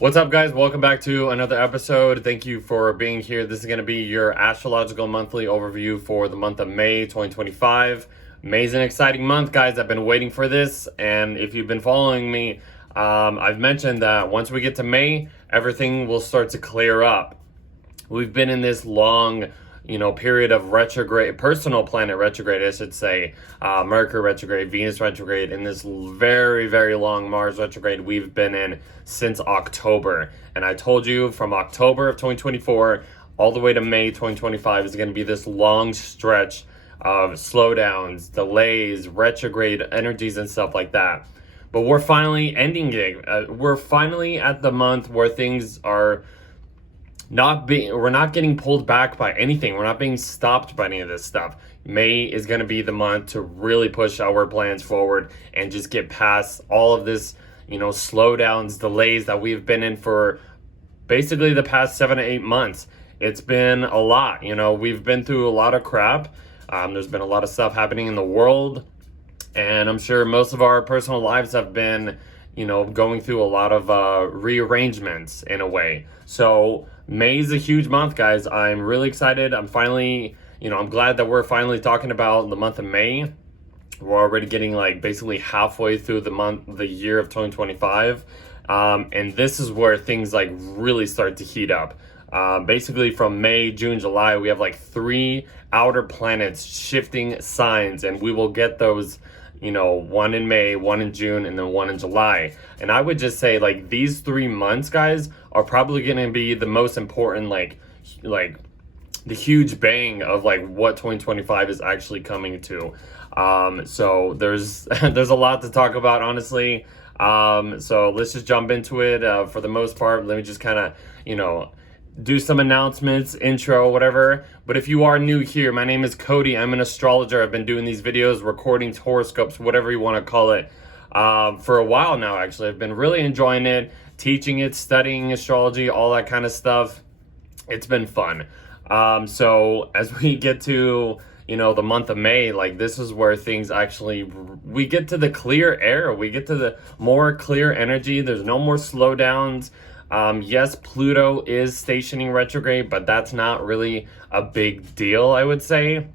What's up, guys? Welcome back to another episode. Thank you for being here. This is going to be your astrological monthly overview for the month of May 2025. May's an exciting month, guys. I've been waiting for this, and if you've been following me, I've mentioned that once we get to May, everything will start to clear up. We've been in this long period of retrograde, personal planet retrograde, I should say, Mercury retrograde, Venus retrograde, and this very, very long Mars retrograde we've been in since October. And I told you from October of 2024 all the way to May 2025 is going to be this long stretch of slowdowns, delays, retrograde energies, and stuff like that. But we're finally ending it. We're finally at the month where things are we're not getting pulled back by anything. We're not being stopped by any of this stuff. May is going to be the month to really push our plans forward and just get past all of this, slowdowns, delays that we've been in for basically the past 7 to 8 months. It's been a lot. We've been through a lot of crap. There's been a lot of stuff happening in the world, and I'm sure most of our personal lives have been going through a lot of rearrangements in a way. So May is a huge month, guys. I'm really excited. I'm glad that we're finally talking about the month of May. We're already getting basically halfway through the year of 2025. And this is where things really start to heat up. Basically from May, June, July, we have 3 outer planets shifting signs, and we will get those one in May, one in June, and then one in July. And I would just say these 3 months, guys, are probably going to be the most important, the huge bang of what 2025 is actually coming to. So there's there's a lot to talk about, honestly. So let's just jump into it. For the most part, let me just kind of, do some announcements, intro, whatever. But if you are new here, my name is Cody. I'm an astrologer. I've been doing these videos, recording horoscopes, whatever you want to call it, for a while now, actually. I've been really enjoying it, teaching it, studying astrology, all that kind of stuff. It's been fun. So as we get to, the month of May, this is where things we get to the clear air. We get to the more clear energy. There's no more slowdowns. Yes, Pluto is stationing retrograde, but that's not really a big deal, I would say,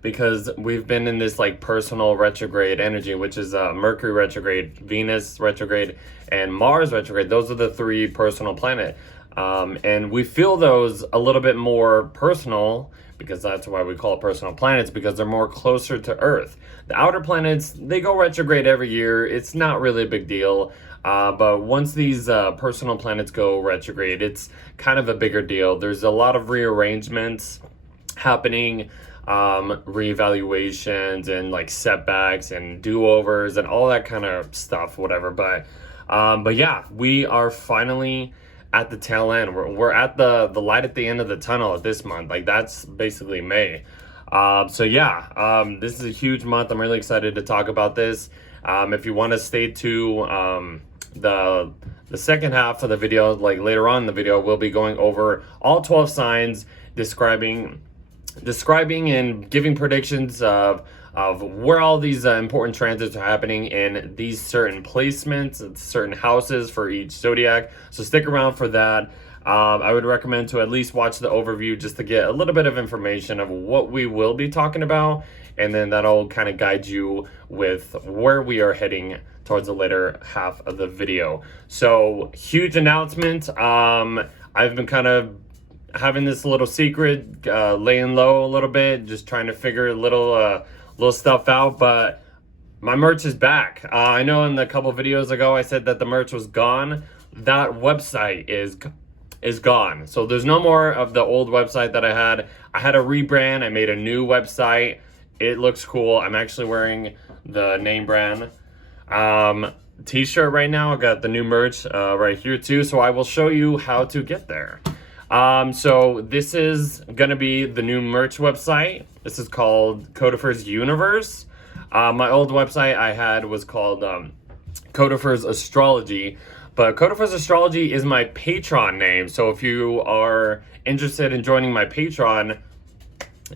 because we've been in this personal retrograde energy, which is Mercury retrograde, Venus retrograde, and Mars retrograde. Those are the 3 personal planets. And we feel those a little bit more personal, because that's why we call it personal planets, because they're more closer to Earth. The outer planets, they go retrograde every year. It's not really a big deal. But once these personal planets go retrograde, it's kind of a bigger deal. There's a lot of rearrangements happening, reevaluations and setbacks and do-overs and all that kind of stuff, whatever. But yeah, we are finally at the tail end. We're at the light at the end of the tunnel at this month. That's basically May. So yeah, this is a huge month. I'm really excited to talk about this. If you want to stay to the second half of the video, later on in the video, we'll be going over all 12 signs, describing and giving predictions of where all these important transits are happening in these certain placements and certain houses for each zodiac. So stick around for that. I would recommend to at least watch the overview just to get a little bit of information of what we will be talking about, and then that'll kind of guide you with where we are heading towards the later half of the video. So huge announcement. I've been kind of having this little secret, laying low a little bit, just trying to figure a little stuff out, but my merch is back. I know in a couple videos ago I said that the merch was gone. That website is gone. So there's no more of the old website that I had. I had a rebrand. I made a new website. It looks cool. I'm actually wearing the name brand t-shirt right now. I got the new merch right here too. So I will show you how to get there. So this is gonna be the new merch website. This is called Codifer's Universe. My old website I had was called Codifer's Astrology. But Codifer's Astrology is my Patreon name. So if you are interested in joining my Patreon,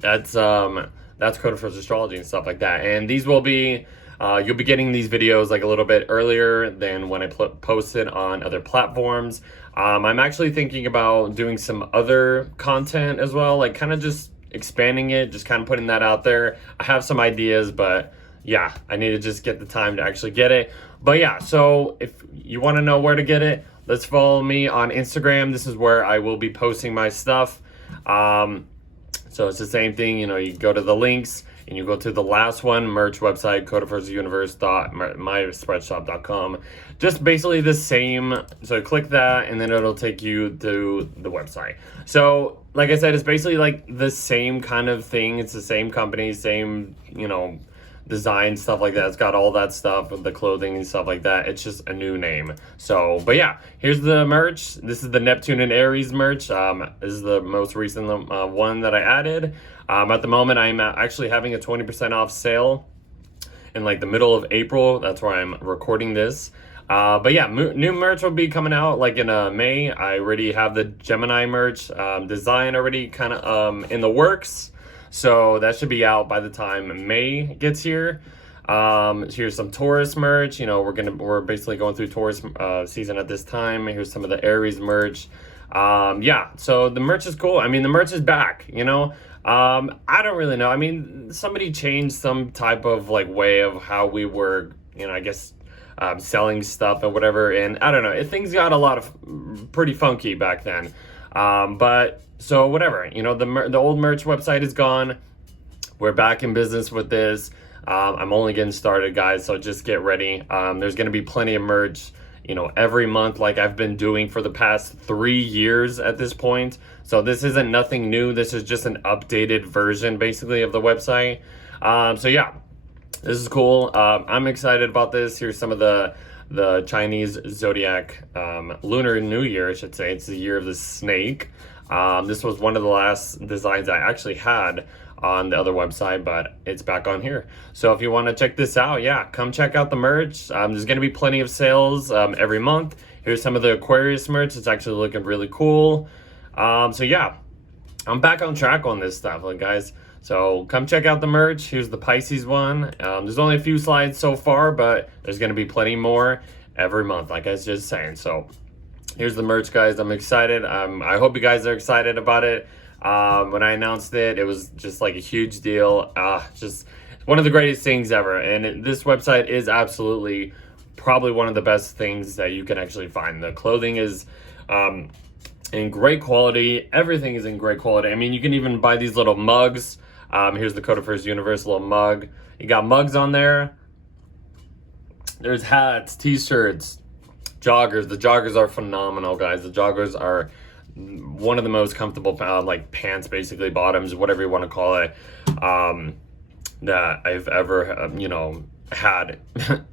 that's Codifer's Astrology and stuff like that. And these will be You'll be getting these videos like a little bit earlier than when I post it on other platforms. I'm actually thinking about doing some other content as well, like kind of just expanding it, just kind of putting that out there. I have some ideas, but yeah, I need to just get the time to actually get it. But yeah, so if you want to know where to get it, let's follow me on Instagram. This is where I will be posting my stuff. So it's the same thing, you know, you go to the links and you go to the last one, merch website, codeofirstuniverse.myspreadshop.com. Just basically the same. So click that and then it'll take you to the website. So like I said, it's basically like the same kind of thing. It's the same company, same, you know, design, stuff like that. It's got all that stuff, the clothing and stuff like that. It's just a new name. So, but yeah, here's the merch. This is the Neptune and Aries merch. This is the most recent one that I added. At the moment, I'm actually having a 20% off sale in like the middle of April. That's where I'm recording this. But yeah, new merch will be coming out like in May. I already have the Gemini merch design already kind of in the works. So that should be out by the time May gets here. Here's some Taurus merch. You know, we're basically going through Taurus season at this time. Here's some of the Aries merch. Yeah, so the merch is cool. I mean, the merch is back, you know. I don't really know. I mean, somebody changed some type of like way of how we were, you know, I guess selling stuff or whatever. And I don't know, things got a lot of pretty funky back then. But so whatever, you know, the old merch website is gone. We're back in business with this. I'm only getting started, guys, so just get ready. There's going to be plenty of merch, you know, every month like I've been doing for the past 3 years at this point. So this isn't nothing new. This is just an updated version basically of the website. So yeah, this is cool. I'm excited about this. Here's some of the Chinese zodiac lunar new year, I should say. It's the year of the snake. This was one of the last designs I actually had on the other website, but it's back on here. So if you want to check this out, yeah, come check out the merch. There's going to be plenty of sales every month. Here's some of the Aquarius merch. It's actually looking really cool. So yeah, I'm back on track on this stuff, guys. So come check out the merch. Here's the Pisces one. There's only a few slides so far, but there's going to be plenty more every month, like I was just saying. So here's the merch, guys. I'm excited. I hope you guys are excited about it. When I announced it, it was just like a huge deal. Just one of the greatest things ever. And this website is absolutely probably one of the best things that you can actually find. The clothing is in great quality. Everything is in great quality. I mean, you can even buy these little mugs. Here's the Code of First Universe little mug. You got mugs on there. There's hats, t-shirts, joggers. The joggers are phenomenal, guys. The joggers are one of the most comfortable like pants, basically bottoms, whatever you want to call it, that I've ever you know, had.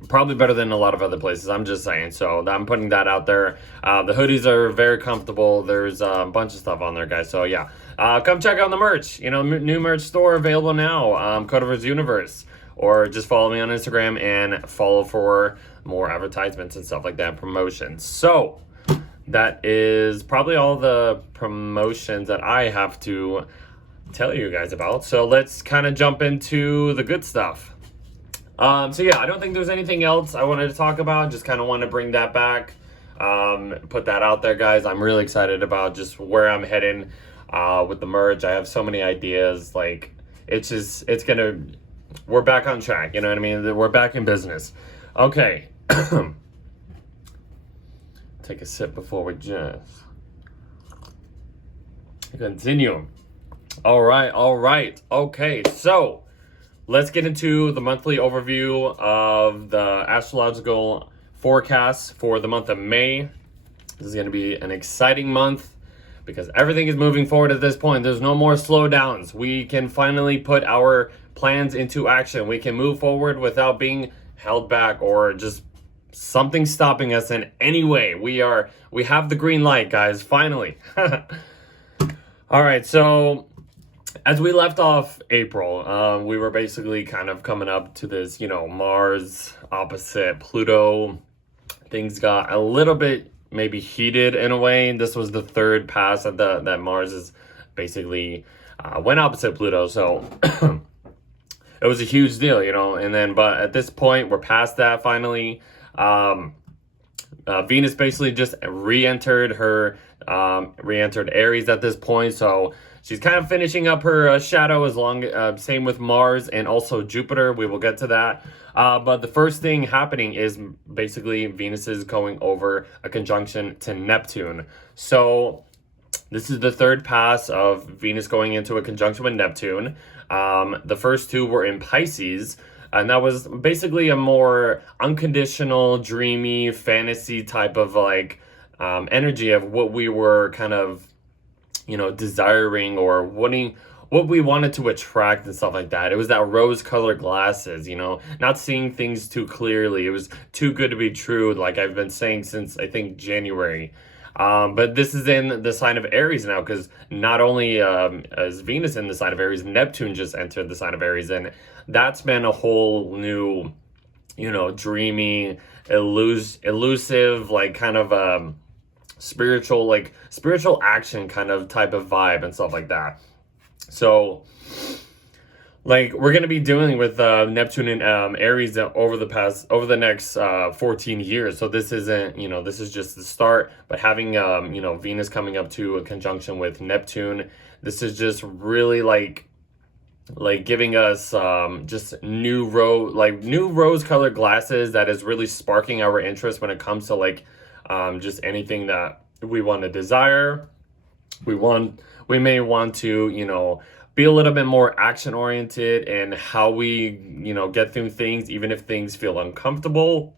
Probably better than a lot of other places, I'm just saying. So I'm putting that out there. The hoodies are very comfortable. There's a bunch of stuff on there, guys. So yeah, come check out the merch. You know, new merch store available now, Code of First Universe. Or just follow me on Instagram and follow for more advertisements and stuff like that, promotions. So that is probably all the promotions that I have to tell you guys about. So let's kind of jump into the good stuff. So yeah, I don't think there's anything else I wanted to talk about. Just kind of want to bring that back, put that out there, guys. I'm really excited about just where I'm heading with the merch. I have so many ideas. Like, we're back on track. You know what I mean? We're back in business. Okay. Take a sip before we just continue. All right. Okay, so let's get into the monthly overview of the astrological forecast for the month of May. This is going to be an exciting month because everything is moving forward at this point. There's no more slowdowns. We can finally put our plans into action. We can move forward without being held back or just something stopping us in any way. We have the green light, guys, finally. All right, so as we left off April, we were basically kind of coming up to this, you know, Mars opposite Pluto. Things got a little bit maybe heated in a way. This was the third pass that Mars is basically went opposite Pluto. So it was a huge deal, you know. And then, but at this point, we're past that finally. Venus basically just re-entered Aries at this point, so she's kind of finishing up her shadow. Same with Mars and also Jupiter. We will get to that. But the first thing happening is basically Venus is going over a conjunction to Neptune. So this is the third pass of Venus going into a conjunction with Neptune. The first two were in Pisces, and that was basically a more unconditional, dreamy, fantasy type of like energy of what we were kind of, you know, desiring or wanting, what we wanted to attract and stuff like that. It was that rose-colored glasses, you know, not seeing things too clearly. It was too good to be true, like I've been saying since, I think, January. But this is in the sign of Aries now, because not only is Venus in the sign of Aries, Neptune just entered the sign of Aries, and that's been a whole new, you know, dreamy, elusive, like kind of spiritual action kind of type of vibe and stuff like that. So, like, we're going to be dealing with Neptune and Aries over the next 14 years. So this isn't, you know, this is just the start. But having, you know, Venus coming up to a conjunction with Neptune, this is just really like giving us just new rose-colored glasses that is really sparking our interest when it comes to like just anything that we want to desire. We may want to, you know, be a little bit more action oriented in how we, you know, get through things, even if things feel uncomfortable.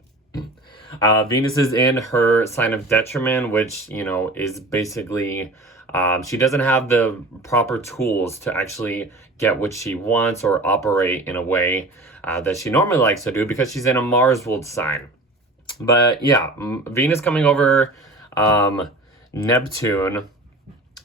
Venus is in her sign of detriment, which, you know, is basically, she doesn't have the proper tools to actually get what she wants or operate in a way that she normally likes to do, because she's in a Mars ruled sign. But yeah, Venus coming over Neptune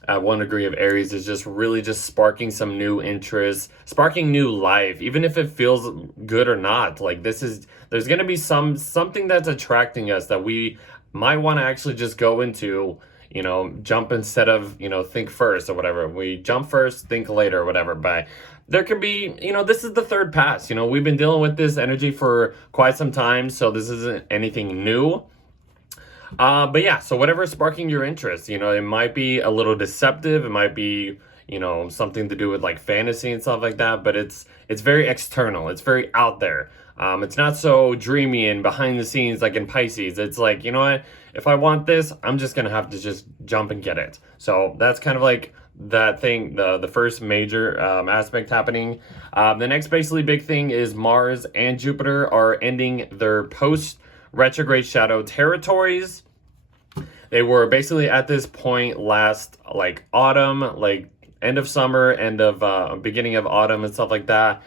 at 1 degree of Aries is just really just sparking some new interest, sparking new life, even if it feels good or not. Like there's going to be something that's attracting us that we might want to actually just go into, you know, jump instead of, you know, think first or whatever. We jump first, think later or whatever. But there could be, you know, this is the third pass. You know, we've been dealing with this energy for quite some time, so this isn't anything new. But yeah, so whatever's sparking your interest, you know, it might be a little deceptive. It might be, you know, something to do with like fantasy and stuff like that, but it's very external. It's very out there. It's not so dreamy and behind the scenes like in Pisces. It's like, you know what, if I want this, I'm just going to have to just jump and get it. So that's kind of like that thing, the first major aspect happening. The next basically big thing is Mars and Jupiter are ending their post-retrograde shadow territories. They were basically at this point last like autumn, like end of summer, end of beginning of autumn and stuff like that.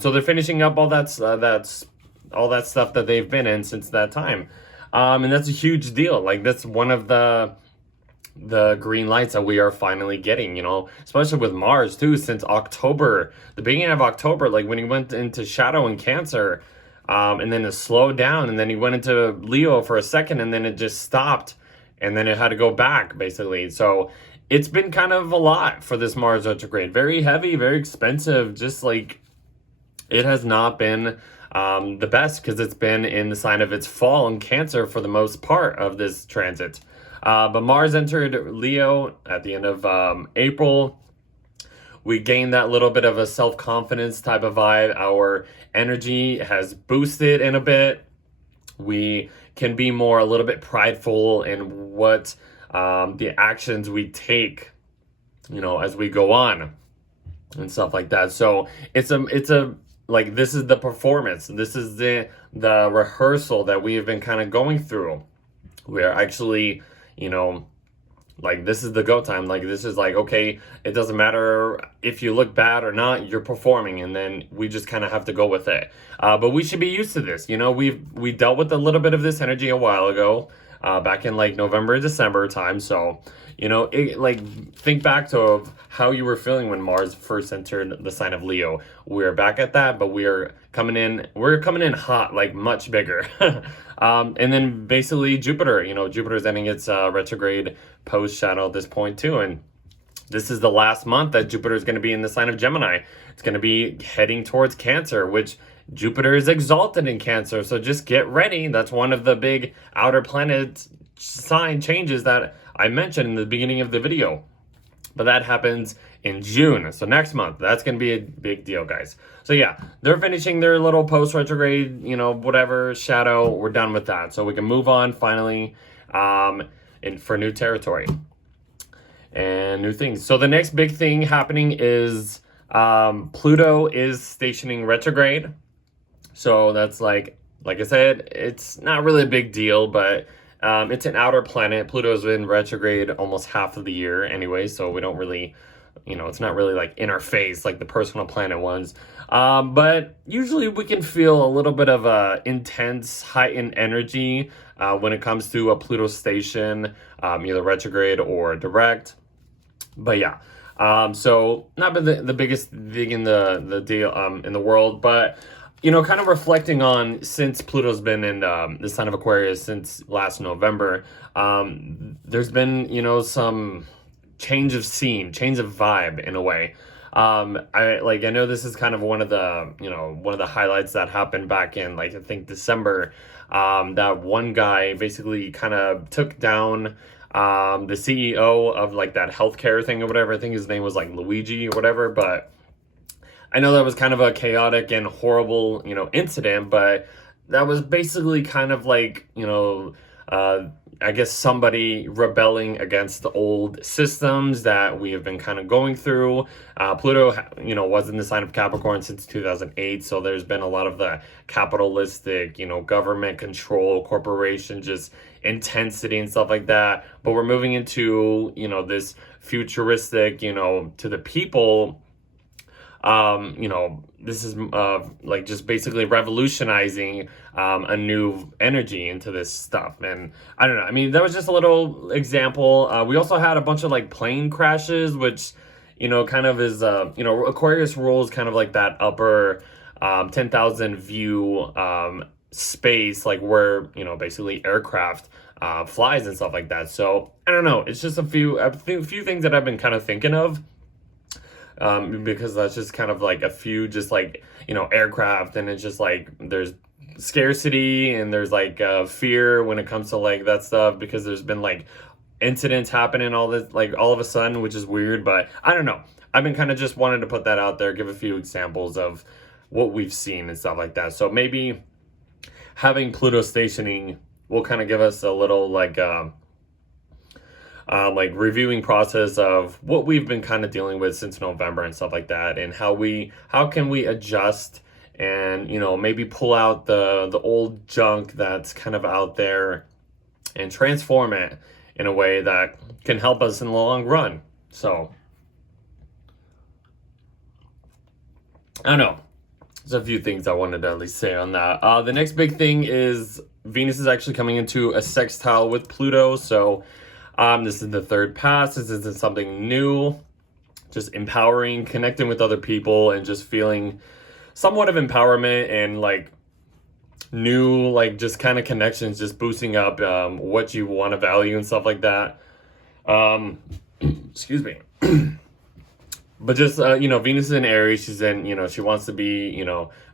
So they're finishing up all that stuff that they've been in since that time. And that's a huge deal. Like that's one of the green lights that we are finally getting, you know, especially with Mars too, since October, the beginning of October, like when he went into shadow in Cancer, and then it slowed down, and then he went into Leo for a second, and then it just stopped, and then it had to go back basically. So it's been kind of a lot for this Mars retrograde. Very heavy, very expensive. Just like it has not been the best, because it's been in the sign of its fall in Cancer for the most part of this transit. But Mars entered Leo at the end of April. We gained that little bit of a self-confidence type of vibe. Our energy has boosted in a bit. We can be a little bit prideful in what the actions we take, you know, as we go on and stuff like that. So it's a like, this is the performance. This is the rehearsal that we have been kind of going through. We're actually, you know, like this is the go time. Like this is like, okay, it doesn't matter if you look bad or not, you're performing, and then we just kind of have to go with it. But we should be used to this. You know, we dealt with a little bit of this energy a while ago, back in like November, December time. So, you know, think back to how you were feeling when Mars first entered the sign of Leo. We're back at that, but we're coming in hot, like much bigger. And then basically Jupiter, you know, Jupiter is ending its retrograde post shadow at this point too. And this is the last month that Jupiter is going to be in the sign of Gemini. It's going to be heading towards Cancer, which Jupiter is exalted in Cancer. So just get ready. That's one of the big outer planet sign changes that I mentioned in the beginning of the video. But that happens in June. So next month, that's going to be a big deal, guys. So yeah, they're finishing their little post-retrograde, whatever, shadow. We're done with that. So we can move on finally for new territory and new things. So the next big thing happening is Pluto is stationing retrograde. So that's like I said, it's not really a big deal, but it's an outer planet. Pluto's in retrograde almost half of the year anyway, so we don't really, it's not really like in our face like the personal planet ones. But usually we can feel a little bit of intense, heightened energy when it comes to a Pluto station, either retrograde or direct. But yeah, so not been the biggest thing in the deal in the world, but kind of reflecting on, since Pluto's been in the sign of Aquarius since last November, there's been, some change of scene, change of vibe in a way. I know this is kind of one of the highlights that happened back in, I think December, that one guy basically kind of took down the CEO of that healthcare thing or whatever. I think his name was Luigi or whatever, but I know that was kind of a chaotic and horrible, incident, but that was basically kind of I guess somebody rebelling against the old systems that we have been kind of going through. Pluto, was in the sign of Capricorn since 2008, so there's been a lot of the capitalistic, government control, corporation, just intensity and stuff like that. But we're moving into, this futuristic, to the people. This is just basically revolutionizing a new energy into this stuff. And I don't know, I mean, that was just a little example. We also had a bunch of plane crashes, which kind of is Aquarius rules kind of that upper 10,000 view space, where basically aircraft flies and stuff like that. So I don't know, it's just a few things that I've been kind of thinking of. Because that's just kind of a few just aircraft, and it's just there's scarcity and there's fear when it comes to that stuff, because there's been incidents happening all of a sudden, which is weird. But I don't know, I've been kind of just wanted to put that out there, give a few examples of what we've seen and stuff like that. So maybe having Pluto stationing will kind of give us a little reviewing process of what we've been kind of dealing with since November and stuff like that, and how can we adjust and maybe pull out the old junk that's kind of out there and transform it in a way that can help us in the long run. So I don't know, there's a few things I wanted to at least say on that. The next big thing is Venus is actually coming into a sextile with Pluto. So this is the third pass. This isn't something new, just empowering, connecting with other people, and just feeling somewhat of empowerment and new, just kind of connections, just boosting up what you want to value and stuff like that. Excuse me. But just, Venus is in Aries. She's in, she wants to be,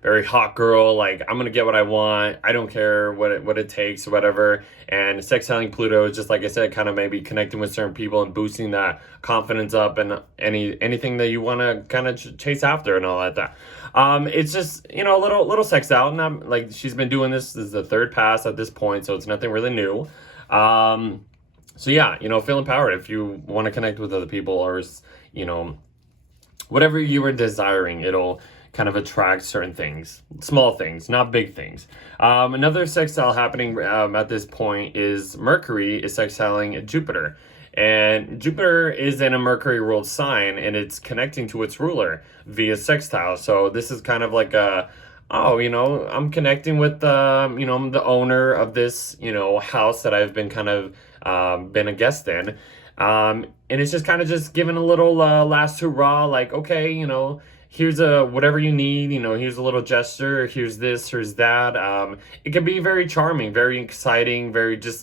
very hot girl. I'm going to get what I want. I don't care what it takes or whatever. And sextiling Pluto is just, like I said, kind of maybe connecting with certain people and boosting that confidence up and anything that you want to kind of chase after and all that. It's just, a little sex out. And she's been doing this is the third pass at this point, so it's nothing really new. So yeah, feel empowered if you want to connect with other people, or, whatever you were desiring, it'll kind of attract certain things, small things, not big things. Another sextile happening at this point is Mercury is sextiling Jupiter. And Jupiter is in a Mercury ruled sign, and it's connecting to its ruler via sextile. So this is kind of I'm connecting with the owner of this, house that I've been kind of been a guest in. And it's just kind of just giving a little last hurrah, okay, here's whatever you need, here's a little gesture, here's this, here's that. It can be very charming, very exciting, very just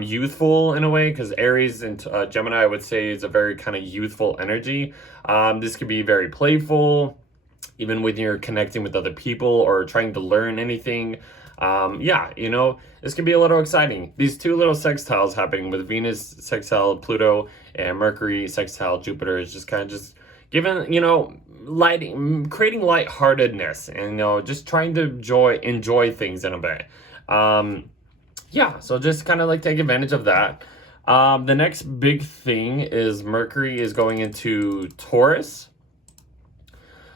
youthful in a way, because Aries and Gemini, I would say, is a very kind of youthful energy. This could be very playful, even when you're connecting with other people or trying to learn anything. Yeah, you know, this can be a little exciting. These two little sextiles happening with Venus sextile Pluto and Mercury sextile Jupiter is just kind of just giving, you know, creating lightheartedness and, you know, just trying to enjoy things in a bit. Yeah, so just kind of like take advantage of that. The next big thing is Mercury is going into Taurus.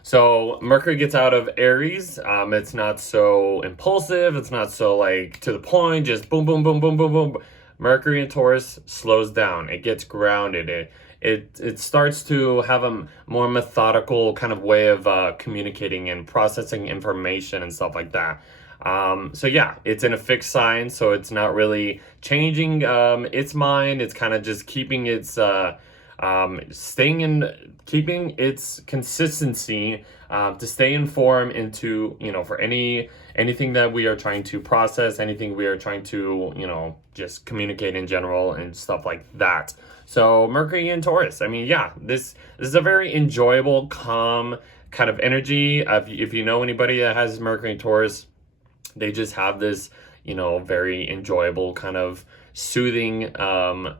So Mercury gets out of Aries. It's not so impulsive. It's not so like to the point, just boom, boom, boom, boom, boom, boom. Mercury in Taurus slows down. It gets grounded. It starts to have a more methodical kind of way of communicating and processing information and stuff like that. So yeah, it's in a fixed sign, so it's not really changing its mind. It's kind of just keeping its keeping its consistency to stay informed into, you know, for anything that we are trying to process, anything we are trying to, you know, just communicate in general and stuff like that. So Mercury in Taurus, I mean, yeah, this is a very enjoyable, calm kind of energy. If you know anybody that has Mercury in Taurus, they just have this, you know, very enjoyable kind of soothing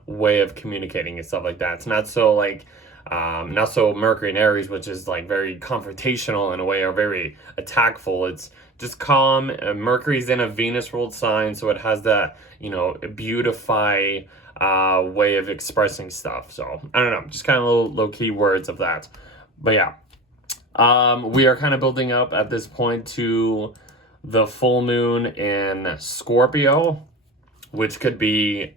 way of communicating and stuff like that. It's not so like not so Mercury and Aries, which is like very confrontational in a way, or very attackful. It's just calm. Mercury's in a Venus ruled sign, so it has that, you know, beautify way of expressing stuff. So I don't know, just kind of low key words of that. But yeah, we are kind of building up at this point to the full moon in Scorpio, which could be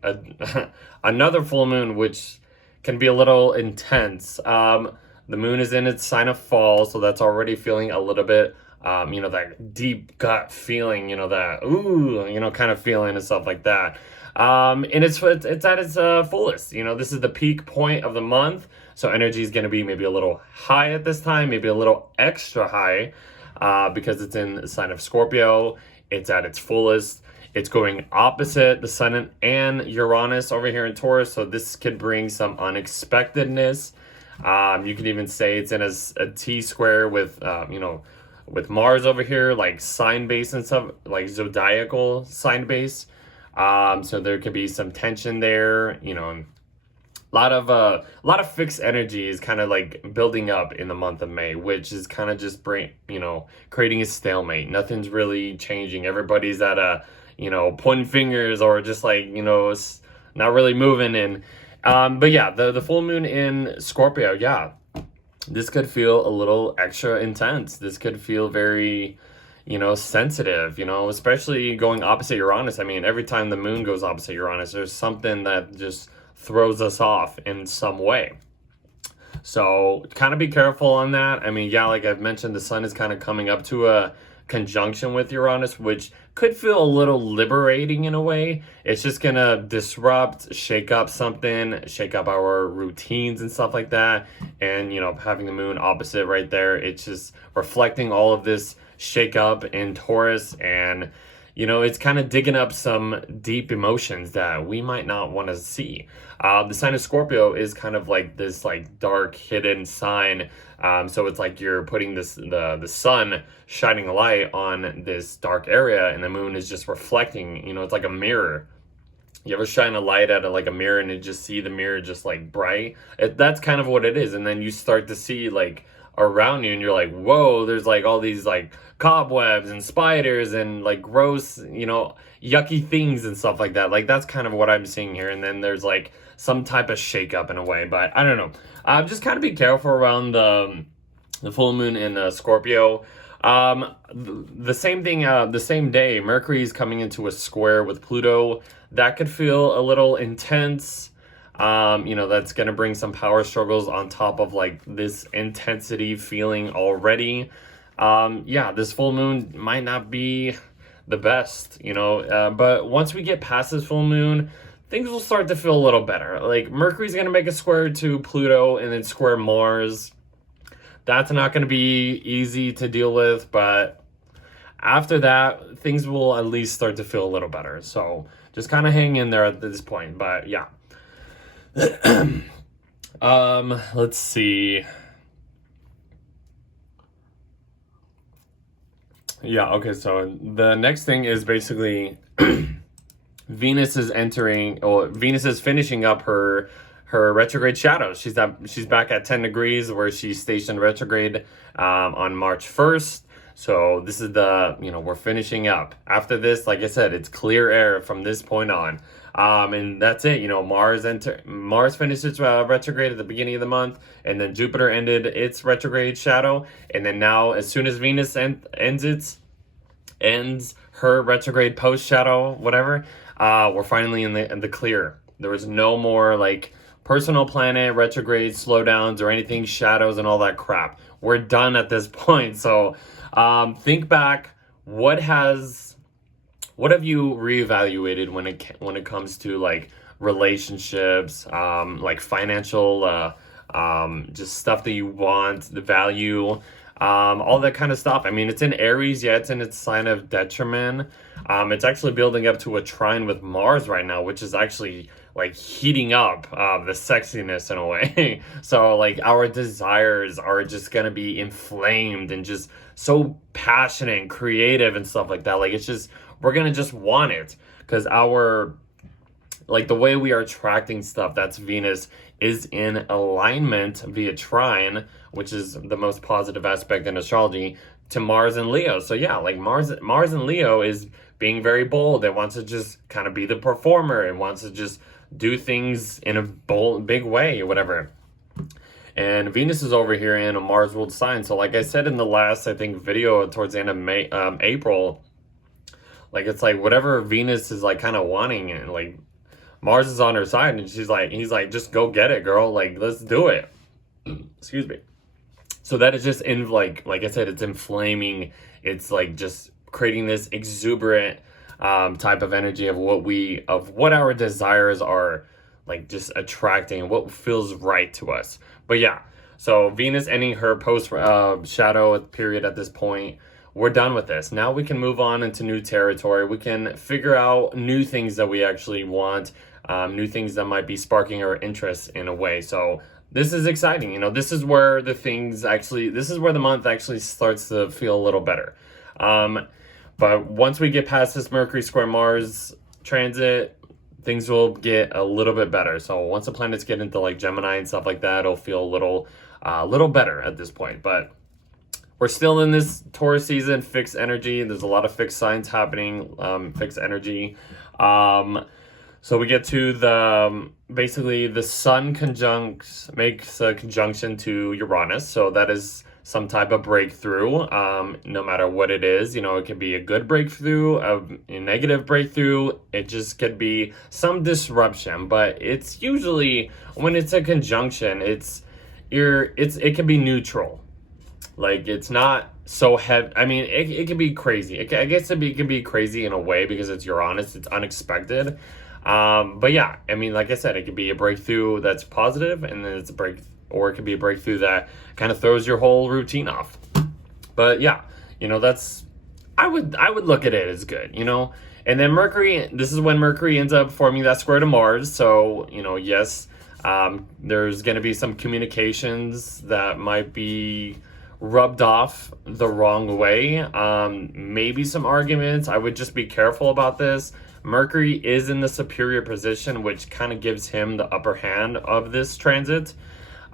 another full moon, which can be a little intense. The moon is in its sign of fall, so that's already feeling a little bit, you know, that deep gut feeling, you know, that, ooh, you know, kind of feeling and stuff like that. And it's at its fullest. You know, this is the peak point of the month, so energy is going to be maybe a little high at this time, maybe a little extra high, because it's in the sign of Scorpio. It's at its fullest. It's going opposite the Sun and Uranus over here in Taurus, so this could bring some unexpectedness. You could even say it's in a T-square with, you know, with Mars over here, like sign base and stuff, like zodiacal sign base. So there could be some tension there, you know. A lot of fixed energy is kind of like building up in the month of May, which is kind of just creating a stalemate. Nothing's really changing. Everybody's at a, you know, pointing fingers or just like, you know, it's not really moving in. But yeah, the full moon in Scorpio, yeah, this could feel a little extra intense. This could feel very, you know, sensitive, you know, especially going opposite Uranus. I mean, every time the moon goes opposite Uranus, there's something that just throws us off in some way. So kind of be careful on that. I mean, yeah, like I've mentioned, the sun is kind of coming up to a conjunction with Uranus, which could feel a little liberating in a way. It's just gonna disrupt, shake up something, shake up our routines and stuff like that. And, you know, having the moon opposite right there, it's just reflecting all of this shake up in Taurus, and, you know, it's kind of digging up some deep emotions that we might not want to see. The sign of Scorpio is kind of like this like dark hidden sign. So it's like you're putting the sun shining a light on this dark area, and the moon is just reflecting, you know, it's like a mirror. You ever shine a light at like a mirror and you just see the mirror just like bright? That's kind of what it is. And then you start to see like around you and you're like, whoa, there's like all these like cobwebs and spiders and like gross, you know, yucky things and stuff like that. Like that's kind of what I'm seeing here. And then there's like some type of shakeup in a way, but I don't know. Just kind of be careful around the full moon in Scorpio. The same thing, the same day, Mercury is coming into a square with Pluto. That could feel a little intense. You know, that's going to bring some power struggles on top of like this intensity feeling already. Yeah, this full moon might not be the best, you know, but once we get past this full moon, things will start to feel a little better. Like Mercury's going to make a square to Pluto and then square Mars. That's not going to be easy to deal with, but after that, things will at least start to feel a little better. So just kind of hang in there at this point. But yeah. Let's see. Yeah, okay, so the next thing is basically Venus is finishing up her retrograde shadow. She's back at 10 degrees where she's stationed retrograde on March 1st. So this is we're finishing up. After this, like I said, it's clear air from this point on. And that's it. Mars finished its retrograde at the beginning of the month, and then Jupiter ended its retrograde shadow, and then now, as soon as Venus ends her retrograde post shadow, whatever, we're finally in the clear. There was no more like personal planet retrograde slowdowns or anything, shadows and all that crap. We're done at this point. So think back. What have you reevaluated when it comes to like relationships, like financial, just stuff that you want, the value, all that kind of stuff? I mean, it's in Aries, yeah, it's in its sign of detriment. It's actually building up to a trine with Mars right now, which is actually like heating up the sexiness in a way. So like our desires are just gonna be inflamed and just so passionate and creative and stuff like that. Like it's just, we're gonna just want it because the way we are attracting stuff, that's Venus, is in alignment via trine, which is the most positive aspect in astrology, to Mars and Leo. So yeah, like Mars and Leo is being very bold. It wants to just kind of be the performer. It wants to just do things in a bold, big way or whatever. And Venus is over here in a Mars ruled sign. So like I said in the last, I think, video towards the end of April, like it's like whatever Venus is like kind of wanting, and like Mars is on her side, and he's like, just go get it, girl. Like, let's do it. Excuse me. So that is just like I said, it's inflaming. It's like just creating this exuberant type of energy of what our desires are, like just attracting, what feels right to us. But yeah, so Venus ending her post shadow period at this point. We're done with this. Now we can move on into new territory. We can figure out new things that we actually want, new things that might be sparking our interest in a way. So this is exciting. This is where this is where the month actually starts to feel a little better. But once we get past this Mercury square Mars transit, things will get a little bit better. So once the planets get into like Gemini and stuff like that, it'll feel a little better at this point. But we're still in this Taurus season, fixed energy. There's a lot of fixed signs happening, fixed energy. So we get to basically the Sun makes a conjunction to Uranus. So that is some type of breakthrough, no matter what it is. It can be a good breakthrough, a negative breakthrough. It just could be some disruption, but it's usually, when it's a conjunction, it can be neutral. Like, it's not so heavy. I mean, it can be crazy. I guess it can be crazy in a way because it's Uranus. It's unexpected. But yeah, I mean, like I said, it could be a breakthrough that's positive, and then or it could be a breakthrough that kind of throws your whole routine off. But yeah, I would look at it as good, And then Mercury, this is when Mercury ends up forming that square to Mars. So, yes, there's going to be some communications that might be rubbed off the wrong way. Maybe some arguments. I would just be careful about this. Mercury is in the superior position, which kind of gives him the upper hand of this transit.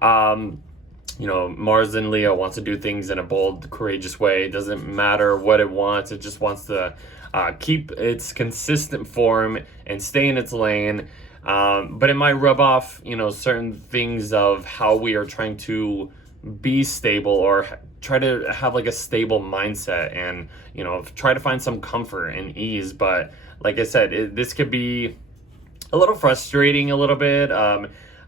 Mars in Leo wants to do things in a bold, courageous way. It doesn't matter what it wants. It just wants to keep its consistent form and stay in its lane. But it might rub off, certain things of how we are trying to be stable or try to have like a stable mindset and, try to find some comfort and ease. But like I said, this could be a little frustrating a little bit.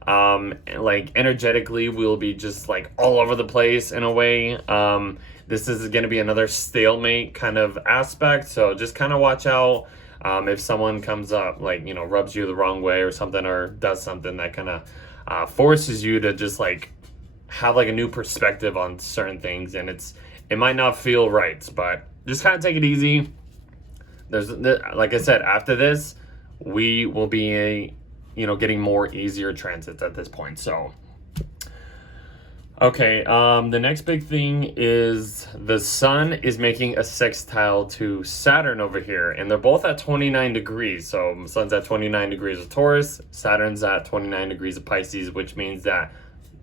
Like energetically, we'll be just like all over the place in a way. This is going to be another stalemate kind of aspect. So just kind of watch out if someone comes up, like, rubs you the wrong way or something, or does something that kind of forces you to just like have like a new perspective on certain things. And it might not feel right, but just kind of take it easy. Like I said, after this, we will be, getting more easier transits at this point. So, okay, the next big thing is the Sun is making a sextile to Saturn over here, and they're both at 29 degrees. So Sun's at 29 degrees of Taurus, Saturn's at 29 degrees of Pisces, which means that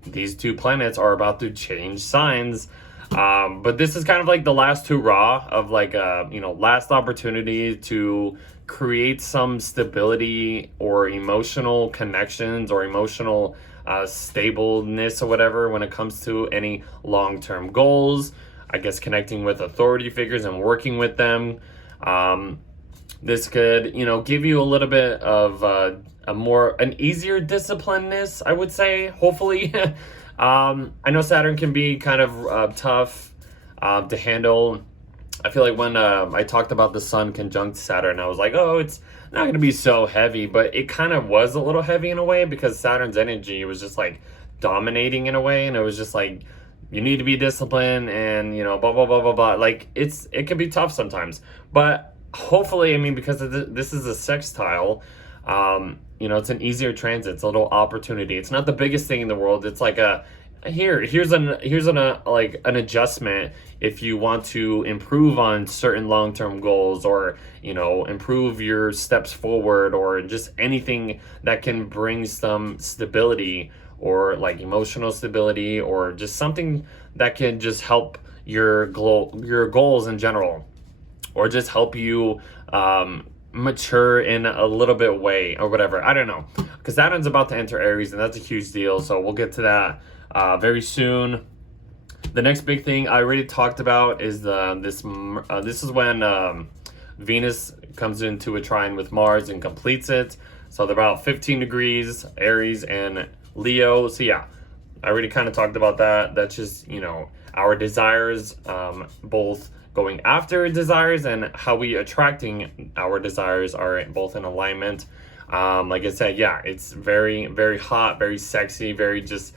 these two planets are about to change signs. But this is kind of like the last hurrah of like last opportunity to create some stability or emotional connections or emotional stableness or whatever when it comes to any long-term goals. I guess connecting with authority figures and working with them. This could, give you a little bit of an easier disciplinedness, I would say, hopefully. I know Saturn can be kind of tough to handle. I feel like when I talked about the Sun conjunct Saturn, I was like, oh, it's not going to be so heavy, but it kind of was a little heavy in a way because Saturn's energy was just like dominating in a way, and it was just like, you need to be disciplined and, blah, blah, blah, blah, blah. Like, it can be tough sometimes, but hopefully, I mean, because this is a sextile, it's an easier transit. It's a little opportunity. It's not the biggest thing in the world. It's like here's an adjustment if you want to improve on certain long-term goals, or improve your steps forward, or just anything that can bring some stability, or like emotional stability, or just something that can just help your goals in general, or just help you mature in a little bit way or whatever. I don't know, because Saturn's about to enter Aries, and that's a huge deal, so we'll get to that very soon. The next big thing I already talked about is this is when Venus comes into a trine with Mars and completes it. So they're about 15 degrees, Aries and Leo. So yeah, I already kind of talked about that. That's just, our desires, both going after desires and how we attracting our desires are both in alignment. Like I said, yeah, it's very, very hot, very sexy, very just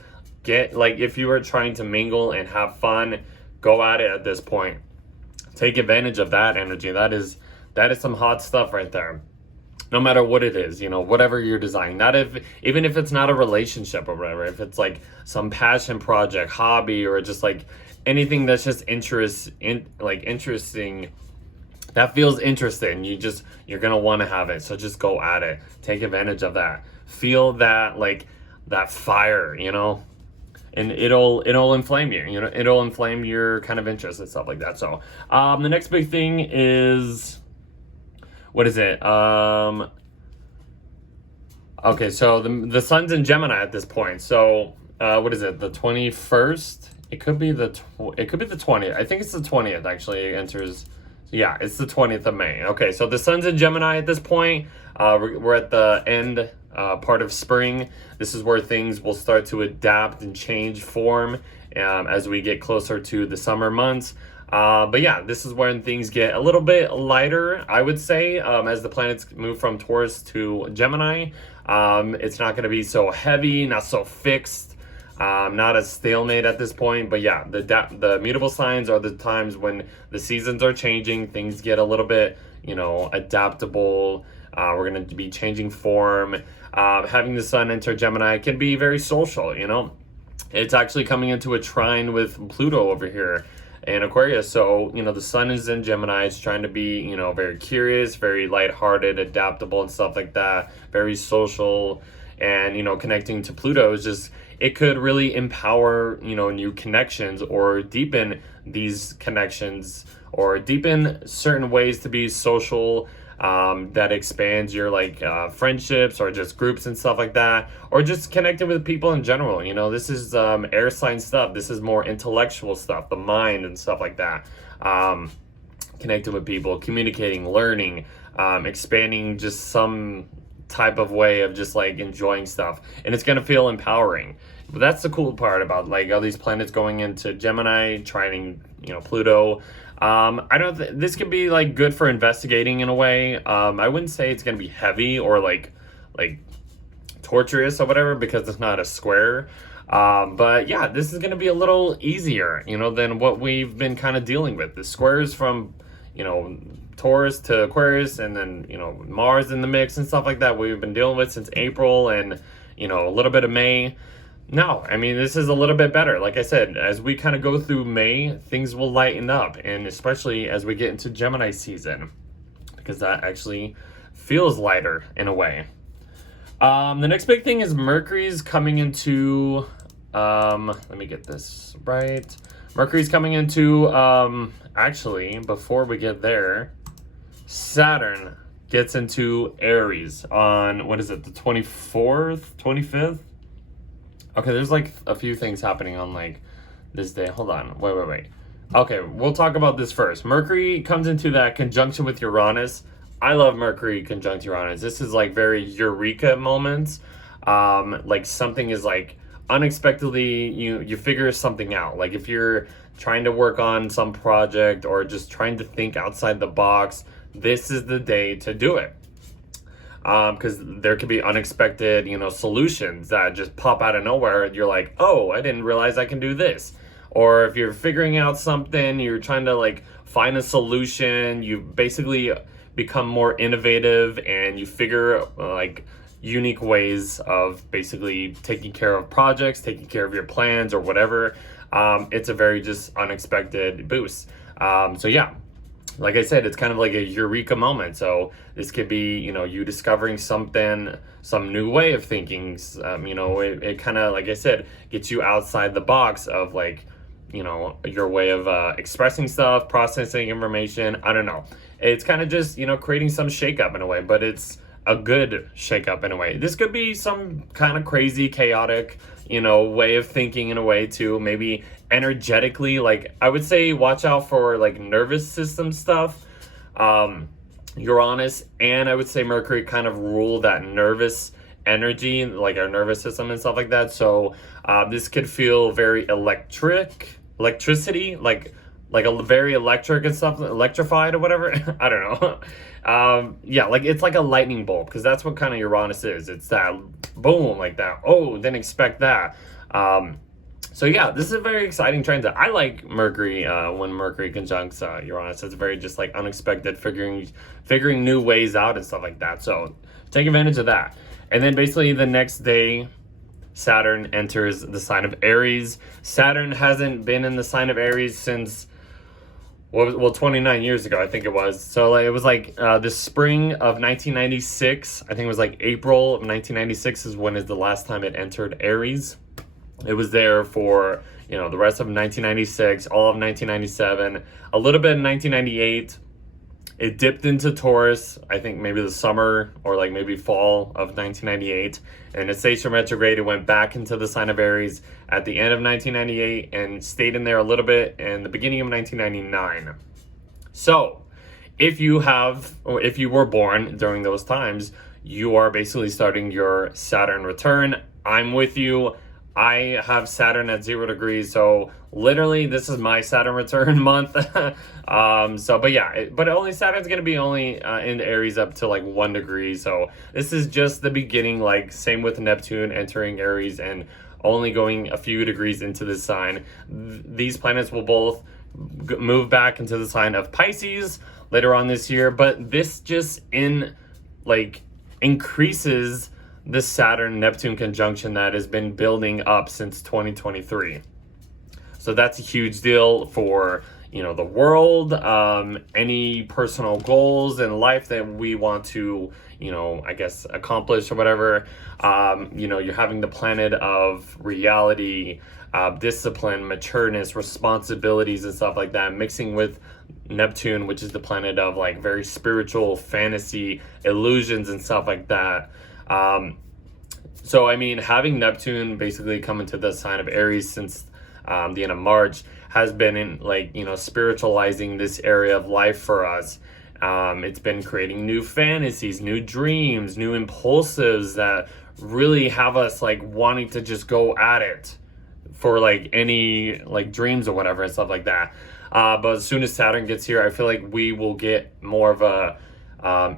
if you were trying to mingle and have fun, go at it at this point. Take advantage of that energy. That is some hot stuff right there. No matter what it is, whatever you're designing. Even if it's not a relationship or whatever, if it's like some passion project, hobby, or just like anything that's just interesting, that feels interesting. You're gonna want to have it. So just go at it. Take advantage of that. Feel that that fire, and it'll inflame you. It'll inflame your kind of interest and stuff like that. So the next big thing is, what is it? Okay, so the Sun's in Gemini at this point. So what is it? The 21st? It could be the 20th. I think it's the 20th actually. It enters. Yeah, it's the 20th of May. Okay, so the Sun's in Gemini at this point. We're at the end part of spring. This is where things will start to adapt and change form as we get closer to the summer months. But yeah, this is when things get a little bit lighter, I would say, as the planets move from Taurus to Gemini. It's not going to be so heavy, not so fixed, not as stalemate at this point. But yeah, the mutable signs are the times when the seasons are changing. Things get a little bit, adaptable. We're going to be changing form. Having the Sun enter Gemini can be very social, It's actually coming into a trine with Pluto over here in Aquarius. So, the Sun is in Gemini. It's trying to be, very curious, very lighthearted, adaptable and stuff like that. Very social. And, connecting to Pluto is just, it could really empower, new connections, or deepen these connections, or deepen certain ways to be social, that expands your friendships, or just groups and stuff like that, or just connecting with people in general. This is air sign stuff. This is more intellectual stuff, the mind and stuff like that. Connecting with people, communicating, learning, expanding just some type of way of just enjoying stuff, and it's gonna feel empowering. But that's the cool part about all these planets going into Gemini, trining Pluto. This could be good for investigating in a way. I wouldn't say it's gonna be heavy or like torturous or whatever, because it's not a square. But yeah, this is gonna be a little easier, than what we've been kind of dealing with. The squares from Taurus to Aquarius, and then, you know, Mars in the mix and stuff like that we've been dealing with since April and, you know, a little bit of May. No, I mean, this is a little bit better. Like I said, as we kind of go through May, things will lighten up, and especially as we get into Gemini season, because that actually feels lighter in a way. The next big thing is Mercury's coming into, let me get this right. Mercury's coming into, actually, before we get there, Saturn gets into Aries on, what is it, the 24th, 25th? Okay, there's like a few things happening on like this day. Hold on, wait. Okay, we'll talk about this first. Mercury comes into that conjunction with Uranus. I love Mercury conjunct Uranus. This is like very eureka moments. Like something is like unexpectedly, you figure something out. Like if you're trying to work on some project or just trying to think outside the box, this is the day to do it. Because there could be unexpected, you know, solutions that just pop out of nowhere, and you're like, oh, I didn't realize I can do this. Or if you're figuring out something, you're trying to like find a solution, you basically become more innovative, and you figure like unique ways of basically taking care of projects, taking care of your plans or whatever. It's a very just unexpected boost. So yeah, like I said, it's kind of like a eureka moment. So this could be, you know, you discovering something, some new way of thinking. You know, it kind of, like I said, gets you outside the box of like, you know, your way of expressing stuff, processing information. I don't know. It's kind of just, you know, creating some shakeup in a way, but it's a good shakeup in a way. This could be some kind of crazy, chaotic, you know, way of thinking in a way too. Maybe energetically, like I would say watch out for like nervous system stuff. Uranus and I would say Mercury kind of rule that nervous energy, like our nervous system and stuff like that. So this could feel very electricity, like a very electric and stuff, electrified or whatever. I don't know. Yeah, like it's like a lightning bolt, because that's what kind of Uranus is. It's that boom, like that. Oh, didn't expect that. So yeah, this is a very exciting transit. I like Mercury when Mercury conjuncts Uranus. It's very just like unexpected, figuring new ways out and stuff like that. So take advantage of that. And then basically the next day, Saturn enters the sign of Aries. Saturn hasn't been in the sign of Aries since, well, 29 years ago, I think it was. So like, it was like the spring of 1996. I think it was like April of 1996 is when is the last time it entered Aries. It was there for, you know, the rest of 1996, all of 1997, a little bit in 1998. It dipped into Taurus, I think maybe the summer or like maybe fall of 1998. And it stayed from retrograde. It went back into the sign of Aries at the end of 1998 and stayed in there a little bit in the beginning of 1999. So if you were born during those times, you are basically starting your Saturn return. I'm with you. I have Saturn at 0 degrees, so literally this is my Saturn return month. But yeah, but only Saturn's gonna be only in Aries up to like 1 degree. So this is just the beginning. Like same with Neptune entering Aries and only going a few degrees into the sign. These planets will both move back into the sign of Pisces later on this year, but this just increases the Saturn-Neptune conjunction that has been building up since 2023. So that's a huge deal for, you know, the world, any personal goals in life that we want to, you know, I guess accomplish or whatever. You know, you're having the planet of reality, discipline, matureness, responsibilities and stuff like that, mixing with Neptune, which is the planet of like very spiritual fantasy, illusions and stuff like that. So, I mean, having Neptune basically come into the sign of Aries since the end of March has been in like, you know, spiritualizing this area of life for us. It's been creating new fantasies, new dreams, new impulsives that really have us like wanting to just go at it for like any like dreams or whatever and stuff like that. But as soon as Saturn gets here, I feel like we will get more of a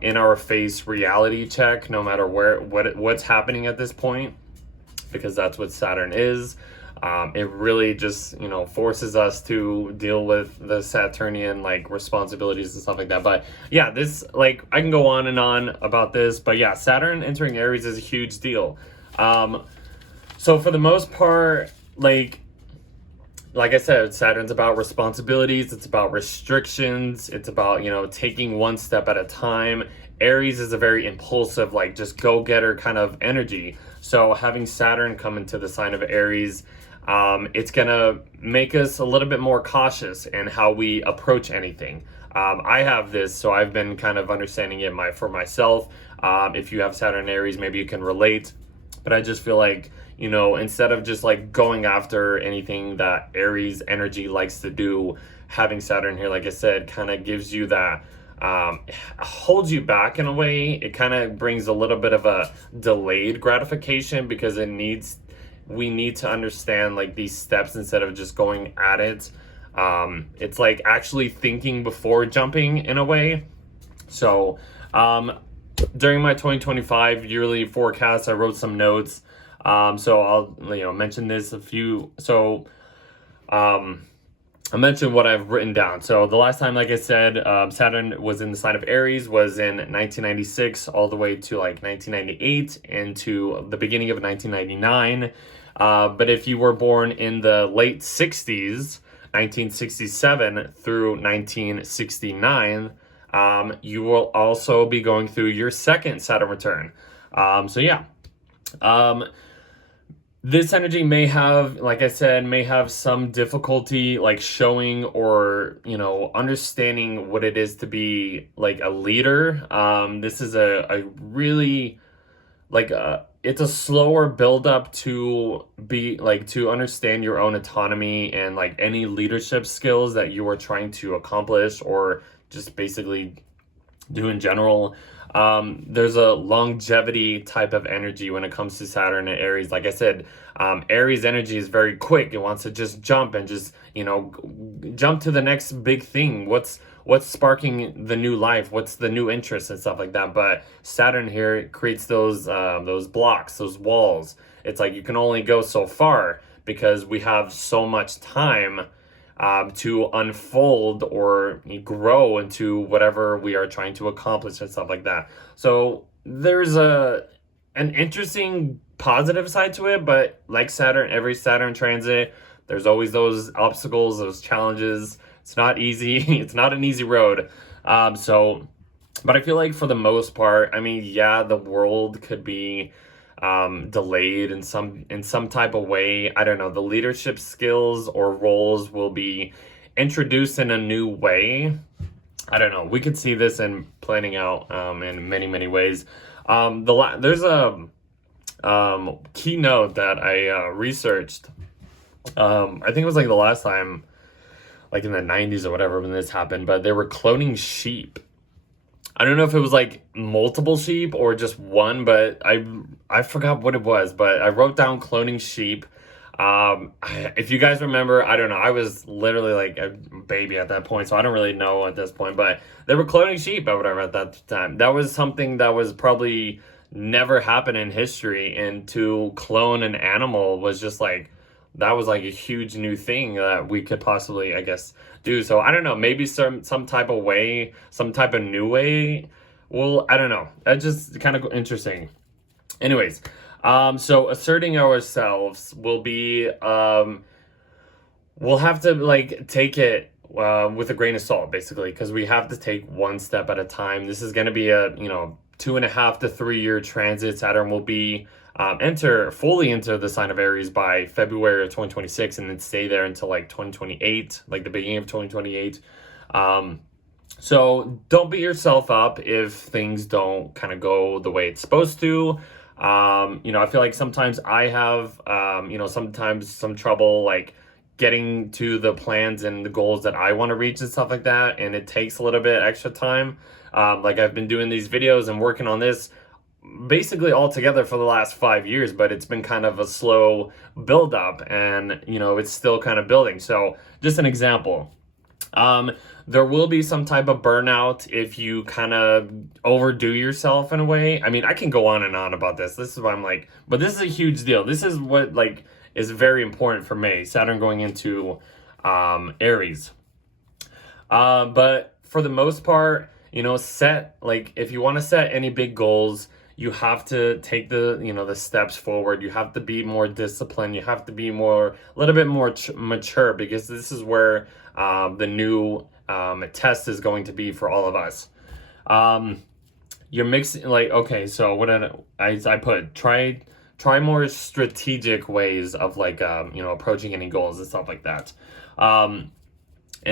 in our face reality check, no matter what's happening at this point, because that's what Saturn is. It really just, forces us to deal with the Saturnian like responsibilities and stuff like that. But yeah, this, like, I can go on and on about this, but yeah, Saturn entering Aries is a huge deal. So for the most part, like I said, Saturn's about responsibilities, it's about restrictions, it's about, taking one step at a time. Aries is a very impulsive, like, just go-getter kind of energy. So having Saturn come into the sign of Aries, it's gonna make us a little bit more cautious in how we approach anything. I have this, so I've been kind of understanding it for myself. If you have Saturn and Aries, maybe you can relate. But I just feel like, instead of just like going after anything that Aries energy likes to do, having Saturn here, like I said, kind of gives you that, holds you back in a way. It kind of brings a little bit of a delayed gratification because we need to understand like these steps instead of just going at it. It's like actually thinking before jumping in a way. So, during my 2025 yearly forecast, I wrote some notes. So I'll, mention this a few. So, I mentioned what I've written down. So the last time, like I said, Saturn was in the sign of Aries was in 1996 all the way to like 1998 and to the beginning of 1999. But if you were born in the late 60s, 1967 through 1969, you will also be going through your second Saturn return. So yeah, this energy may have, like I said, some difficulty like showing or, understanding what it is to be like a leader. This is a really like it's a slower build up to be like to understand your own autonomy and like any leadership skills that you are trying to accomplish or just basically do in general. There's a longevity type of energy when it comes to Saturn and Aries. Like I said, Aries energy is very quick. It wants to just jump and just, jump to the next big thing. What's sparking the new life? What's the new interest and stuff like that? But Saturn here creates those blocks, those walls. It's like you can only go so far because we have so much time to unfold or grow into whatever we are trying to accomplish and stuff like that. So there's an interesting positive side to it, but like Saturn, every Saturn transit, there's always those obstacles, those challenges. It's not easy. It's not an easy road. But I feel like for the most part, I mean, yeah, the world could be delayed in some type of way. I don't know, the leadership skills or roles will be introduced in a new way. I don't know, we could see this in planning out in many ways. There's a keynote that I researched. I think it was like the last time, like in the 90s or whatever, when this happened, but they were cloning sheep. I don't know if it was like multiple sheep or just one, but I forgot what it was, but I wrote down cloning sheep. If you guys remember, I don't know, I was literally like a baby at that point, so I don't really know at this point, but they were cloning sheep or whatever at that time. That was something that was probably never happened in history, and to clone an animal was just like, that was like a huge new thing that we could possibly, I guess, do. So I don't know, maybe some type of way, some type of new way. Well, I don't know. That's just kind of interesting. Anyways, so asserting ourselves will be, we'll have to like take it with a grain of salt, basically, because we have to take one step at a time. This is going to be a 2.5 to 3 year transit. Saturn will be fully enter the sign of Aries by February of 2026 and then stay there until like 2028, like the beginning of 2028. So don't beat yourself up if things don't kind of go the way it's supposed to. I feel like sometimes I have, sometimes some trouble like getting to the plans and the goals that I want to reach and stuff like that. And it takes a little bit extra time. Like I've been doing these videos and working on this basically all together for the last 5 years, but it's been kind of a slow build up and, it's still kind of building. So just an example. there will be some type of burnout if you kind of overdo yourself in a way. I mean, I can go on and on about this. This is what I'm like, but this is a huge deal. This is what like is very important for May. Saturn going into Aries. But for the most part, you know, set, like, if you want to set any big goals, you have to take the, you know, the steps forward. You have to be more disciplined. You have to be a little bit more mature, because this is where the new test is going to be for all of us. You're mixing, like, okay, so what I put, try more strategic ways of, like, you know, approaching any goals and stuff like that. And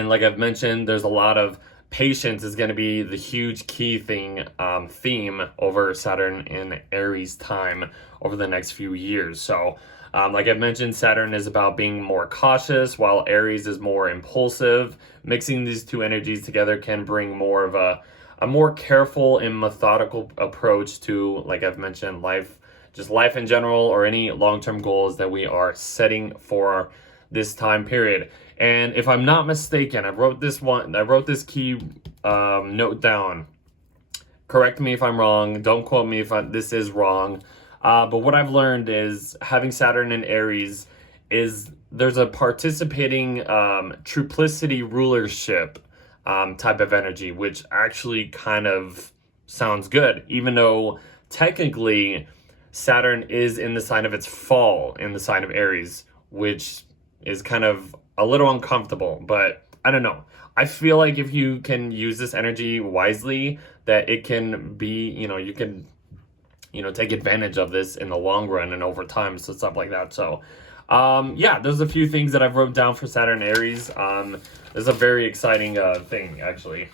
like I've mentioned, there's a lot of patience is going to be the huge key theme over Saturn in Aries time over the next few years. So like I've mentioned, Saturn is about being more cautious, while Aries is more impulsive. Mixing these two energies together can bring more of a more careful and methodical approach to, like I've mentioned, life in general, or any long-term goals that we are setting for this time period. And if I'm not mistaken, I wrote this key note down. Correct me if I'm wrong. Don't quote me if this is wrong. But what I've learned is having Saturn in Aries there's a participating triplicity rulership type of energy, which actually kind of sounds good, even though technically Saturn is in the sign of its fall in the sign of Aries, which is kind of a little uncomfortable. But I don't know. I feel like if you can use this energy wisely, that it can be, you know, you can, you know, take advantage of this in the long run and over time, so stuff like that. So yeah, there's a few things that I've wrote down for Saturn Aries. There's a very exciting thing, actually.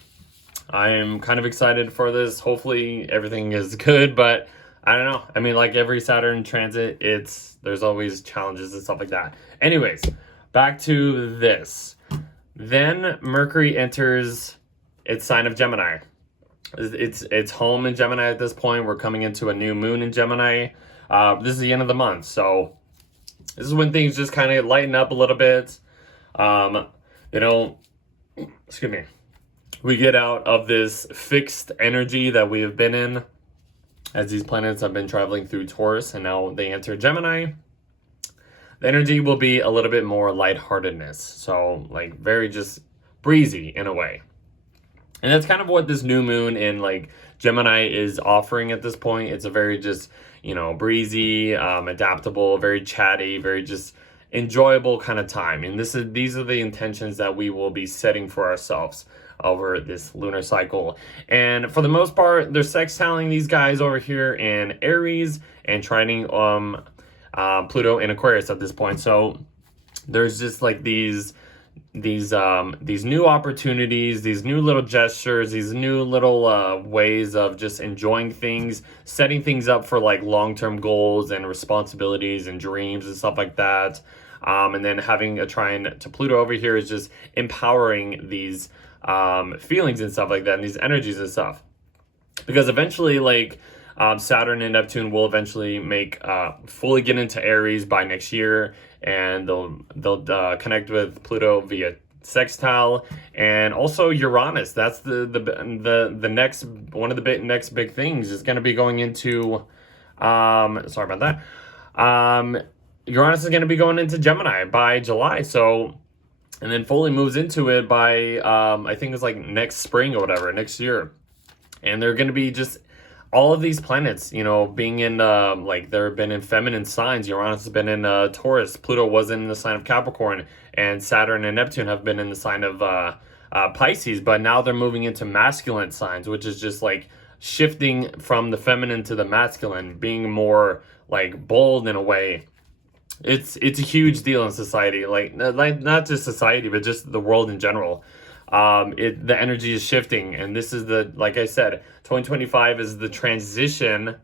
I'm kind of excited for this. Hopefully everything is good, but I don't know. I mean, like every Saturn transit, there's always challenges and stuff like that. Anyways, back to this. Then Mercury enters its sign of Gemini. It's home in Gemini at this point. We're coming into a new moon in Gemini. This is the end of the month, so this is when things just kind of lighten up a little bit. You know, excuse me. We get out of this fixed energy that we have been in, as these planets have been traveling through Taurus, and now they enter Gemini. The energy will be a little bit more lightheartedness, so like very just breezy in a way. And that's kind of what this new moon in like Gemini is offering at this point. It's a very just, you know, breezy, adaptable, very chatty, very just enjoyable kind of time. And these are the intentions that we will be setting for ourselves over this lunar cycle. And for the most part, they're sextiling these guys over here in Aries and trining Pluto in Aquarius at this point. So there's just like these new opportunities, these new little gestures, these new little ways of just enjoying things, setting things up for like long-term goals and responsibilities and dreams and stuff like that. And then having a trine to Pluto over here is just empowering these feelings and stuff like that, and these energies and stuff. Because eventually, like, Saturn and Neptune will eventually fully get into Aries by next year, and they'll connect with Pluto via sextile, and also Uranus. That's the next one of the next big things is going to be going into. Sorry about that. Uranus is going to be going into Gemini by July. So, and then fully moves into it by I think it's like next spring or whatever, next year, and they're going to be just. All of these planets, you know, being in, like, they've been in feminine signs. Uranus has been in Taurus. Pluto was in the sign of Capricorn. And Saturn and Neptune have been in the sign of Pisces. But now they're moving into masculine signs, which is just, like, shifting from the feminine to the masculine, being more, like, bold in a way. It's a huge deal in society. Like not just society, but just the world in general. The energy is shifting, and this is like I said, 2025 is the transition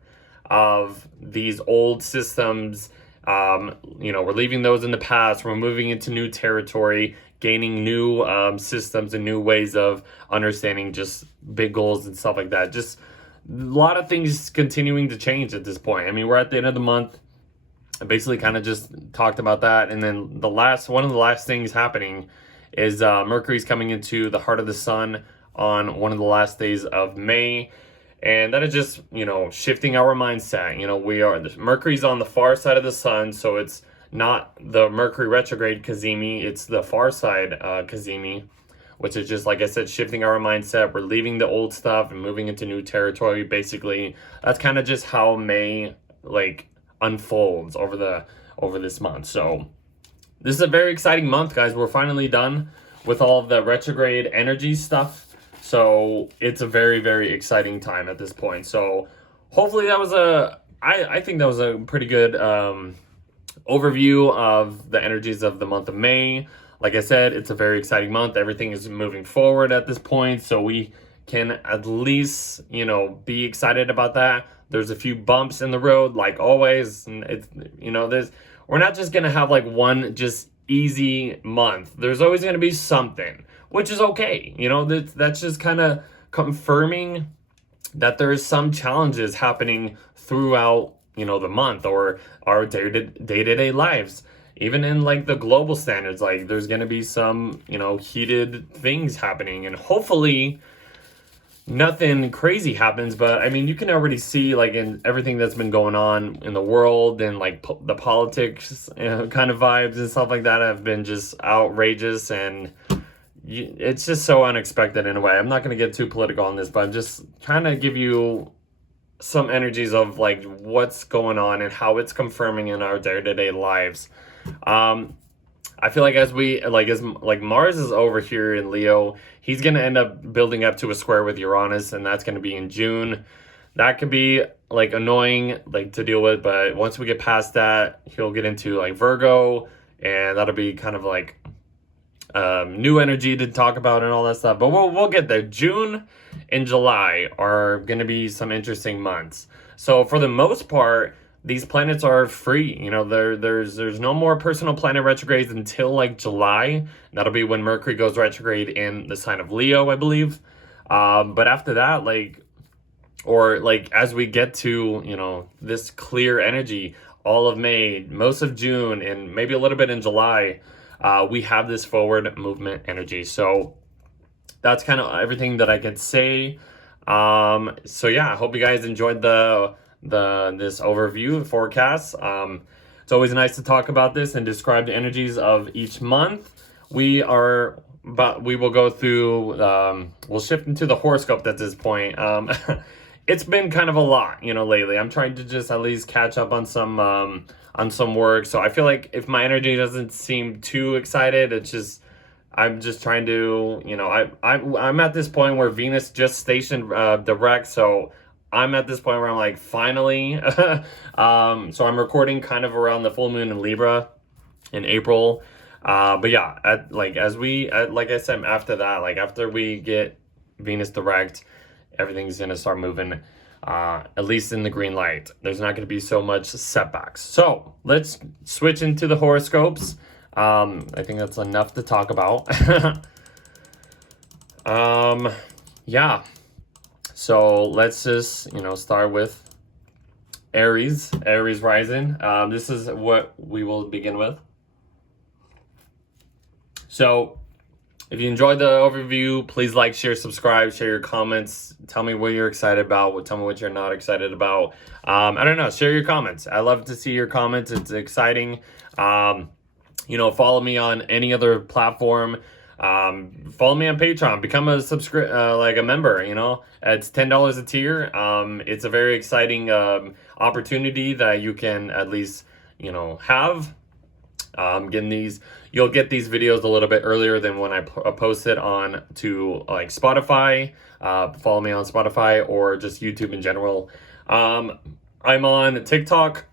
of these old systems. You know, we're leaving those in the past. We're moving into new territory, gaining new systems and new ways of understanding just big goals and stuff like that. Just a lot of things continuing to change at this point. I mean, we're at the end of the month. I basically kind of just talked about that, and then one of the last things happening is Mercury's coming into the heart of the sun on one of the last days of May. And that is just, shifting our mindset. Mercury's on the far side of the sun, so it's not the Mercury retrograde Cazimi, it's the far side Cazimi, which is just, like I said, shifting our mindset. We're leaving the old stuff and moving into new territory, basically. That's kind of just how May, unfolds over this month. So this is a very exciting month, guys. We're finally done with all of the retrograde energy stuff. So it's a very, very exciting time at this point. So hopefully that was I think that was a pretty good overview of the energies of the month of May. Like I said, it's a very exciting month. Everything is moving forward at this point. So we can at least, be excited about that. There's a few bumps in the road, like always. And it's, we're not just going to have one just easy month. There's always going to be something, which is okay. That's just kind of confirming that there's some challenges happening throughout, the month or our day-to-day lives. Even in the global standards, there's going to be some, heated things happening, and hopefully nothing crazy happens. But I mean, you can already see in everything that's been going on in the world, and the politics kind of vibes and stuff like that have been just outrageous, and it's just so unexpected in a way. I'm not going to get too political on this, but I'm just trying to give you some energies of what's going on and how it's confirming in our day-to-day lives. I feel as Mars is over here in Leo, he's going to end up building up to a square with Uranus, and that's going to be in June. That could be annoying to deal with, but once we get past that, he'll get into Virgo, and that'll be kind of new energy to talk about and all that stuff. But we'll get there. June and July are going to be some interesting months. So for the most part, these planets are free. There's no more personal planet retrogrades until July. That'll be when Mercury goes retrograde in the sign of Leo, I believe. But after that, as we get to, this clear energy, all of May, most of June, and maybe a little bit in July, we have this forward movement energy. So that's kind of everything that I could say. So yeah, I hope you guys enjoyed this overview forecast. It's always nice to talk about this and describe the energies of each month. We will go through, we'll shift into the horoscope at this point. It's been kind of a lot, lately. I'm trying to just at least catch up on some work. So I feel if my energy doesn't seem too excited, I'm just trying to, I'm at this point where Venus just stationed direct. So I'm at this point where I'm finally. So I'm recording kind of around the full moon in Libra in April. But yeah, like I said, after that, after we get Venus direct, everything's going to start moving, at least in the green light. There's not going to be so much setbacks. So let's switch into the horoscopes. I think that's enough to talk about. Yeah. So let's just, start with Aries rising. This is what we will begin with. So if you enjoyed the overview, please like, share, subscribe, share your comments. Tell me what you're excited about. Tell me what you're not excited about. I don't know. Share your comments. I love to see your comments. It's exciting. Follow me on any other platform. Follow me on Patreon. Become a member. It's $10 a tier. It's a very exciting opportunity that you can at least have. You'll get these videos a little bit earlier than when I post it on to Spotify. Follow me on Spotify or just YouTube in general. I'm on TikTok.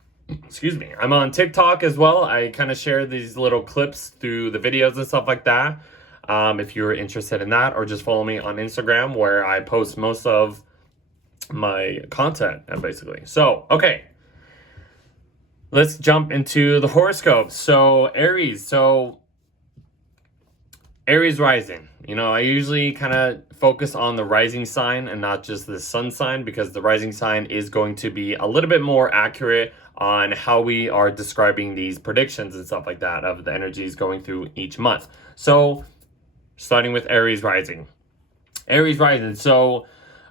I'm on TikTok as well. I kind of share these little clips through the videos and stuff like that. If you're interested in that, or just follow me on Instagram where I post most of my content, basically. So, okay. Let's jump into the horoscope. So Aries rising. I usually kind of focus on the rising sign and not just the sun sign, because the rising sign is going to be a little bit more accurate on how we are describing these predictions and stuff like that of the energies going through each month. So starting with Aries rising. Aries rising. So,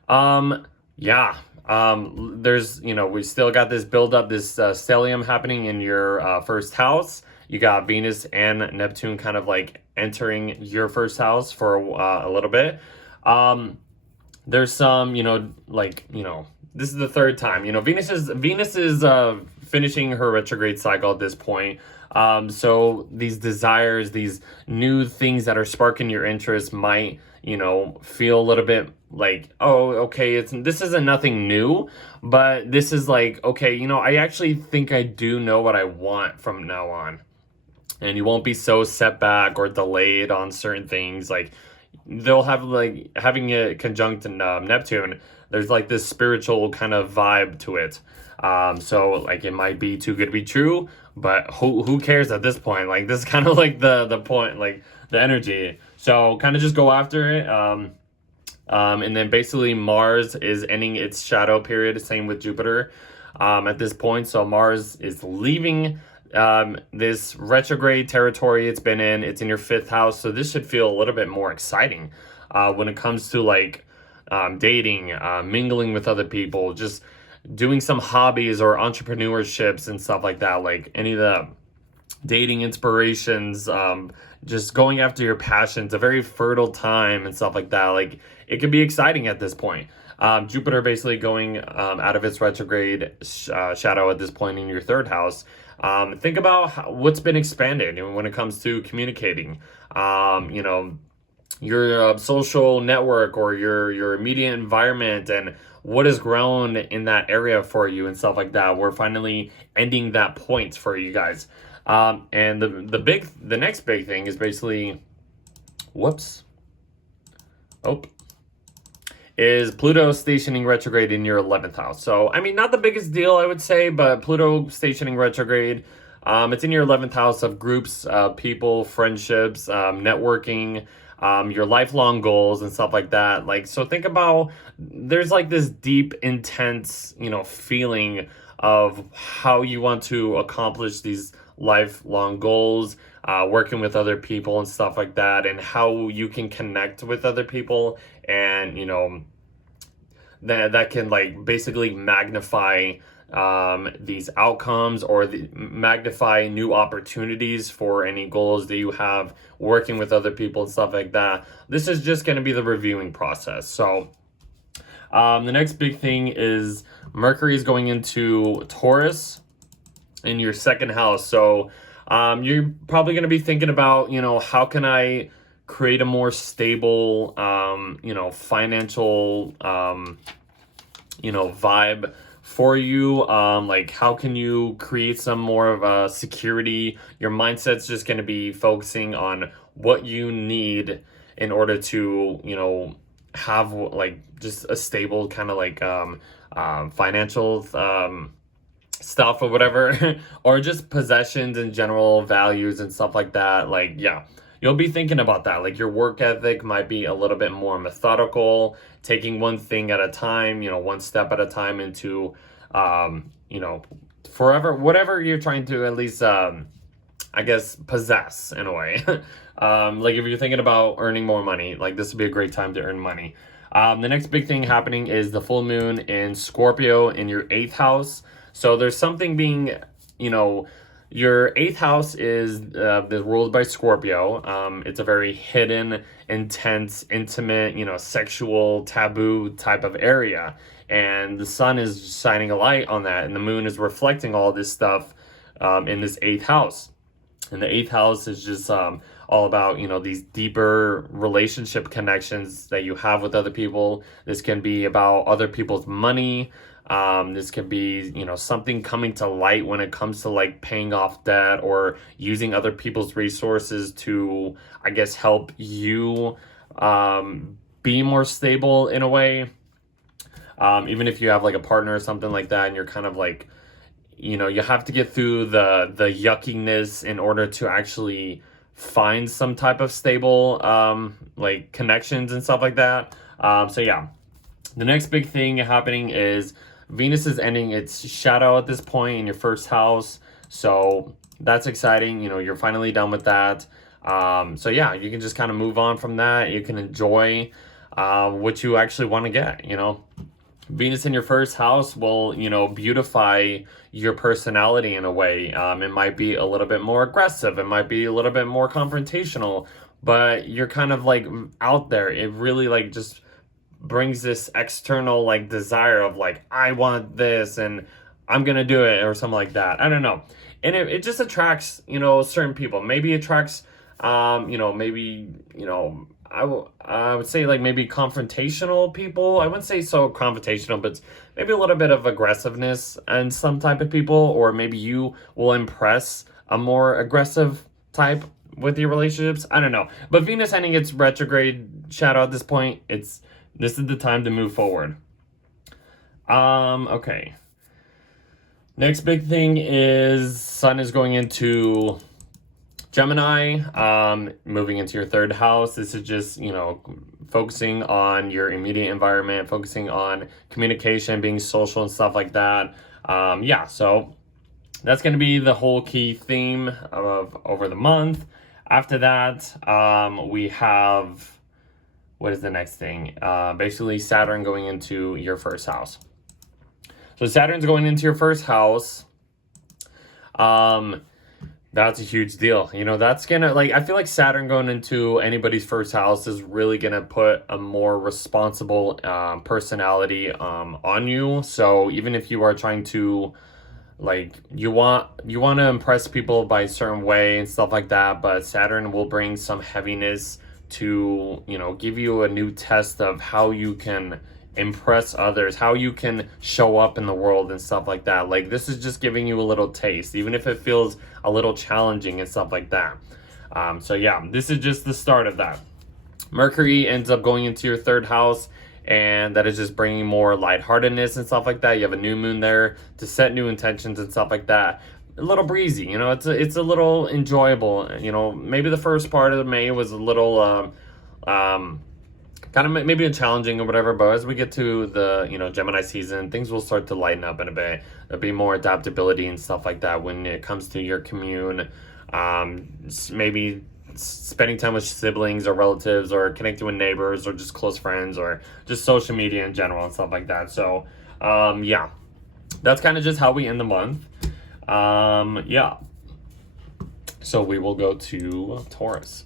yeah. There's, we still got this build up, this stellium happening in your first house. You got Venus and Neptune kind of like entering your first house for a little bit. There's some, this is the third time. Venus is finishing her retrograde cycle at this point. So these desires, these new things that are sparking your interest might, feel a little bit like, oh, okay, this isn't nothing new, but this is like, okay, I actually think I do know what I want from now on. And you won't be so set back or delayed on certain things. Like, they'll have like having a conjunct in Neptune, there's like this spiritual kind of vibe to it. So like it might be too good to be true, but who cares at this point? Like, this is kind of like the point, like the energy. So kind of just go after it. And then basically Mars is ending its shadow period, same with Jupiter at this point. So Mars is leaving this retrograde territory it's been in. It's in your 5th house, so this should feel a little bit more exciting when it comes to like dating, mingling with other people, just doing some hobbies or entrepreneurships and stuff like that, like any of the dating inspirations, just going after your passions, a very fertile time and stuff like that. Like, it can be exciting at this point. Jupiter basically going out of its retrograde shadow at this point in your 3rd house. Think about what's been expanded when it comes to communicating. Your social network or your immediate environment, and what has grown in that area for you and stuff like that. We're finally ending that point for you guys. And the next big thing is basically, is Pluto stationing retrograde in your 11th house. So, I mean, not the biggest deal, I would say, but Pluto stationing retrograde, it's in your 11th house of groups, people, friendships, networking, your lifelong goals and stuff like that. Like, so think about, there's like this deep, intense, feeling of how you want to accomplish these lifelong goals, working with other people and stuff like that, and how you can connect with other people, and that can like basically magnify these outcomes, or magnify new opportunities for any goals that you have working with other people and stuff like that. This is just going to be the reviewing process. So the next big thing is Mercury is going into Taurus in your 2nd house. So you're probably going to be thinking about, how can I create a more stable, financial, vibe for you. Like, how can you create some more of a security? Your mindset's just going to be focusing on what you need in order to, have like just a stable kind of like financial stuff or whatever, or just possessions and general values and stuff like that. Like, yeah, you'll be thinking about that. Like, your work ethic might be a little bit more methodical, taking one thing at a time, one step at a time into, forever, whatever you're trying to at least, I guess, possess in a way. Like, if you're thinking about earning more money, like, this would be a great time to earn money. The next big thing happening is the full moon in Scorpio in your 8th house. So there's something being, your 8th house is ruled by Scorpio. It's a very hidden, intense, intimate, sexual, taboo type of area. And the sun is shining a light on that, and the moon is reflecting all this stuff in this 8th house. And the 8th house is just all about, these deeper relationship connections that you have with other people. This can be about other people's money. This can be, something coming to light when it comes to like paying off debt, or using other people's resources to, I guess, help you be more stable in a way. Even if you have like a partner or something like that, and you're kind of like, you have to get through the yuckiness in order to actually find some type of stable like connections and stuff like that. So yeah, the next big thing happening is Venus is ending its shadow at this point in your 1st house. So that's exciting. You're finally done with that. So yeah, you can just kind of move on from that. You can enjoy what you actually want to get, you know. Venus in your first house will, you know, beautify your personality in a way. It might be a little bit more aggressive. It might be a little bit more confrontational, but you're kind of like out there. It really like just brings this external like desire of like, I want this and I'm gonna do it or something like that. I don't know. And it just attracts, you know, certain people. Maybe attracts, you know, maybe, you know, I would say like maybe confrontational people. I wouldn't say so confrontational, but maybe a little bit of aggressiveness and some type of people, or maybe you will impress a more aggressive type with your relationships. I don't know. But Venus ending its retrograde shadow at this point, this is the time to move forward. Okay. Next big thing is Sun is going into Gemini, moving into your third house. This is just, you know, focusing on your immediate environment, focusing on communication, being social and stuff like that. Yeah, so that's going to be the whole key theme of over the month. After that, we have, what is the next thing? Basically Saturn going into your first house. So Saturn's going into your first house. That's a huge deal. You know, that's gonna, like, I feel like Saturn going into anybody's first house is really gonna put a more responsible personality on you. So even if you are trying to, like, you want to impress people by a certain way and stuff like that, but Saturn will bring some heaviness to, you know, give you a new test of how you can impress others, how you can show up in the world and stuff like that. Like, this is just giving you a little taste, even if it feels a little challenging and stuff like that. So yeah, this is just the start of that. Mercury ends up going into your third house, and that is just bringing more lightheartedness and stuff like that. You have a new moon there to set new intentions and stuff like that. A little breezy, you know, it's a little enjoyable. You know, maybe the first part of May was a little kind of maybe challenging or whatever, but as we get to the, you know, Gemini season, things will start to lighten up in a bit. There'll be more adaptability and stuff like that when it comes to your commune. Maybe spending time with siblings or relatives, or connecting with neighbors, or just close friends, or just social media in general and stuff like that. So yeah, that's kind of just how we end the month. Yeah, so we will go to Taurus.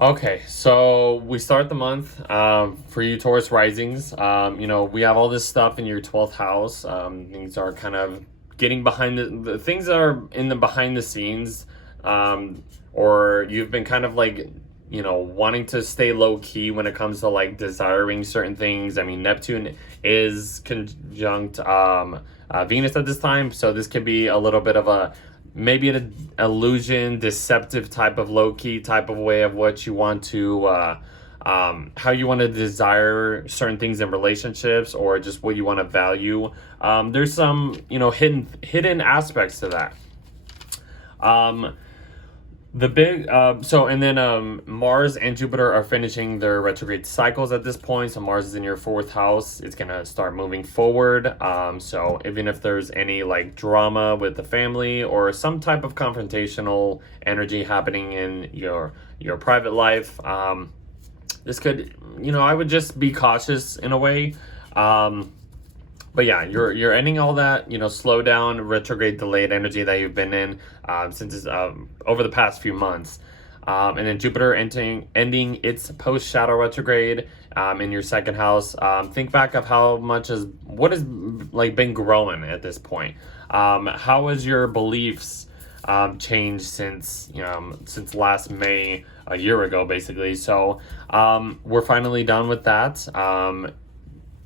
Okay, so we start the month for you Taurus risings. You know, we have all this stuff in your 12th house. Things are kind of getting behind the things that are in the behind the scenes, or you've been kind of like, you know, wanting to stay low key when it comes to like desiring certain things. I mean, Neptune is conjunct Venus at this time, so this could be a little bit of a, maybe an illusion, deceptive type of low-key type of way of what you want to, how you want to desire certain things in relationships, or just what you want to value. There's some, you know, hidden aspects to that. The big, and then Mars and Jupiter are finishing their retrograde cycles at this point. So Mars is in your fourth house. It's going to start moving forward. So even if there's any like drama with the family, or some type of confrontational energy happening in your private life, this could, you know, I would just be cautious in a way. But yeah, you're ending all that, you know, slow down, retrograde, delayed energy that you've been in since over the past few months. And then Jupiter ending its post-shadow retrograde in your second house. Think back of what has like been growing at this point. How has your beliefs changed since last May, a year ago, basically? So we're finally done with that.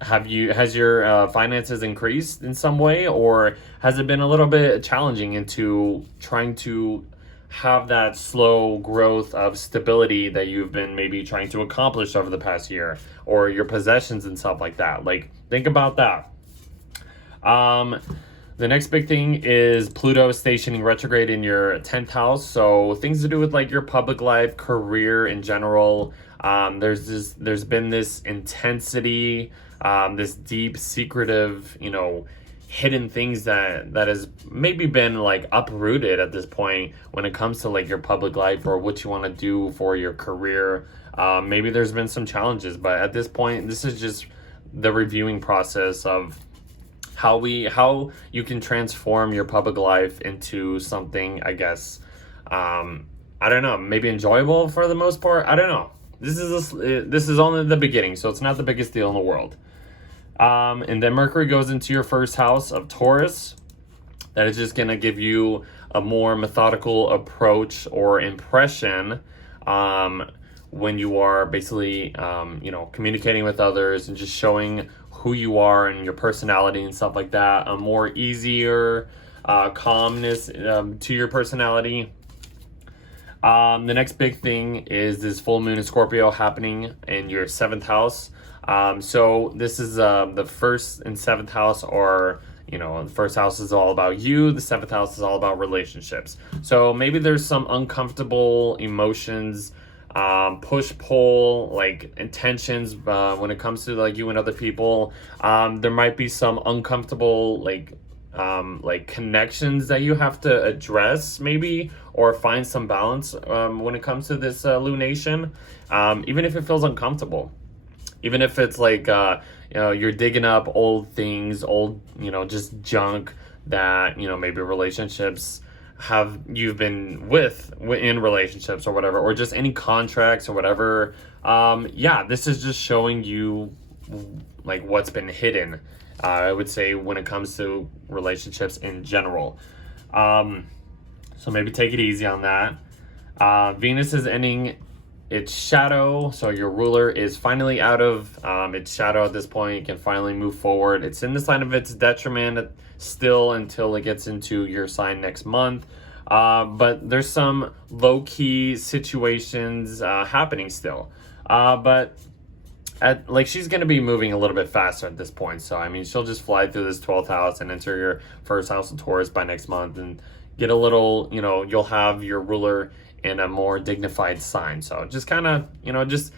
Has your finances increased in some way, or has it been a little bit challenging into trying to have that slow growth of stability that you've been maybe trying to accomplish over the past year, or your possessions and stuff like that? Like, think about that. The next big thing is Pluto stationing retrograde in your 10th house. So things to do with like your public life, career in general. There's been this intensity this deep, secretive, you know, hidden things that has maybe been like uprooted at this point when it comes to like your public life or what you want to do for your career. Maybe there's been some challenges, but at this point, this is just the reviewing process of how you can transform your public life into something, I guess, I don't know, maybe enjoyable for the most part. I don't know. This is only the beginning, so it's not the biggest deal in the world. And then Mercury goes into your first house of Taurus. That is just going to give you a more methodical approach or impression when you are basically, you know, communicating with others and just showing who you are and your personality and stuff like that. A more easier calmness to your personality. The next big thing is this full moon in Scorpio happening in your 7th house. So this is the 1st and 7th house are, you know, the 1st house is all about you. The 7th house is all about relationships. So maybe there's some uncomfortable emotions, push-pull, like intentions when it comes to like you and other people. There might be some uncomfortable like connections that you have to address maybe, or find some balance when it comes to this lunation, even if it feels uncomfortable. Even if it's like, you know, you're digging up old things, old, you know, just junk that, you know, maybe relationships you've been in relationships or whatever, or just any contracts or whatever. Yeah, this is just showing you like what's been hidden, I would say, when it comes to relationships in general. So maybe take it easy on that. Venus is ending its shadow, so your ruler is finally out of its shadow at this point. You can finally move forward. It's in the sign of its detriment still until it gets into your sign next month, but there's some low-key situations happening still, but like she's going to be moving a little bit faster at this point. So I mean, she'll just fly through this 12th house and enter your 1st house of Taurus by next month and get a little, you know, you'll have your ruler in a more dignified sign. So just kind of, you know, just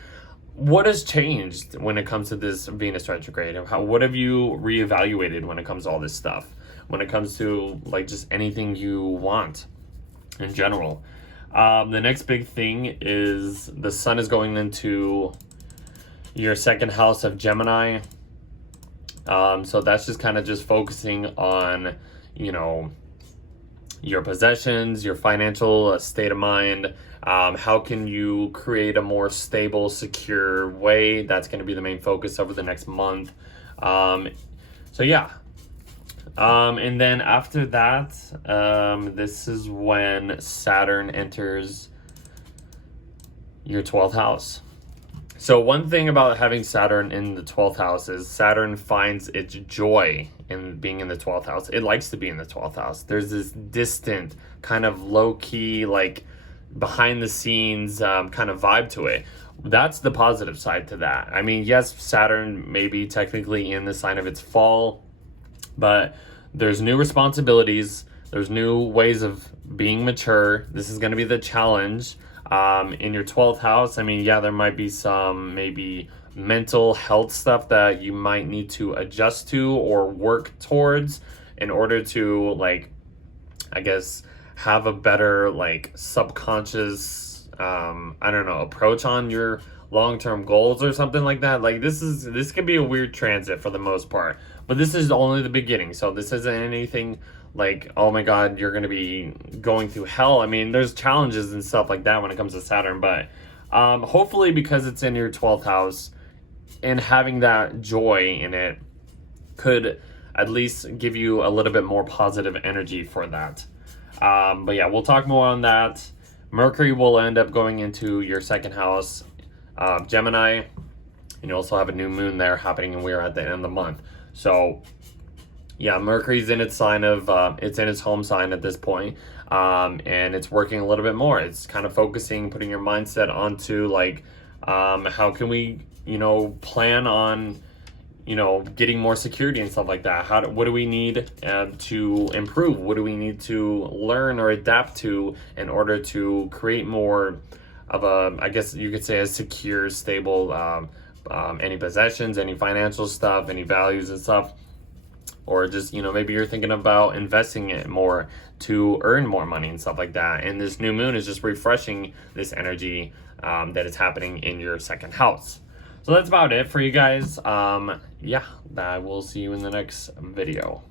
what has changed when it comes to this Venus retrograde? What have you reevaluated when it comes to all this stuff? When it comes to like just anything you want in general. The next big thing is the sun is going into your 2nd house of Gemini. So that's just kind of just focusing on, you know, your possessions, your financial state of mind. How can you create a more stable, secure way? That's going to be the main focus over the next month. So yeah. And then after that, this is when Saturn enters your 12th house. So one thing about having Saturn in the 12th house is Saturn finds its joy in being in the 12th house. It likes to be in the 12th house. There's this distant, kind of low-key, like behind the scenes kind of vibe to it. That's the positive side to that. I mean, yes, Saturn may be technically in the sign of its fall, but there's new responsibilities. There's new ways of being mature. This is going to be the challenge. In your 12th house, I mean, yeah, there might be some maybe mental health stuff that you might need to adjust to or work towards in order to, like, I guess, have a better, like, subconscious, I don't know, approach on your long-term goals or something like that. Like, this can be a weird transit for the most part, but this is only the beginning. So this isn't anything like, oh my God, you're going to be going through hell. I mean, there's challenges and stuff like that when it comes to Saturn, but hopefully because it's in your 12th house and having that joy in it could at least give you a little bit more positive energy for that. But yeah, we'll talk more on that. Mercury will end up going into your 2nd house, Gemini, and you also have a new moon there happening, and we're at the end of the month. So yeah, Mercury's in its sign of, it's in its home sign at this point, and it's working a little bit more. It's kind of focusing, putting your mindset onto like, how can we, you know, plan on, you know, getting more security and stuff like that. What do we need to improve? What do we need to learn or adapt to in order to create more of a, I guess you could say, a secure, stable any possessions, any financial stuff, any values and stuff. Or just, maybe you're thinking about investing it more to earn more money and stuff like that. And this new moon is just refreshing this energy that is happening in your second house. So that's about it for you guys. Yeah, I will see you in the next video.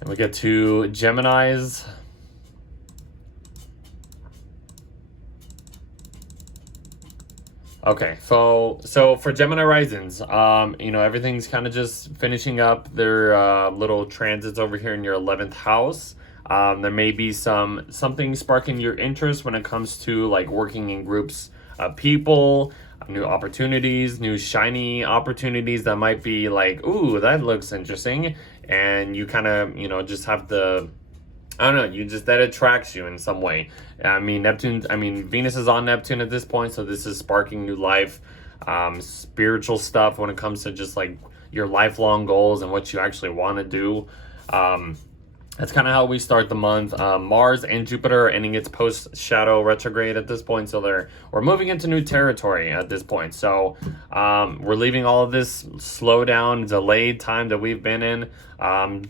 And we get to Geminis. Okay, so for Gemini risings, everything's kind of just finishing up their little transits over here in your 11th house. There may be something sparking your interest when it comes to like working in groups of people, new opportunities, new shiny opportunities that might be like, ooh, that looks interesting, and you kind of just have the, I don't know, that attracts you in some way. Venus is on Neptune at this point, so this is sparking new life, spiritual stuff when it comes to just like your lifelong goals and what you actually want to do. That's kind of how we start the month. Mars and Jupiter are ending its post-shadow retrograde at this point, so we're moving into new territory at this point. So we're leaving all of this slow down, delayed time that we've been in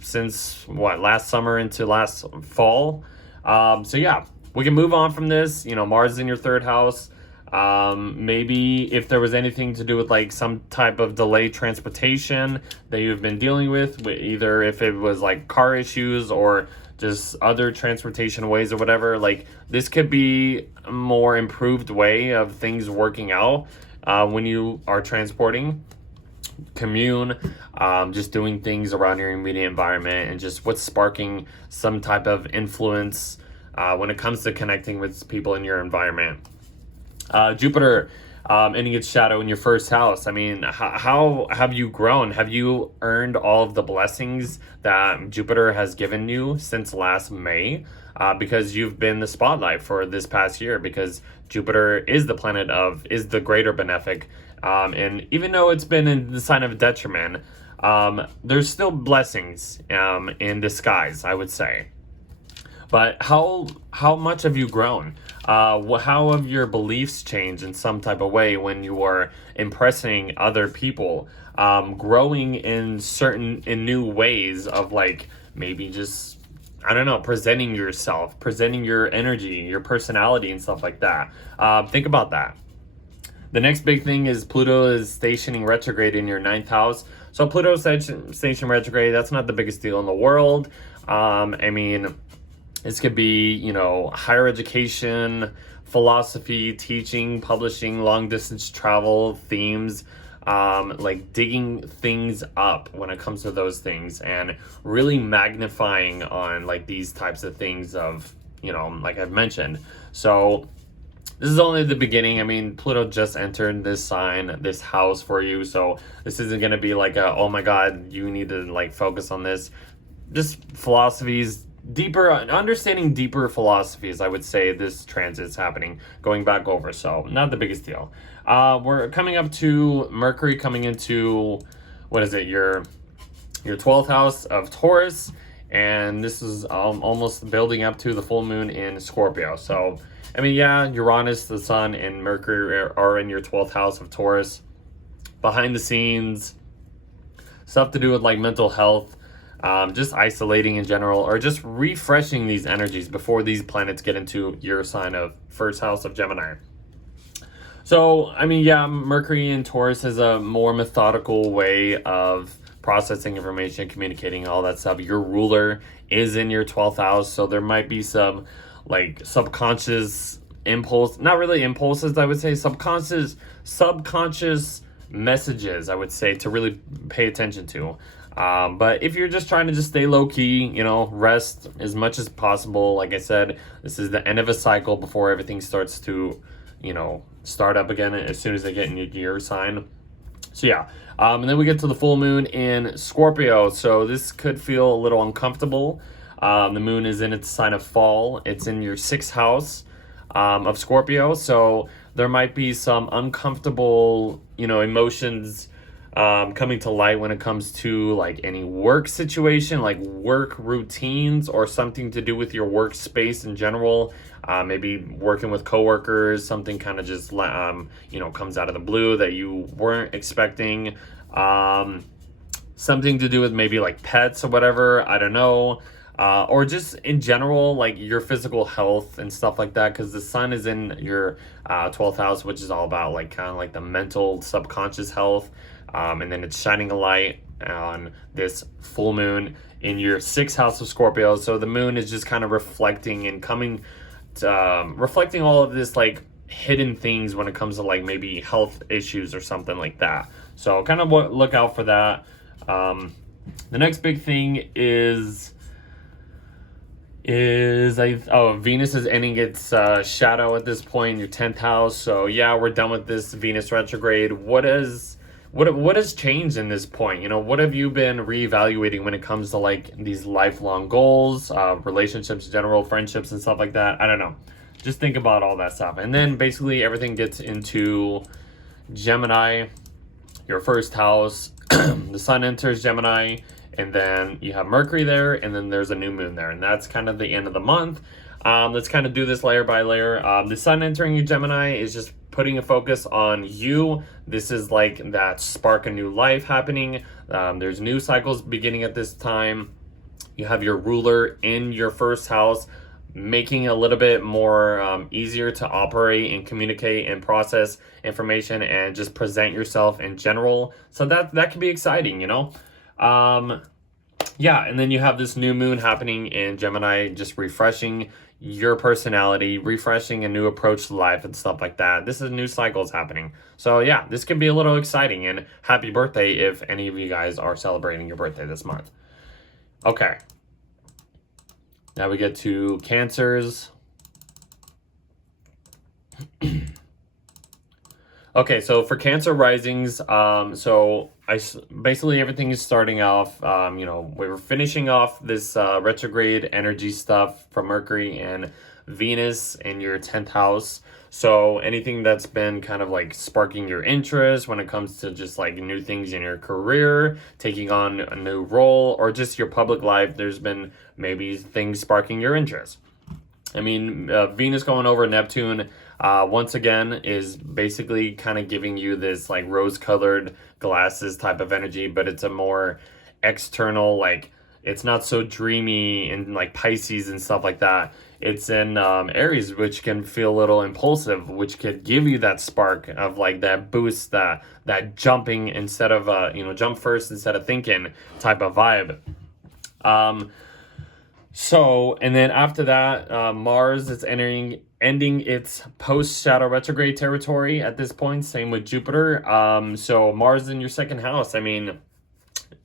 since last summer into last fall. So yeah, we can move on from this. Mars is in your third house. Maybe if there was anything to do with like some type of delayed transportation that you've been dealing with, either if it was like car issues or just other transportation ways or whatever, like this could be a more improved way of things working out when you are transporting, just doing things around your immediate environment, and just what's sparking some type of influence when it comes to connecting with people in your environment. Jupiter ending its shadow in your first house. How have you grown? Have you earned all of the blessings that Jupiter has given you since last May? Because you've been the spotlight for this past year, because Jupiter is the planet is the greater benefic. And even though it's been in the sign of detriment, there's still blessings in disguise, I would say. But how much have you grown? How have your beliefs changed in some type of way when you are impressing other people? Growing in new ways of like maybe just, I don't know, presenting yourself, presenting your energy, your personality and stuff like that. Think about that. The next big thing is Pluto is stationing retrograde in your 9th house. So Pluto station retrograde, that's not the biggest deal in the world. This could be, higher education, philosophy, teaching, publishing, long distance travel, themes, like digging things up when it comes to those things, and really magnifying on like these types of things of, like I've mentioned. So this is only the beginning. Pluto just entered this sign, this house for you. So this isn't going to be like oh my God, you need to like focus on this. Just philosophies, understanding deeper philosophies, I would say this transit's happening, going back over. So not the biggest deal. We're coming up to Mercury coming into, your 12th house of Taurus. And this is almost building up to the full moon in Scorpio. So, Uranus, the Sun, and Mercury are in your 12th house of Taurus. Behind the scenes, stuff to do with like mental health, just isolating in general, or just refreshing these energies before these planets get into your sign of first house of Gemini. So, Mercury in Taurus is a more methodical way of processing information, communicating, all that stuff. Your ruler is in your 12th house, so there might be some like subconscious impulse, not really impulses, I would say, subconscious messages, I would say, to really pay attention to. But if you're just trying to just stay low key, rest as much as possible. Like I said, this is the end of a cycle before everything starts to, start up again as soon as they get in your sign. So yeah, and then we get to the full moon in Scorpio. So this could feel a little uncomfortable. The moon is in its sign of fall. It's in your 6th house of Scorpio. So there might be some uncomfortable, emotions coming to light when it comes to like any work situation, like work routines or something to do with your workspace in general. Maybe working with coworkers, something kind of just comes out of the blue that you weren't expecting. Something to do with maybe like pets or whatever, I don't know. Or just in general, like your physical health and stuff like that, because the sun is in your 12th house, which is all about like kind of like the mental subconscious health. And then it's shining a light on this full moon in your 6th house of Scorpio. So the moon is just kind of reflecting and reflecting all of this like hidden things when it comes to like maybe health issues or something like that. So kind of look out for that. The next big thing is Venus is ending its shadow at this point in your 10th house. So yeah, we're done with this Venus retrograde. What has changed in this point? What have you been reevaluating when it comes to like these lifelong goals, relationships, general friendships and stuff like that? I don't know. Just think about all that stuff. And then basically everything gets into Gemini, your 1st house. The sun enters Gemini, and then you have Mercury there, and then there's a new moon there, and that's kind of the end of the month. Let's kind of do this layer by layer. The sun entering Gemini is just putting a focus on you. This is like that spark a new life happening. There's new cycles beginning at this time. You have your ruler in your 1st house, making it a little bit more easier to operate and communicate and process information and just present yourself in general. So that can be exciting, yeah, and then you have this new moon happening in Gemini, just refreshing your personality, refreshing a new approach to life and stuff like that. This is new cycles happening. So yeah, this can be a little exciting, and happy birthday if any of you guys are celebrating your birthday this month. Okay. Now we get to Cancers. Okay, so for Cancer risings, basically everything is starting off, we're finishing off this retrograde energy stuff from Mercury and Venus in your 10th house. So anything that's been kind of like sparking your interest when it comes to just like new things in your career, taking on a new role, or just your public life, there's been maybe things sparking your interest. I mean, Venus going over Neptune, once again, is basically kind of giving you this like rose-colored glasses type of energy, but it's a more external, like it's not so dreamy and like Pisces and stuff like that. It's in Aries, which can feel a little impulsive, which could give you that spark of like that boost, that jumping instead of jump first instead of thinking type of vibe. So, and then after that, Mars is ending its post-shadow retrograde territory at this point. Same with Jupiter. So Mars in your 2nd house. I mean,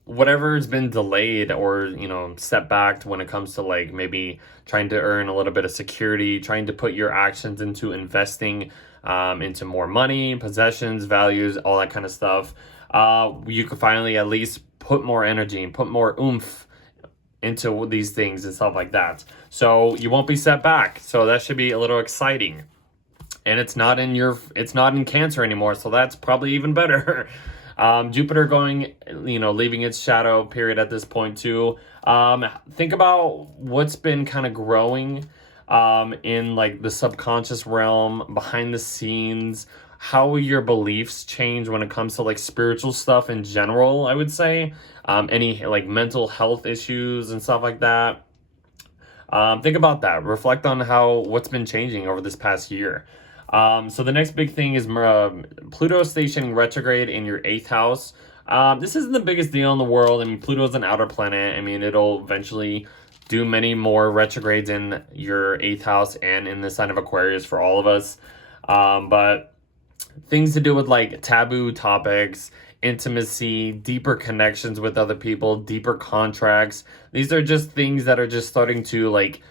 whatever's been delayed or, set back when it comes to like maybe trying to earn a little bit of security, trying to put your actions into investing, into more money, possessions, values, all that kind of stuff. You could finally at least put more energy and put more oomph into these things and stuff like that. So you won't be set back. So that should be a little exciting. And it's not in Cancer anymore. So that's probably even better. Jupiter going, leaving its shadow period at this point too. Think about what's been kind of growing in like the subconscious realm, behind the scenes, how your beliefs change when it comes to like spiritual stuff in general, I would say. Any like mental health issues and stuff like that. Think about that. Reflect on what's been changing over this past year. So the next big thing is Pluto stationing retrograde in your 8th house. This isn't the biggest deal in the world. I mean, Pluto's an outer planet. I mean, it'll eventually do many more retrogrades in your 8th house and in the sign of Aquarius for all of us. But things to do with like taboo topics, intimacy, deeper connections with other people, deeper contracts. These are just things that are just starting to like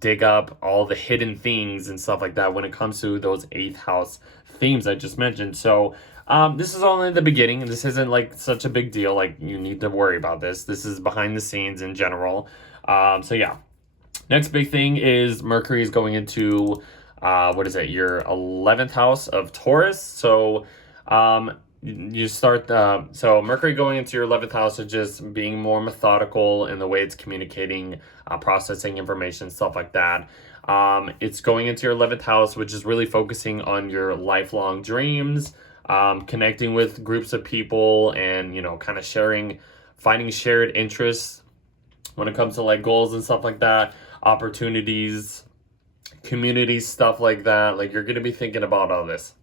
dig up all the hidden things and stuff like that when it comes to those 8th house themes I just mentioned. So this is only the beginning. This isn't like such a big deal. Like you need to worry about this. This is behind the scenes in general. So yeah. Next big thing is Mercury is going into your 11th house of Taurus. So you start so Mercury going into your 11th house is just being more methodical in the way it's communicating, processing information, stuff like that. It's going into your 11th house, which is really focusing on your lifelong dreams, connecting with groups of people, and kind of finding shared interests when it comes to like goals and stuff like that, opportunities, community stuff like that. Like, you're going to be thinking about all this.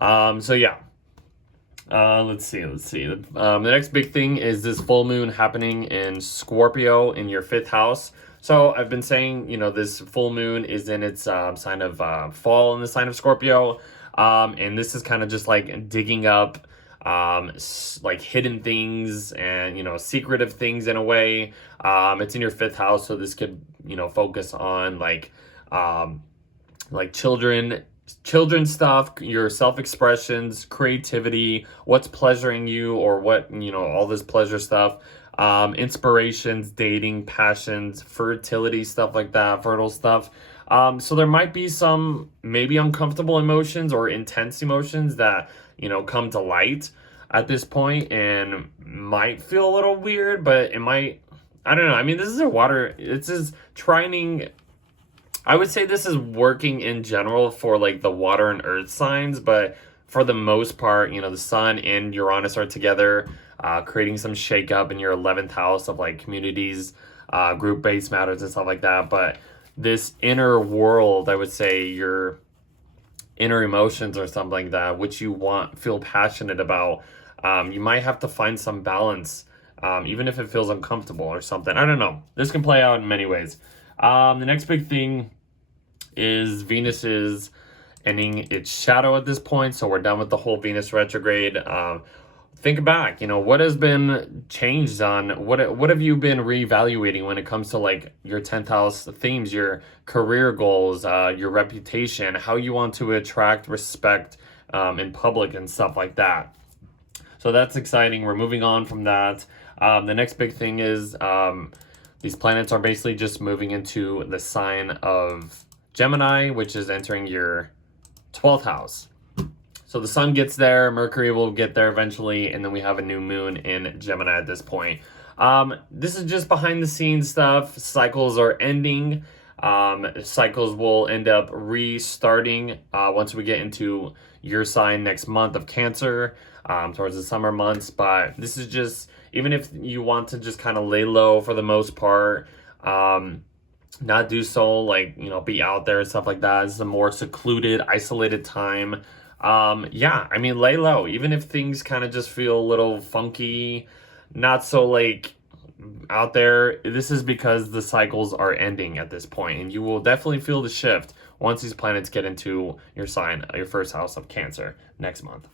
So yeah, let's see. The next big thing is this full moon happening in Scorpio in your 5th house. So I've been saying, this full moon is in its sign of fall in the sign of Scorpio. And this is kind of just like digging up like hidden things and, secretive things in a way. It's in your 5th house. So this could, focus on like children stuff, your self-expressions, creativity, what's pleasuring you, or what, all this pleasure stuff, inspirations, dating, passions, fertility, stuff like that, fertile stuff. So there might be some maybe uncomfortable emotions or intense emotions that, come to light at this point and might feel a little weird, but it might, I don't know. I mean, this is trining. I would say this is working in general for like the water and earth signs, but for the most part, the Sun and Uranus are together, creating some shakeup in your 11th house of like communities, group-based matters and stuff like that. But this inner world, I would say your inner emotions or something like that, which you feel passionate about, you might have to find some balance, even if it feels uncomfortable or something. I don't know. This can play out in many ways. The next big thing is Venus is ending its shadow at this point, so we're done with the whole Venus retrograde. Think back, what has been changed on, what have you been reevaluating when it comes to like your 10th house themes, your career goals, your reputation, how you want to attract respect in public and stuff like that. So that's exciting. We're moving on from that. The next big thing is these planets are basically just moving into the sign of Gemini, which is entering your 12th house. So the Sun gets there, Mercury will get there eventually, and then we have a new moon in Gemini at this point. This is just behind the scenes stuff. Cycles are ending. Cycles will end up restarting once we get into your sign next month of Cancer, towards the summer months. But this is just, even if you want to just kind of lay low for the most part, not do so, like, be out there and stuff like that. It's a more secluded, isolated time. Yeah, I mean, lay low. Even if things kind of just feel a little funky, not so like out there, this is because the cycles are ending at this point, and you will definitely feel the shift once these planets get into your sign, your 1st house of Cancer next month.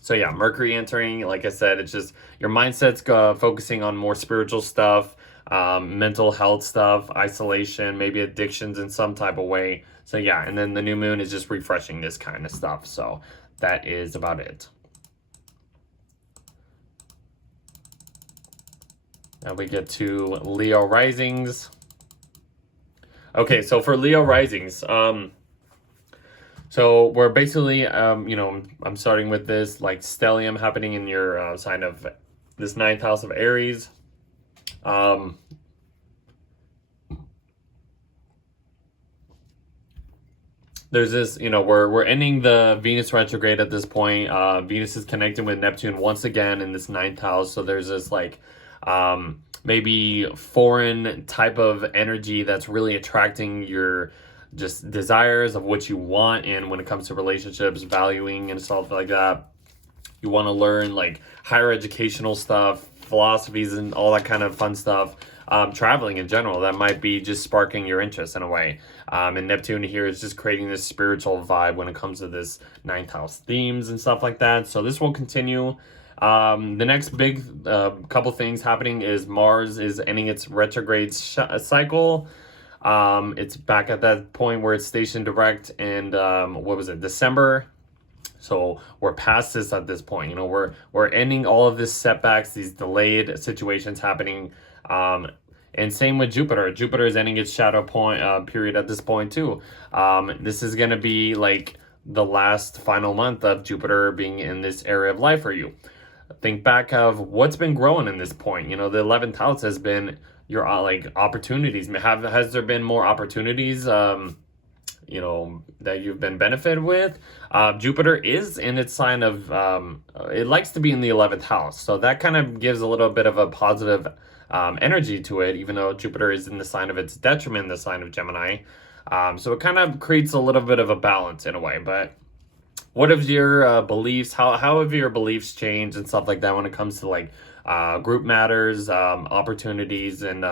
So yeah, Mercury entering, like I said, it's just your mindset's focusing on more spiritual stuff, mental health stuff, isolation, maybe addictions in some type of way. So yeah, and then the new moon is just refreshing this kind of stuff. So that is about it. Now we get to Leo risings. Okay, so for Leo risings, so we're basically, I'm starting with this like stellium happening in your sign of this 9th house of Aries. There's this, we're ending the Venus retrograde at this point. Venus is connecting with Neptune once again in this 9th house. So there's this like maybe foreign type of energy that's really attracting your just desires of what you want. And when it comes to relationships, valuing and stuff like that, you want to learn like higher educational stuff, philosophies and all that kind of fun stuff. Traveling in general, that might be just sparking your interest in a way. And Neptune here is just creating this spiritual vibe when it comes to this 9th house themes and stuff like that. So this will continue. The next big couple things happening is Mars is ending its retrograde cycle. It's back at that point where it's stationed direct, and December. So we're past this at this point. We're ending all of this setbacks, these delayed situations happening. And same with Jupiter. Jupiter is ending its shadow point period at this point too. This is going to be like the last final month of Jupiter being in this area of life for you. Think back of what's been growing in this point. You know, the 11th house has been your like opportunities. Has there been more opportunities you know, that you've been benefited with? Jupiter is in its sign of it likes to be in the 11th house, so that kind of gives a little bit of a positive energy to it, even though Jupiter is in the sign of its detriment, the sign of Gemini. So it kind of creates a little bit of a balance in a way. But what have your beliefs, how have your beliefs changed and stuff like that when it comes to like group matters, opportunities, and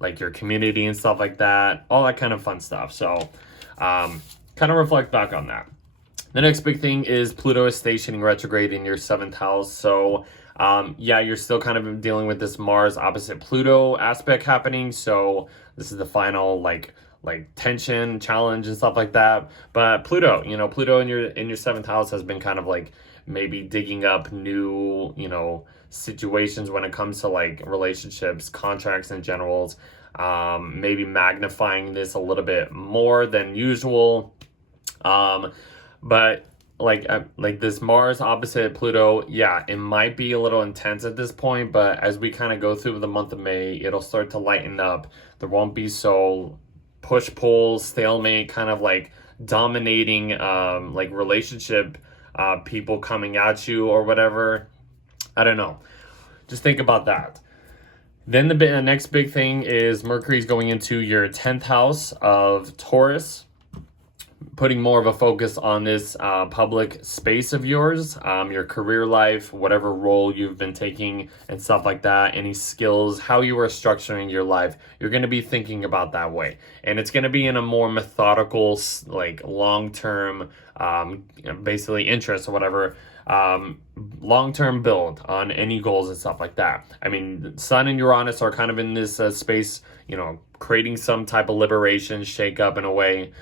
like your community and stuff like that, all that kind of fun stuff. So kind of reflect back on that. The next big thing is Pluto is stationing retrograde in your 7th house. So yeah, you're still kind of dealing with this Mars opposite Pluto aspect happening. So this is the final like tension, challenge, and stuff like that. But Pluto, you know, Pluto in your 7th house has been kind of like maybe digging up new, you know, situations when it comes to like relationships, contracts in generals. Maybe magnifying this a little bit more than usual. But like this Mars opposite Pluto, yeah, it might be a little intense at this point, but as we kind of go through the month of May, it'll start to lighten up. There won't be so push-pull, stalemate, kind of like dominating like relationship people coming at you or whatever. I don't know. Just think about that. Then the next big thing is Mercury's going into your 10th house of Taurus, putting more of a focus on this public space of yours, your career life, whatever role you've been taking and stuff like that, any skills, how you are structuring your life. You're going to be thinking about that way. And it's going to be in a more methodical, like long-term, basically interest or whatever, long-term build on any goals and stuff like that. I mean, Sun and Uranus are kind of in this space, you know, creating some type of liberation, shake up in a way.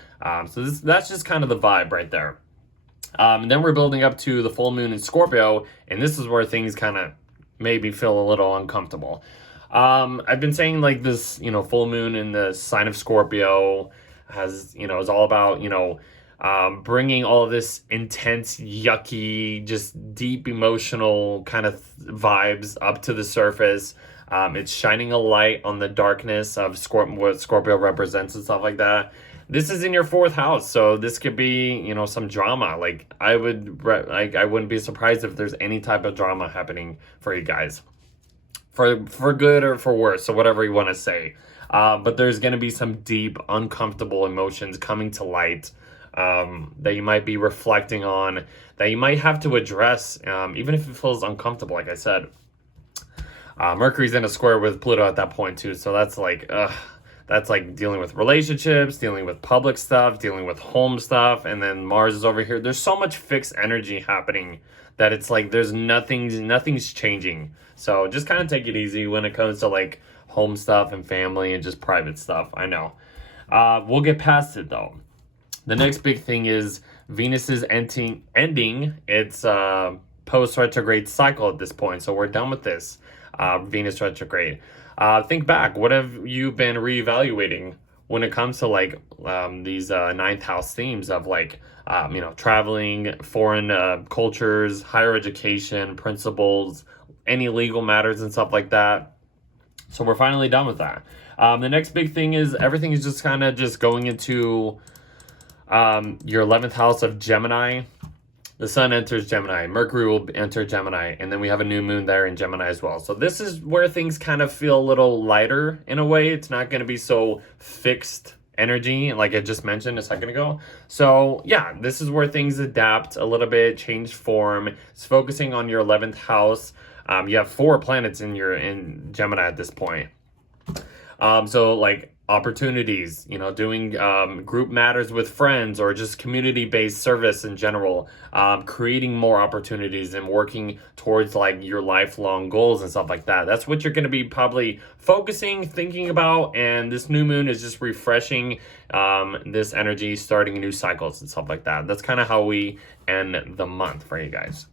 So that's just kind of the vibe right there. And then we're building up to the full moon in Scorpio, and this is where things kind of maybe feel a little uncomfortable. I've been saying like this, you know, full moon in the sign of Scorpio has, you know, is all about, you know, bringing all of this intense, yucky, just deep emotional kind of vibes up to the surface. It's shining a light on the darkness of what Scorpio represents and stuff like that. This is in your 4th house, so this could be, you know, some drama. Like I wouldn't be surprised if there's any type of drama happening for you guys, for good or for worse, so whatever you want to say. But there's going to be some deep, uncomfortable emotions coming to light that you might be reflecting on, that you might have to address, even if it feels uncomfortable. Like I said, Mercury's in a square with Pluto at that point too, so that's like dealing with relationships, dealing with public stuff, dealing with home stuff, and then Mars is over here. There's so much fixed energy happening that it's like there's nothing's changing. So just kind of take it easy when it comes to like home stuff and family and just private stuff. I know. We'll get past it though. The next big thing is Venus is ending its post-retrograde cycle at this point. So we're done with this Venus retrograde. Think back. What have you been reevaluating when it comes to like these 9th house themes of like, you know, traveling, foreign cultures, higher education, principles, any legal matters and stuff like that? So we're finally done with that. The next big thing is everything is just kind of just going into your 11th house of Gemini. The Sun enters Gemini, Mercury will enter Gemini, and then we have a new moon there in Gemini as well. So this is where things kind of feel a little lighter in a way. It's not going to be so fixed energy like I just mentioned a second ago. So yeah, this is where things adapt a little bit, change form. It's focusing on your 11th house. You have 4 planets in Gemini at this point. So like opportunities, you know, doing group matters with friends or just community-based service in general, creating more opportunities and working towards like your lifelong goals and stuff like that. That's what you're going to be probably focusing, thinking about, and this new moon is just refreshing this energy, starting new cycles and stuff like that. That's kind of how we end the month for you guys.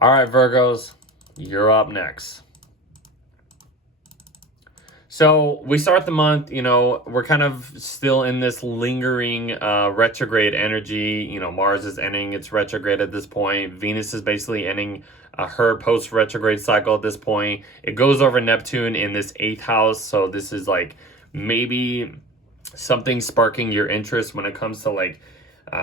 All right, Virgos, you're up next. So we start the month, we're kind of still in this lingering retrograde energy. Mars is ending its retrograde at this point. Venus is basically ending her post retrograde cycle at this point. It goes over Neptune in this 8th house. So this is like maybe something sparking your interest when it comes to like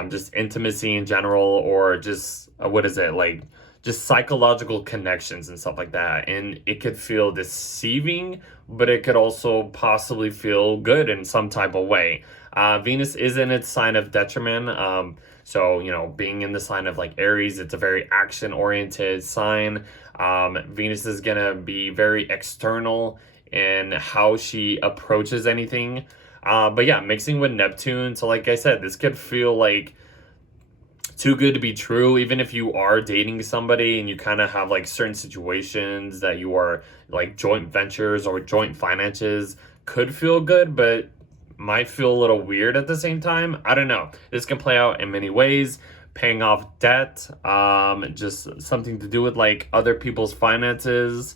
just intimacy in general, or just what is it like? Just psychological connections and stuff like that. And it could feel deceiving, but it could also possibly feel good in some type of way. Venus is in its sign of detriment. So, being in the sign of like Aries, it's a very action oriented sign. Venus is going to be very external in how she approaches anything. But yeah, mixing with Neptune. So like I said, this could feel like too good to be true, even if you are dating somebody and you kind of have like certain situations that you are like joint ventures or joint finances could feel good, but might feel a little weird at the same time. I don't know. This can play out in many ways. Paying off debt, just something to do with like other people's finances,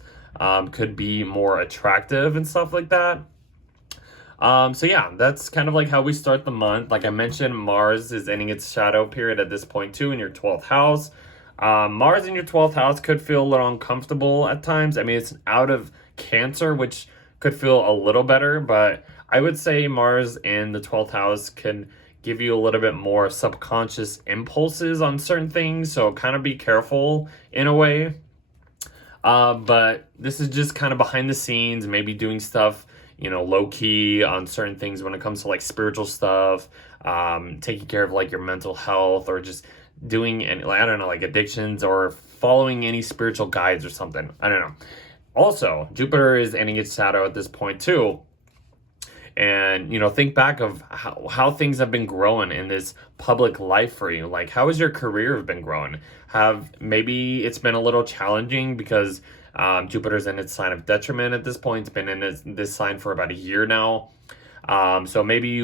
could be more attractive and stuff like that. So yeah, that's kind of like how we start the month. Like I mentioned, Mars is ending its shadow period at this point too in your 12th house. Mars in your 12th house could feel a little uncomfortable at times. I mean, it's out of Cancer, which could feel a little better, but I would say Mars in the 12th house can give you a little bit more subconscious impulses on certain things. So kind of be careful in a way. But this is just kind of behind the scenes, maybe doing stuff low key on certain things when it comes to like spiritual stuff, taking care of like your mental health, or just doing any, like, I don't know, like addictions, or following any spiritual guides or something. I don't know. Also, Jupiter is ending its shadow at this point too. And, think back of how things have been growing in this public life for you. Like, how has your career been growing? Maybe it's been a little challenging because Jupiter's in its sign of detriment at this point. It's been in this sign for about a year now. So maybe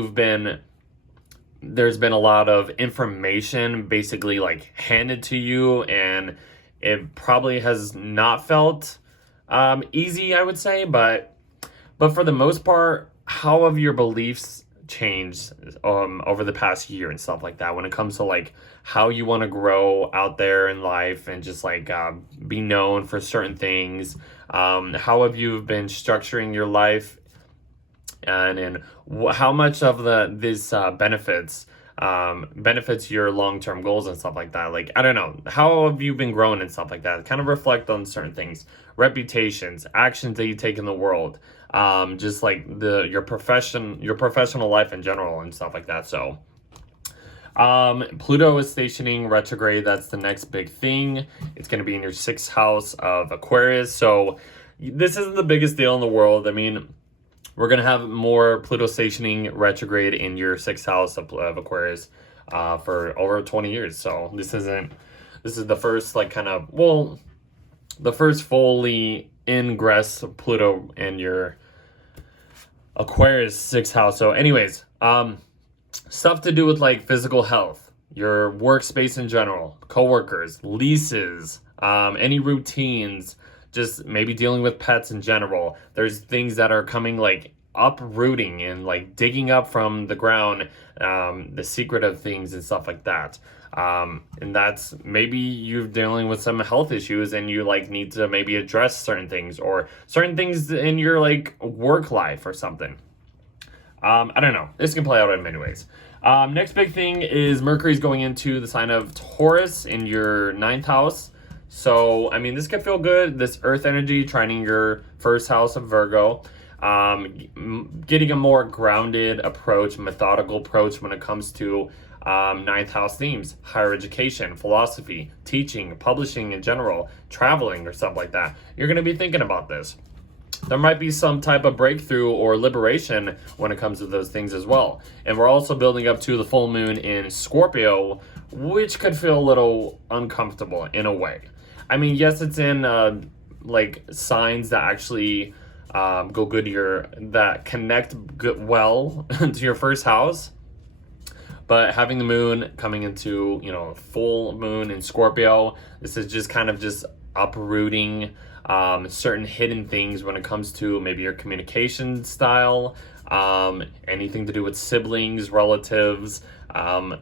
there's been a lot of information basically like handed to you, and it probably has not felt easy, I would say. But for the most part, how have your beliefs changed over the past year and stuff like that when it comes to like how you want to grow out there in life and just like be known for certain things? How have you been structuring your life, and how much of this benefits your long-term goals and stuff like that? Like, I don't know, how have you been growing and stuff like that? Kind of reflect on certain things, reputations, actions that you take in the world, just like your professional life in general and stuff like that. So Pluto is stationing retrograde. That's the next big thing. It's going to be in your 6th house of Aquarius. So this isn't the biggest deal in the world. I mean, we're going to have more Pluto stationing retrograde in your 6th house of Aquarius for over 20 years. So this is the first like the first fully ingress of Pluto in your Aquarius 6th house. So anyways, stuff to do with like physical health, your workspace in general, coworkers, leases, any routines, just maybe dealing with pets in general. There's things that are coming like uprooting and like digging up from the ground, the secret of things and stuff like that. And that's maybe you're dealing with some health issues and you like need to maybe address certain things, or certain things in your like work life or something. I don't know. This can play out in many ways. Next big thing is Mercury's going into the sign of Taurus in your 9th house. So, I mean, this could feel good. This earth energy trining your 1st house of Virgo. Getting a more grounded approach, methodical approach when it comes to 9th house themes, higher education, philosophy, teaching, publishing in general, traveling or stuff like that. You're going to be thinking about this. There might be some type of breakthrough or liberation when it comes to those things as well. And we're also building up to the full moon in Scorpio, which could feel a little uncomfortable in a way. I mean, yes, it's in like signs that actually go good to that connect good, well to your 1st house. But having the moon coming into, full moon in Scorpio, this is just kind of just uprooting certain hidden things when it comes to maybe your communication style, anything to do with siblings, relatives,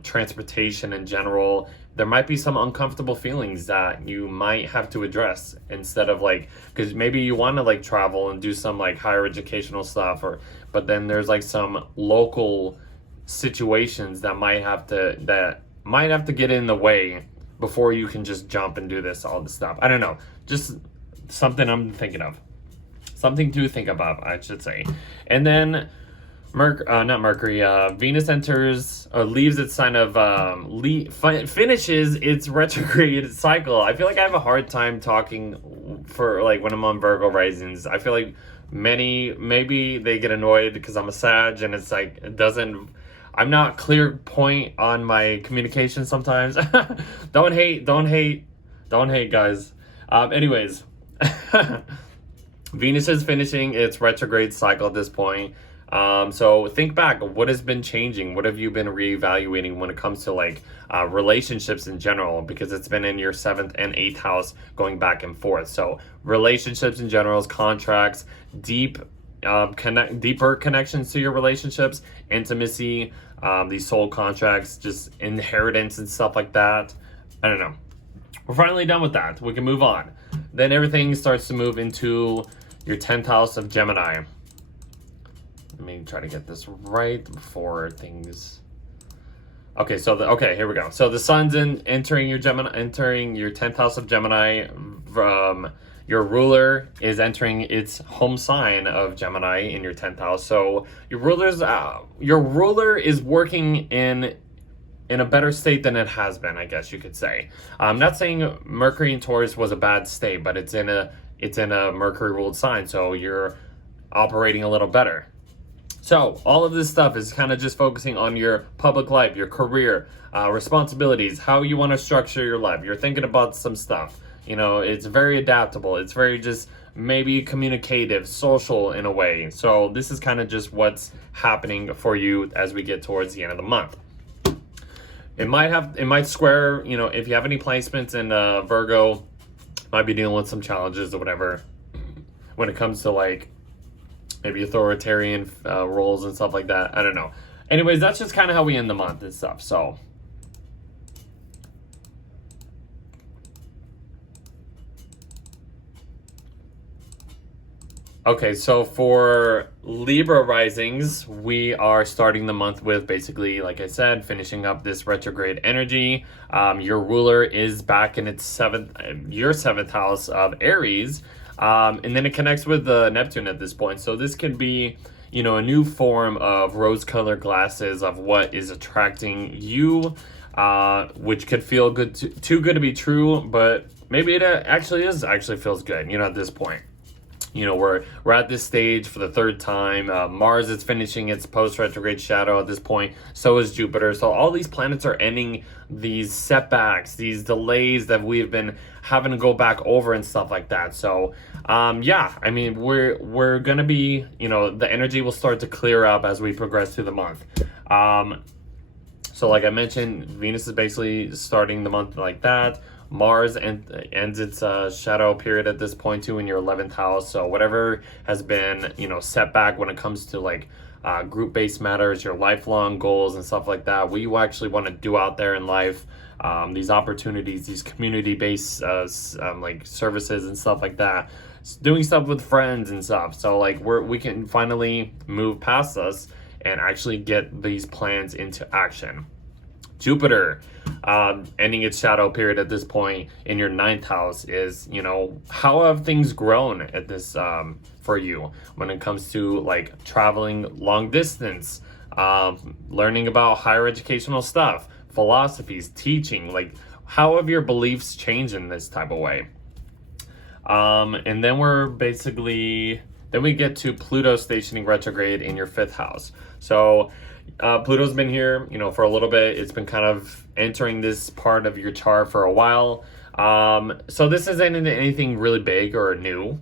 transportation in general. There might be some uncomfortable feelings that you might have to address instead of like, because maybe you want to like travel and do some like higher educational stuff, but then there's like some local situations that might have to get in the way before you can just jump and do all this stuff. I don't know, just something I'm thinking of, something to think about, I should say. And then Venus leaves its sign of finishes its retrograde cycle. I feel like I have a hard time talking for like when I'm on Virgo risings. I feel like maybe they get annoyed because I'm a Sag and it's like I'm not clear point on my communication sometimes. Don't hate, guys. Anyways, Venus is finishing its retrograde cycle at this point. So think back, what has been changing? What have you been reevaluating when it comes to like relationships in general? Because it's been in your 7th and 8th house going back and forth. So relationships in general, contracts, deeper connections to your relationships, intimacy, these soul contracts, just inheritance and stuff like that. I don't know. We're finally done with that. We can move on. Then everything starts to move into your 10th house of Gemini. Let me try to get this right before things. Okay, here we go. So the sun's entering your 10th house of Gemini. Your ruler is entering its home sign of Gemini in your 10th house. So your ruler is working in a better state than it has been, I guess you could say. I'm not saying Mercury in Taurus was a bad state, but it's in a Mercury ruled sign, so you're operating a little better. So all of this stuff is kind of just focusing on your public life, your career, responsibilities, how you want to structure your life. You're thinking about some stuff. You know, it's very adaptable. It's very just maybe communicative, social in a way. So this is kind of just what's happening for you as we get towards the end of the month. It might square, you know, if you have any placements in Virgo, might be dealing with some challenges or whatever when it comes to like maybe authoritarian roles and stuff like that. I don't know. Anyways, that's just kind of how we end the month and stuff. So okay, so for Libra risings, we are starting the month with basically, like I said, finishing up this retrograde energy. Your ruler is back in its your 7th house of Aries. And then it connects with Neptune at this point. So this could be, you know, a new form of rose-colored glasses of what is attracting you, which could feel good, too good to be true, but maybe it actually feels good, you know, at this point. You know, we're at this stage for the 3rd time. Mars is finishing its post-retrograde shadow at this point. So is Jupiter. So all these planets are ending these setbacks, these delays that we've been having to go back over and stuff like that. So, yeah, I mean, we're gonna be, you know, the energy will start to clear up as we progress through the month. So like I mentioned, Venus is basically starting the month like that. Mars ends its shadow period at this point too in your 11th house. So whatever has been, you know, setback when it comes to like group-based matters, your lifelong goals and stuff like that, what you actually want to do out there in life, these opportunities, these community-based like services and stuff like that, doing stuff with friends and stuff. So like we can finally move past us and actually get these plans into action. Jupiter, ending its shadow period at this point in your 9th house is, you know, how have things grown at this for you when it comes to like traveling long distance, learning about higher educational stuff, philosophies, teaching, like how have your beliefs changed in this type of way? And then we get to Pluto stationing retrograde in your 5th house. So Pluto's been here, you know, for a little bit. It's been kind of entering this part of your chart for a while. So this isn't anything really big or new.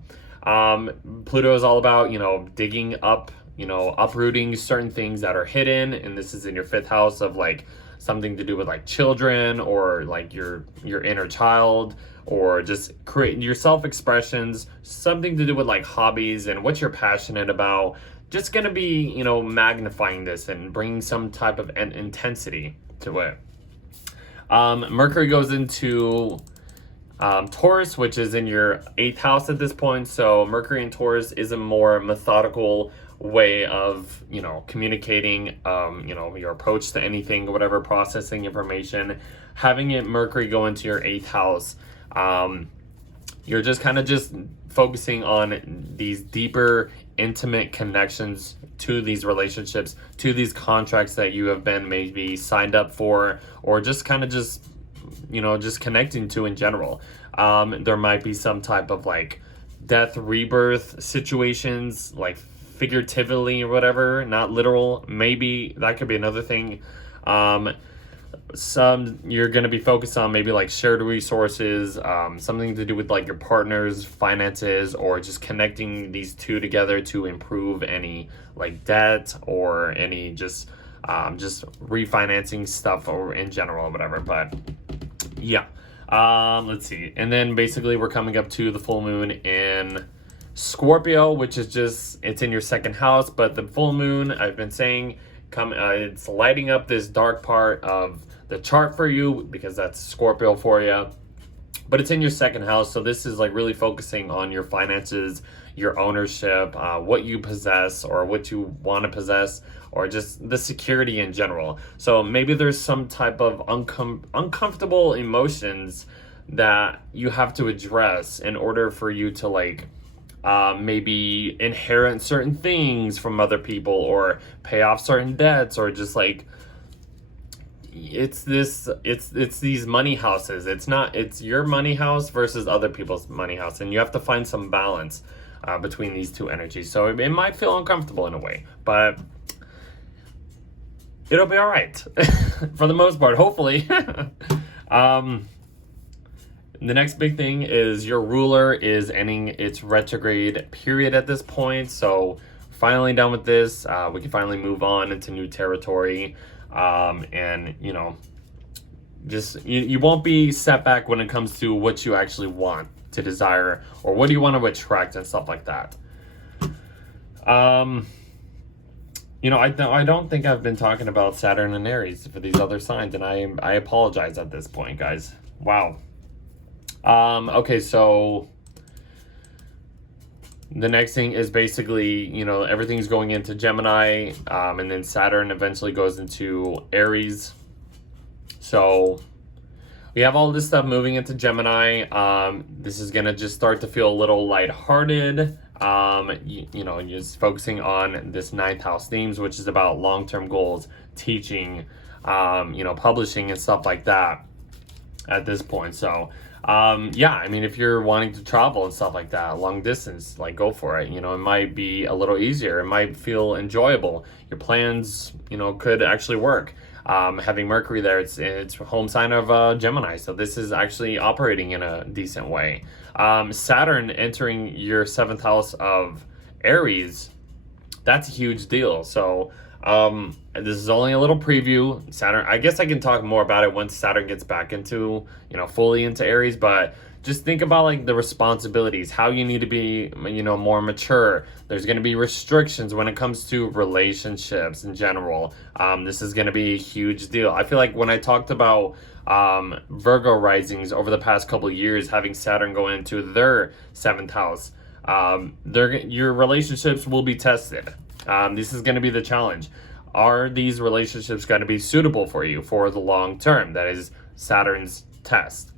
Pluto is all about, you know, digging up, you know, uprooting certain things that are hidden. And this is in your 5th house of like something to do with like children or like your inner child, or just create your self-expressions, something to do with like hobbies and what you're passionate about. Just gonna be, you know, magnifying this and bringing some type of intensity to it. Mercury goes into Taurus, which is in your 8th house at this point. So Mercury in Taurus is a more methodical way of, you know, communicating, you know, your approach to anything, whatever, processing information. Having it Mercury go into your 8th house, you're just kind of just focusing on these deeper, intimate connections to these relationships, to these contracts that you have been maybe signed up for, or just kind of just, you know, just connecting to in general. There might be some type of like death, rebirth situations, like figuratively or whatever, not literal. Maybe that could be another thing. Some you're going to be focused on maybe like shared resources, something to do with like your partner's finances, or just connecting these two together to improve any like debt or any just refinancing stuff or in general or whatever. But yeah, let's see. And then basically we're coming up to the full moon in Scorpio, which is just, it's in your 2nd house. But the full moon, I've been saying, it's lighting up this dark part of the chart for you, because that's Scorpio for you. But it's in your 2nd house, so this is like really focusing on your finances, your ownership, what you possess or what you want to possess, or just the security in general. So maybe there's some type of uncomfortable emotions that you have to address in order for you to like maybe inherit certain things from other people, or pay off certain debts, or just like it's these money houses. It's your money house versus other people's money house, and you have to find some balance between these two energies. So it might feel uncomfortable in a way, but it'll be all right for the most part, hopefully. The next big thing is your ruler is ending its retrograde period at this point. So finally done with this. We can finally move on into new territory. And, you know, just you won't be set back when it comes to what you actually want to desire, or what do you want to attract and stuff like that. You know, I don't think I've been talking about Saturn and Aries for these other signs, and I apologize at this point, guys. Wow. Okay, so the next thing is basically, you know, everything's going into Gemini, and then Saturn eventually goes into Aries. So we have all this stuff moving into Gemini. This is gonna just start to feel a little lighthearted. You know, just focusing on this 9th house themes, which is about long-term goals, teaching, you know, publishing and stuff like that at this point. So yeah, I mean, if you're wanting to travel and stuff like that, long distance, like, go for it. You know, it might be a little easier. It might feel enjoyable. Your plans, you know, could actually work. Having Mercury there, it's home sign of Gemini, so this is actually operating in a decent way. Saturn entering your 7th house of Aries, that's a huge deal. So this is only a little preview. Saturn, I guess I can talk more about it once Saturn gets back into, you know, fully into Aries, but just think about like the responsibilities, how you need to be, you know, more mature. There's going to be restrictions when it comes to relationships in general. This is going to be a huge deal. I feel like when I talked about Virgo risings over the past couple of years, having Saturn go into their 7th house, your relationships will be tested. This is going to be the challenge. Are these relationships going to be suitable for you for the long term? That is Saturn's test.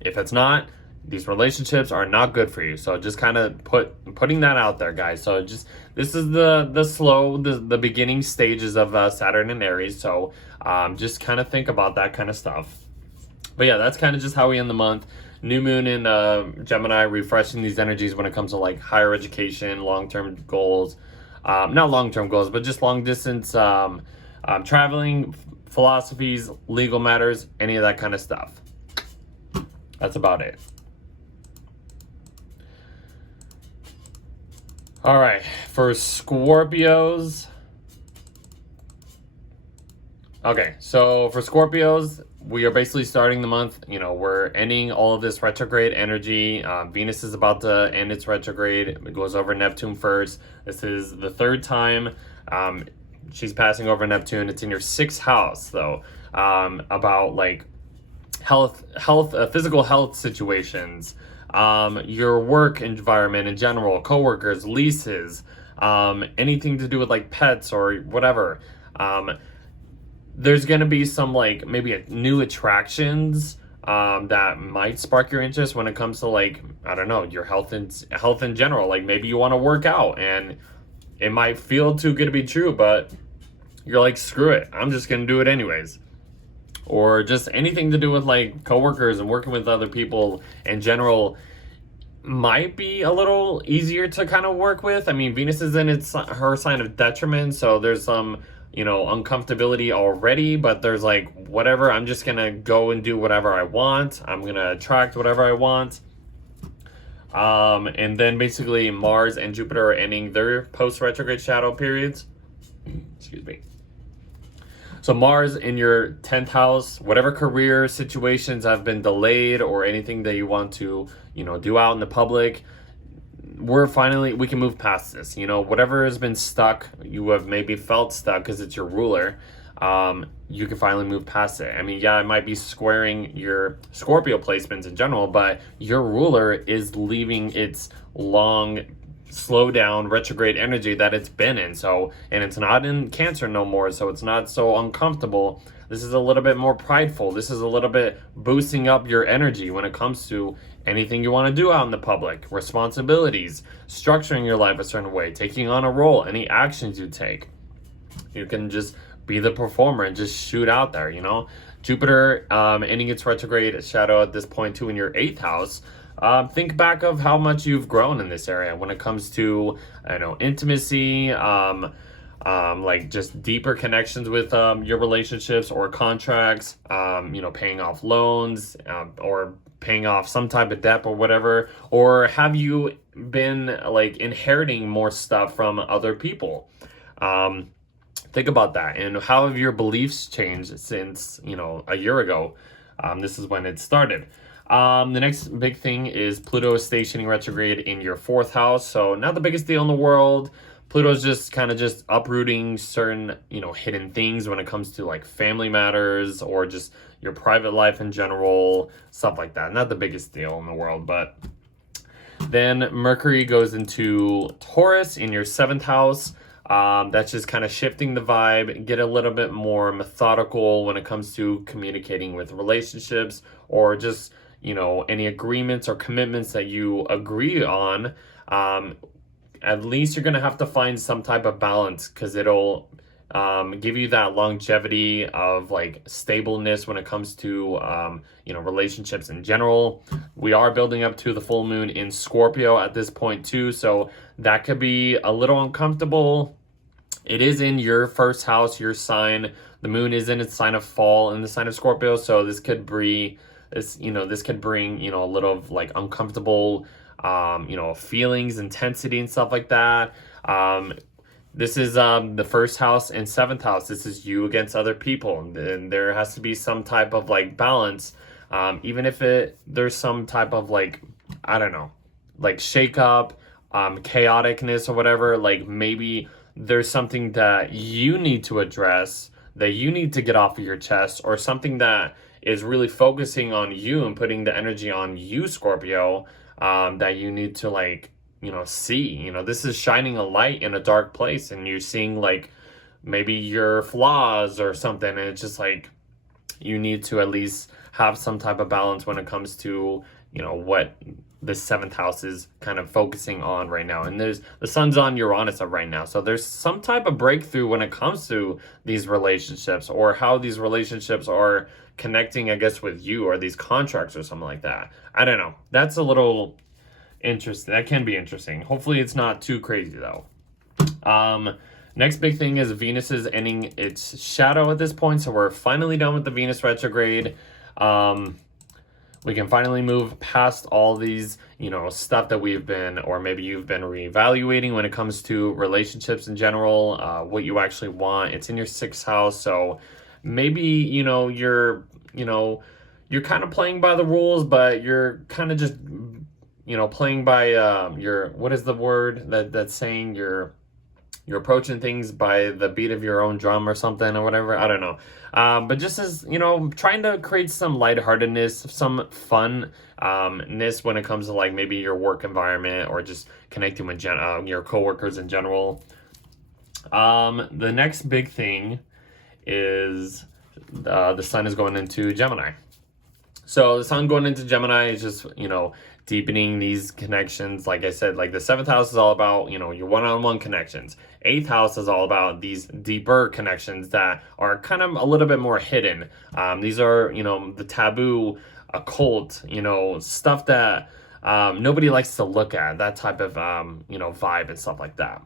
If it's not, these relationships are not good for you. So just kind of putting that out there, guys. So just, this is the beginning stages of Saturn and Aries. So just kind of think about that kind of stuff. But yeah, that's kind of just how we end the month. New moon in Gemini, refreshing these energies when it comes to like higher education, long-term goals. Not long-term goals, but just long distance, traveling, philosophies, legal matters, any of that kind of stuff. That's about it. All right, for Scorpios, Okay, so for Scorpios, we are basically starting the month, we're ending all of this retrograde energy. Venus is about to end its retrograde. It goes over Neptune first. This is the third time she's passing over Neptune. It's in your 6th house, though, about like health, physical health situations, your work environment in general, coworkers, leases, anything to do with like pets or whatever. There's going to be some like maybe new attractions that might spark your interest when it comes to like, I don't know, your health in general. Like maybe you want to work out and it might feel too good to be true, but you're like, screw it, I'm just going to do it anyways. Or just anything to do with like coworkers and working with other people in general might be a little easier to kind of work with. I mean, Venus is in her sign of detriment, so there's some uncomfortability already, but there's like, whatever, I'm just gonna go and do whatever I want. I'm gonna attract whatever I want. And then basically Mars and Jupiter are ending their post-retrograde shadow periods. Excuse me. So Mars in your 10th house, whatever career situations have been delayed or anything that you want to, do out in the public, we can move past this. Whatever has been stuck, you have maybe felt stuck because it's your ruler, you can finally move past it. I mean, yeah, it might be squaring your Scorpio placements in general, but your ruler is leaving its long, slow down retrograde energy that it's been in. So, and it's not in Cancer no more, so it's not so uncomfortable. This is a little bit more prideful. This is a little bit boosting up your energy when it comes to anything you want to do out in the public, responsibilities, structuring your life a certain way, taking on a role, any actions you take. You can just be the performer and just shoot out there, Jupiter ending its retrograde shadow at this point too in your 8th house. Think back of how much you've grown in this area when it comes to, intimacy, like just deeper connections with your relationships or contracts, paying off loans, or paying off some type of debt or whatever. Or have you been like inheriting more stuff from other people? Think about that. And how have your beliefs changed since, a year ago? This is when it started. The next big thing is Pluto is stationing retrograde in your 4th house. So not the biggest deal in the world. Pluto's just kind of just uprooting certain, hidden things when it comes to like family matters or just your private life in general, stuff like that. Not the biggest deal in the world, but then Mercury goes into Taurus in your 7th house. That's just kind of shifting the vibe, get a little bit more methodical when it comes to communicating with relationships or just, any agreements or commitments that you agree on. At least you're going to have to find some type of balance because it'll give you that longevity of like stableness when it comes to, relationships in general. We are building up to the full moon in Scorpio at this point too. So that could be a little uncomfortable. It is in your 1st house, your sign. The moon is in its sign of fall in the sign of Scorpio. So this could bring, a little of like uncomfortable, feelings, intensity and stuff like that. This is the 1st house and 7th house. This is you against other people. And there has to be some type of like balance. Even if there's some type of like, I don't know, like shake up, chaoticness or whatever, like maybe there's something that you need to address, that you need to get off of your chest, or something that is really focusing on you and putting the energy on you, Scorpio, that you need to like, see. This is shining a light in a dark place and you're seeing like maybe your flaws or something, and it's just like you need to at least have some type of balance when it comes to, what the 7th house is kind of focusing on right now. And there's the sun's on Uranus right now, so there's some type of breakthrough when it comes to these relationships or how these relationships are connecting, I guess, with you or these contracts or something like that. I don't know, that's a little interesting. That can be interesting. Hopefully it's not too crazy though. Next big thing is Venus is ending its shadow at this point, so we're finally done with the Venus retrograde. We can finally move past all these, stuff that we've been, or maybe you've been reevaluating when it comes to relationships in general, what you actually want. It's in your 6th house, so maybe, you're kind of playing by the rules, but you're kind of just, playing by what is the word that's saying, you're approaching things by the beat of your own drum or something or whatever. I don't know. But just as, trying to create some lightheartedness, some funness when it comes to like maybe your work environment or just connecting with your coworkers in general. The next big thing is the sun is going into Gemini. So the sun going into Gemini is just, deepening these connections. Like I said, like the 7th house is all about, your one-on-one connections. 8th house is all about these deeper connections that are kind of a little bit more hidden. These are, the taboo, occult, stuff that nobody likes to look at, that type of, vibe and stuff like that.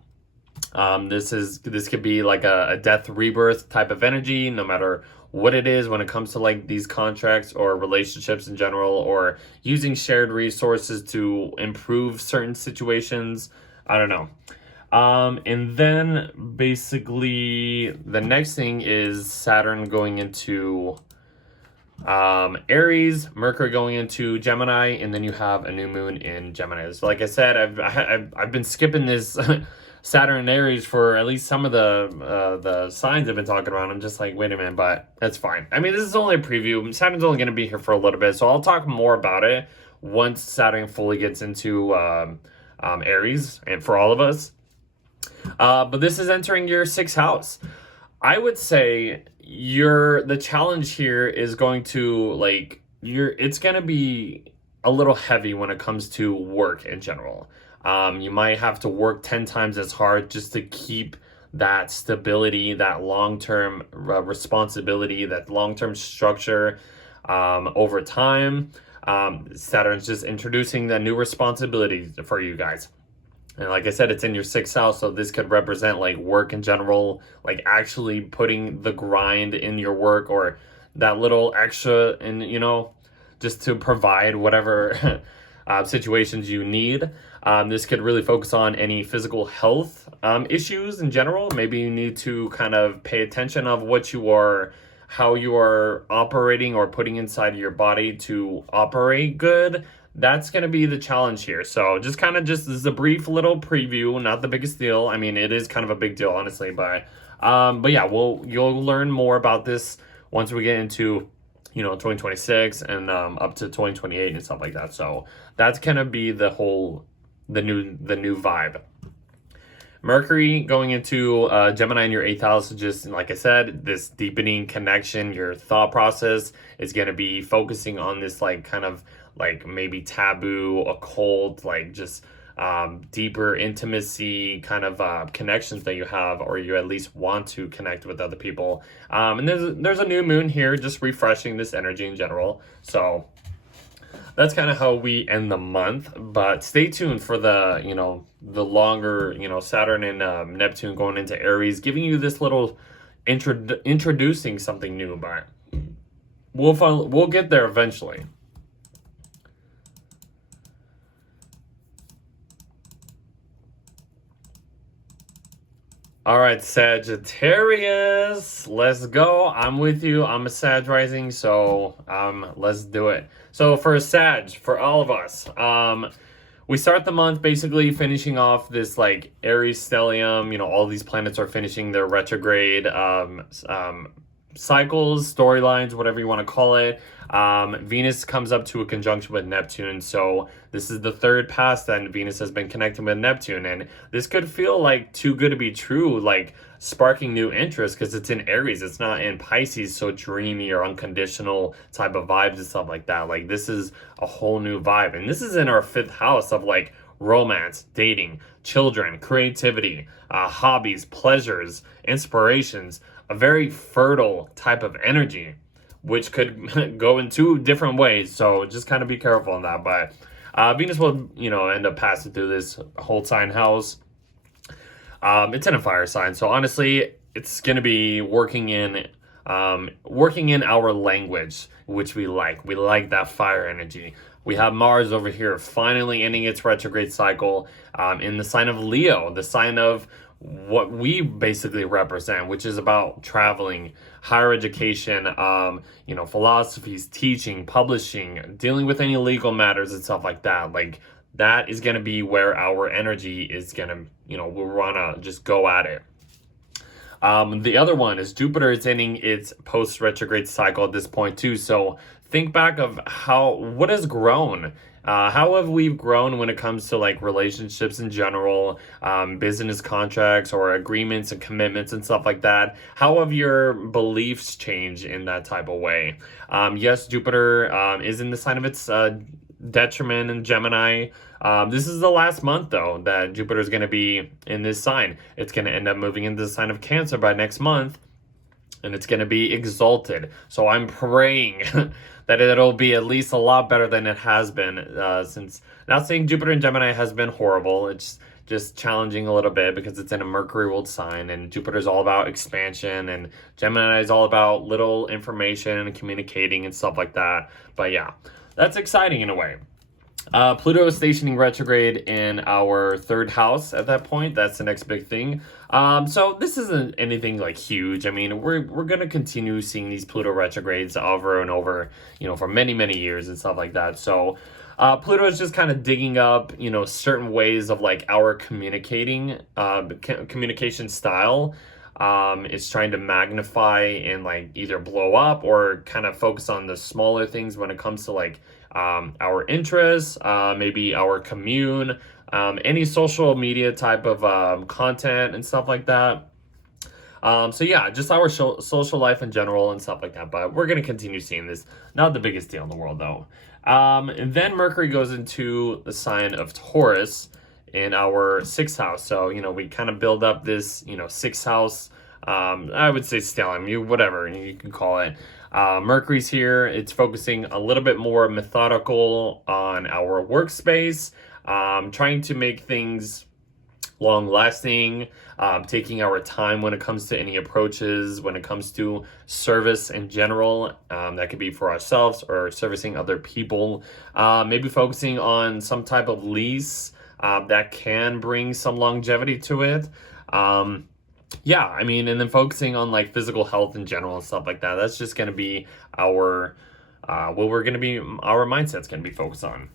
This could be like a death rebirth type of energy, no matter what it is when it comes to like these contracts or relationships in general, or using shared resources to improve certain situations. I don't know. And then basically the next thing is Saturn going into Aries, Mercury going into Gemini, and then you have a new moon in Gemini. So like I said, I've been skipping this Saturn and Aries for at least some of the signs I've been talking about. I'm just like, wait a minute, but that's fine. I mean, this is only a preview. Saturn's only going to be here for a little bit, so I'll talk more about it once Saturn fully gets into Aries, and for all of us. But this is entering your 6th house. I would say the challenge here is going to it's going to be a little heavy when it comes to work in general. You might have to work 10 times as hard just to keep that stability, that long-term responsibility, that long-term structure over time. Saturn's just introducing the new responsibilities for you guys. And like I said, it's in your 6th house, so this could represent like work in general, like actually putting the grind in your work, or that little extra in, just to provide whatever situations you need. This could really focus on any physical health issues in general. Maybe you need to kind of pay attention of how you are operating or putting inside your body to operate good. That's going to be the challenge here. So just this is a brief little preview, not the biggest deal. I mean, it is kind of a big deal, honestly, but yeah, you'll learn more about this once we get into 2026 and up to 2028 and stuff like that. So that's gonna be the new vibe. Mercury going into Gemini in your 8th house, just like I said, this deepening connection. Your thought process is going to be focusing on this kind of maybe taboo, occult, just deeper intimacy kind of connections that you have, or you at least want to connect with other people. And there's a new moon here, just refreshing this energy in general. So that's kind of how we end the month, but stay tuned for the longer, Saturn and Neptune going into Aries, giving you this little introducing something new, but we'll get there eventually. All right, Sagittarius, let's go. I'm with you. I'm a Sag rising, so let's do it. So for Sag, for all of us, we start the month basically finishing off this Aries stellium. All these planets are finishing their retrograde cycles, storylines, whatever you want to call it. Venus comes up to a conjunction with Neptune, so this is the 3rd pass that Venus has been connecting with Neptune, and this could feel too good to be true, sparking new interest, because it's in Aries, it's not in Pisces, so dreamy or unconditional type of vibes and stuff like that. This is a whole new vibe, and this is in our 5th house of romance, dating, children, creativity, hobbies, pleasures, inspirations, a very fertile type of energy, which could go in 2 different ways. So just kind of be careful on that. But Venus will, end up passing through this whole sign house. It's in a fire sign. So honestly, it's going to be working in our language, which we like. We like that fire energy. We have Mars over here finally ending its retrograde cycle in the sign of Leo, the sign of what we basically represent, which is about traveling, higher education, philosophies, teaching, publishing, dealing with any legal matters and stuff like that. Like, that is going to be where our energy is going to, we want to just go at it. The other one is Jupiter is ending its post-retrograde cycle at this point too. So think back of what has grown. How have we grown when it comes to like relationships in general, business contracts or agreements and commitments and stuff like that? How have your beliefs changed in that type of way? Yes, Jupiter is in the sign of its detriment in Gemini. This is the last month though that Jupiter is going to be in this sign. It's going to end up moving into the sign of Cancer by next month, and it's going to be exalted. So I'm praying that it'll be at least a lot better than it has been, since, not saying Jupiter in Gemini has been horrible. It's just challenging a little bit because it's in a Mercury ruled sign, and Jupiter's all about expansion, and Gemini is all about little information and communicating and stuff like that. But yeah, that's exciting in a way. Pluto is stationing retrograde in our third house at that point. That's the next big thing. So this isn't anything like huge. I mean, we're gonna continue seeing these Pluto retrogrades over and over, for many, many years and stuff like that. So Pluto is just kind of digging up, certain ways of like our communication style. It's trying to magnify and like either blow up or kind of focus on the smaller things when it comes to like our interests, maybe our commune, any social media type of content and stuff like that. So yeah, just our social life in general and stuff like that. But we're going to continue seeing this. Not the biggest deal in the world though. And then Mercury goes into the sign of Taurus in our sixth house. So, we kind of build up this, sixth house, I would say stellium, whatever you can call it. Mercury's here. It's focusing a little bit more methodical on our workspace, trying to make things long lasting, taking our time when it comes to any approaches, when it comes to service in general. That could be for ourselves or servicing other people. Maybe focusing on some type of lease that can bring some longevity to it. Yeah, I mean, and then focusing on like physical health in general and stuff like that. That's just going to be our our mindset's going to be focused on.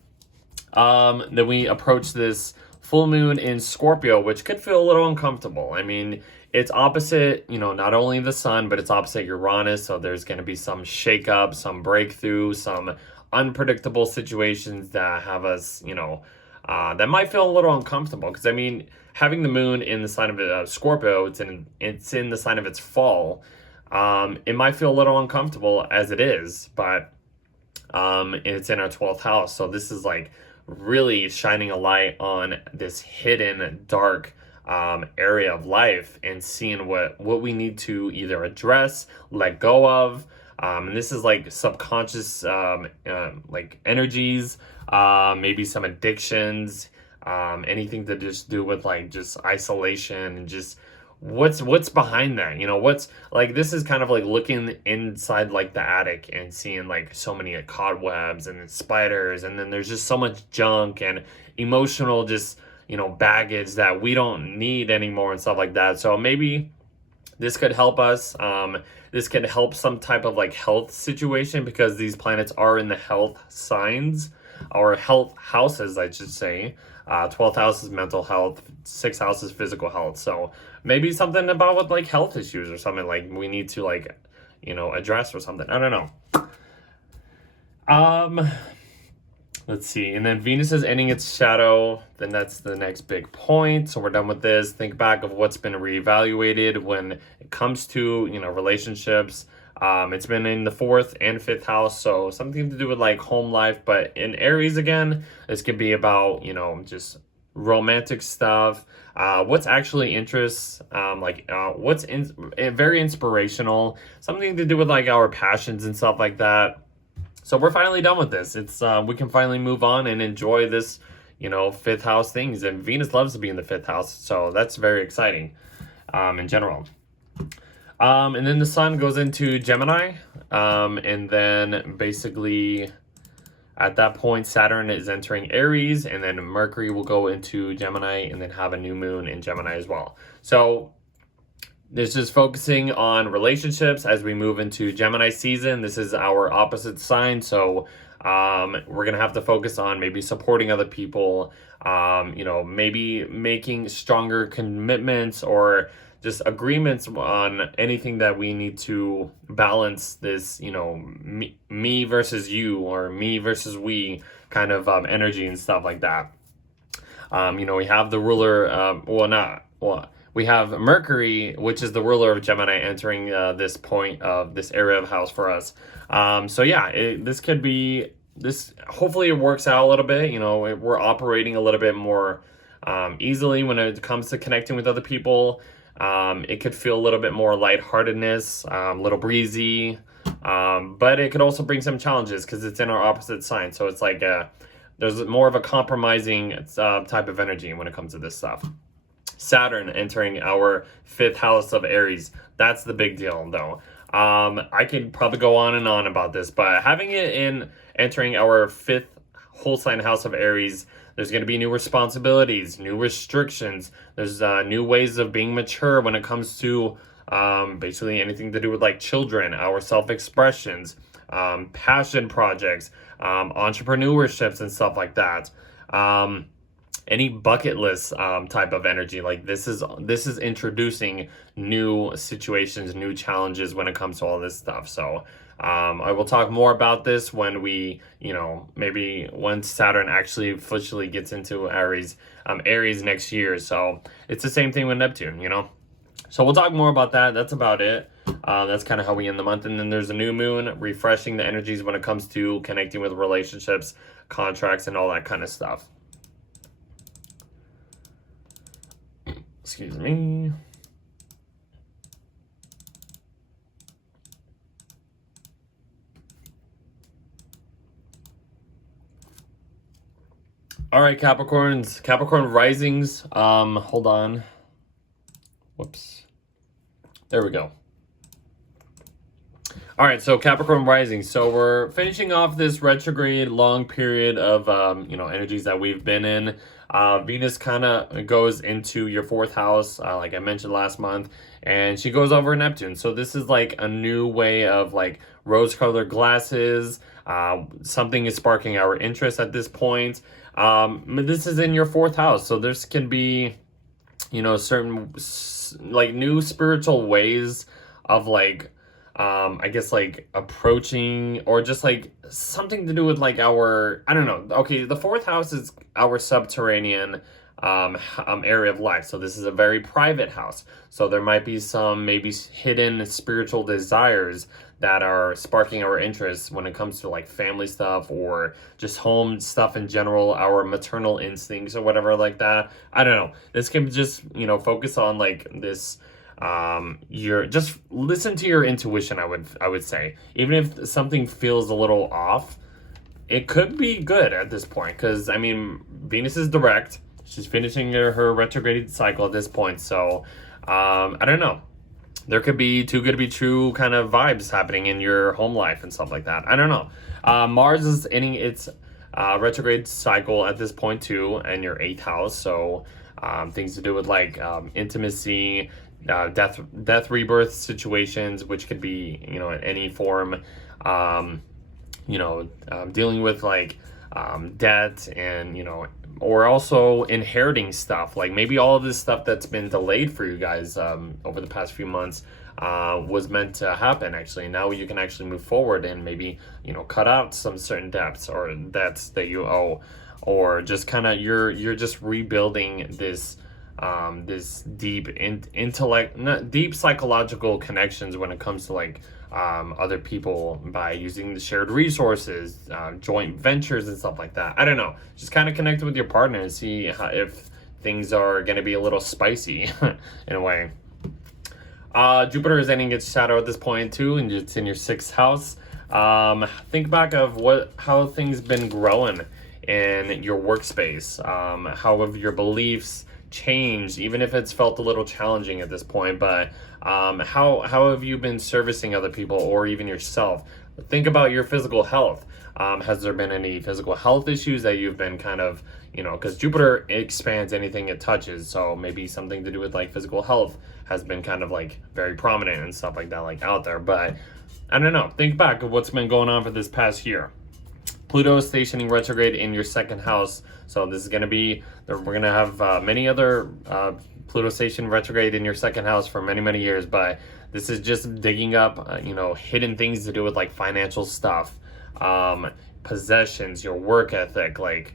Then we approach this full moon in Scorpio, which could feel a little uncomfortable. I mean, it's opposite, not only the sun, but it's opposite Uranus. So there's going to be some shakeup, some breakthrough, some unpredictable situations that have us, that might feel a little uncomfortable. Because I mean, having the moon in the sign of Scorpio, it's in the sign of its fall. It might feel a little uncomfortable as it is, but it's in our 12th house. So this is like really shining a light on this hidden dark area of life and seeing what we need to either address, let go of. And this is like subconscious like energies, maybe some addictions, anything to just do with like just isolation and just what's behind that, what's like, this is kind of like looking inside like the attic and seeing like so many cobwebs and then spiders, and then there's just so much junk and emotional just baggage that we don't need anymore and stuff like that. So maybe this could help us. This could help some type of like health situation, because these planets are in the health signs, or health houses, I should say. 12th house is mental health, 6th house is physical health. So maybe something about with like health issues or something like we need to like, address or something. I don't know. Let's see. And then Venus is ending its shadow. Then that's the next big point. So we're done with this. Think back of what's been reevaluated when it comes to, relationships. It's been in the 4th and 5th house, so something to do with like home life. But in Aries again, this could be about, just romantic stuff. What's actually interests, what's very inspirational, something to do with like our passions and stuff like that. So we're finally done with this. It's we can finally move on and enjoy this, 5th house things. And Venus loves to be in the 5th house, so that's very exciting in general. And then the sun goes into Gemini, and then basically At that point, Saturn is entering Aries, and then Mercury will go into Gemini and then have a new moon in Gemini as well. So this is focusing on relationships as we move into Gemini season. This is our opposite sign, so we're gonna have to focus on maybe supporting other people, maybe making stronger commitments or just agreements on anything that we need to balance this, me versus you or me versus we kind of energy and stuff like that. We have the ruler, we have Mercury, which is the ruler of Gemini, entering this point of this area of house for us. This could be, hopefully it works out a little bit. We're operating a little bit more easily when it comes to connecting with other people. It could feel a little bit more lightheartedness, a little breezy, but it could also bring some challenges because it's in our opposite sign. So it's like there's more of a compromising type of energy when it comes to this stuff. Saturn entering our 5th house of Aries. That's the big deal, though. I could probably go on and on about this, but having it entering our 5th whole sign house of Aries, there's going to be new responsibilities, new restrictions. There's new ways of being mature when it comes to basically anything to do with like children, our self-expressions, passion projects, entrepreneurships and stuff like that. Any bucket list type of energy. Like this is introducing new situations, new challenges when it comes to all this stuff. So I will talk more about this when we, maybe when Saturn actually officially gets into Aries next year. So it's the same thing with Neptune, So we'll talk more about that. That's about it. That's kind of how we end the month. And then there's a new moon refreshing the energies when it comes to connecting with relationships, contracts, and all that kind of stuff. Excuse me. All right, Capricorn risings. Hold on. Whoops. There we go. All right, so Capricorn rising. So we're finishing off this retrograde long period of energies that we've been in. Venus kind of goes into your 4th house, like I mentioned last month, and she goes over Neptune. So this is like a new way of like rose-colored glasses. Something is sparking our interest at this point. This is in your 4th house, so this can be, certain like new spiritual ways of like, I guess like approaching, or just like something to do with like our, I don't know. Okay, the 4th house is our subterranean area of life. So this is a very private house. So there might be some maybe hidden spiritual desires that are sparking our interest when it comes to like family stuff or just home stuff in general, our maternal instincts or whatever like that. I don't know. This can just, focus on like this, just listen to your intuition. I would say, even if something feels a little off, it could be good at this point. Cause I mean, Venus is direct. She's finishing her retrograde cycle at this point. So, I don't know. There could be too good to be true kind of vibes happening in your home life and stuff like that. I don't know. Mars is ending its retrograde cycle at this point too, in your 8th house. So things to do with like intimacy, death rebirth situations, which could be, in any form, dealing with like debt and, or also inheriting stuff. Like maybe all of this stuff that's been delayed for you guys over the past few months was meant to happen actually. Now you can actually move forward and maybe, cut out some certain debts or debts that you owe, or just kind of you're just rebuilding this this deep deep psychological connections when it comes to like other people by using the shared resources, joint ventures and stuff like that. I don't know. Just kind of connect with your partner and see if things are going to be a little spicy in a way. Jupiter is ending its shadow at this point too, and it's in your 6th house. Think back of how things been growing in your workspace. How have your beliefs changed, even if it's felt a little challenging at this point, but how have you been servicing other people or even yourself? Think about your physical health. Has there been any physical health issues that you've been kind of, because Jupiter expands anything it touches, so maybe something to do with like physical health has been kind of like very prominent and stuff like that, like out there. But I don't know, think back of what's been going on for this past year. Pluto is stationing retrograde in your second house, so this is going to be, we're going to have many other Pluto station retrograde in your second house for many years, but this is just digging up hidden things to do with like financial stuff, possessions, your work ethic, like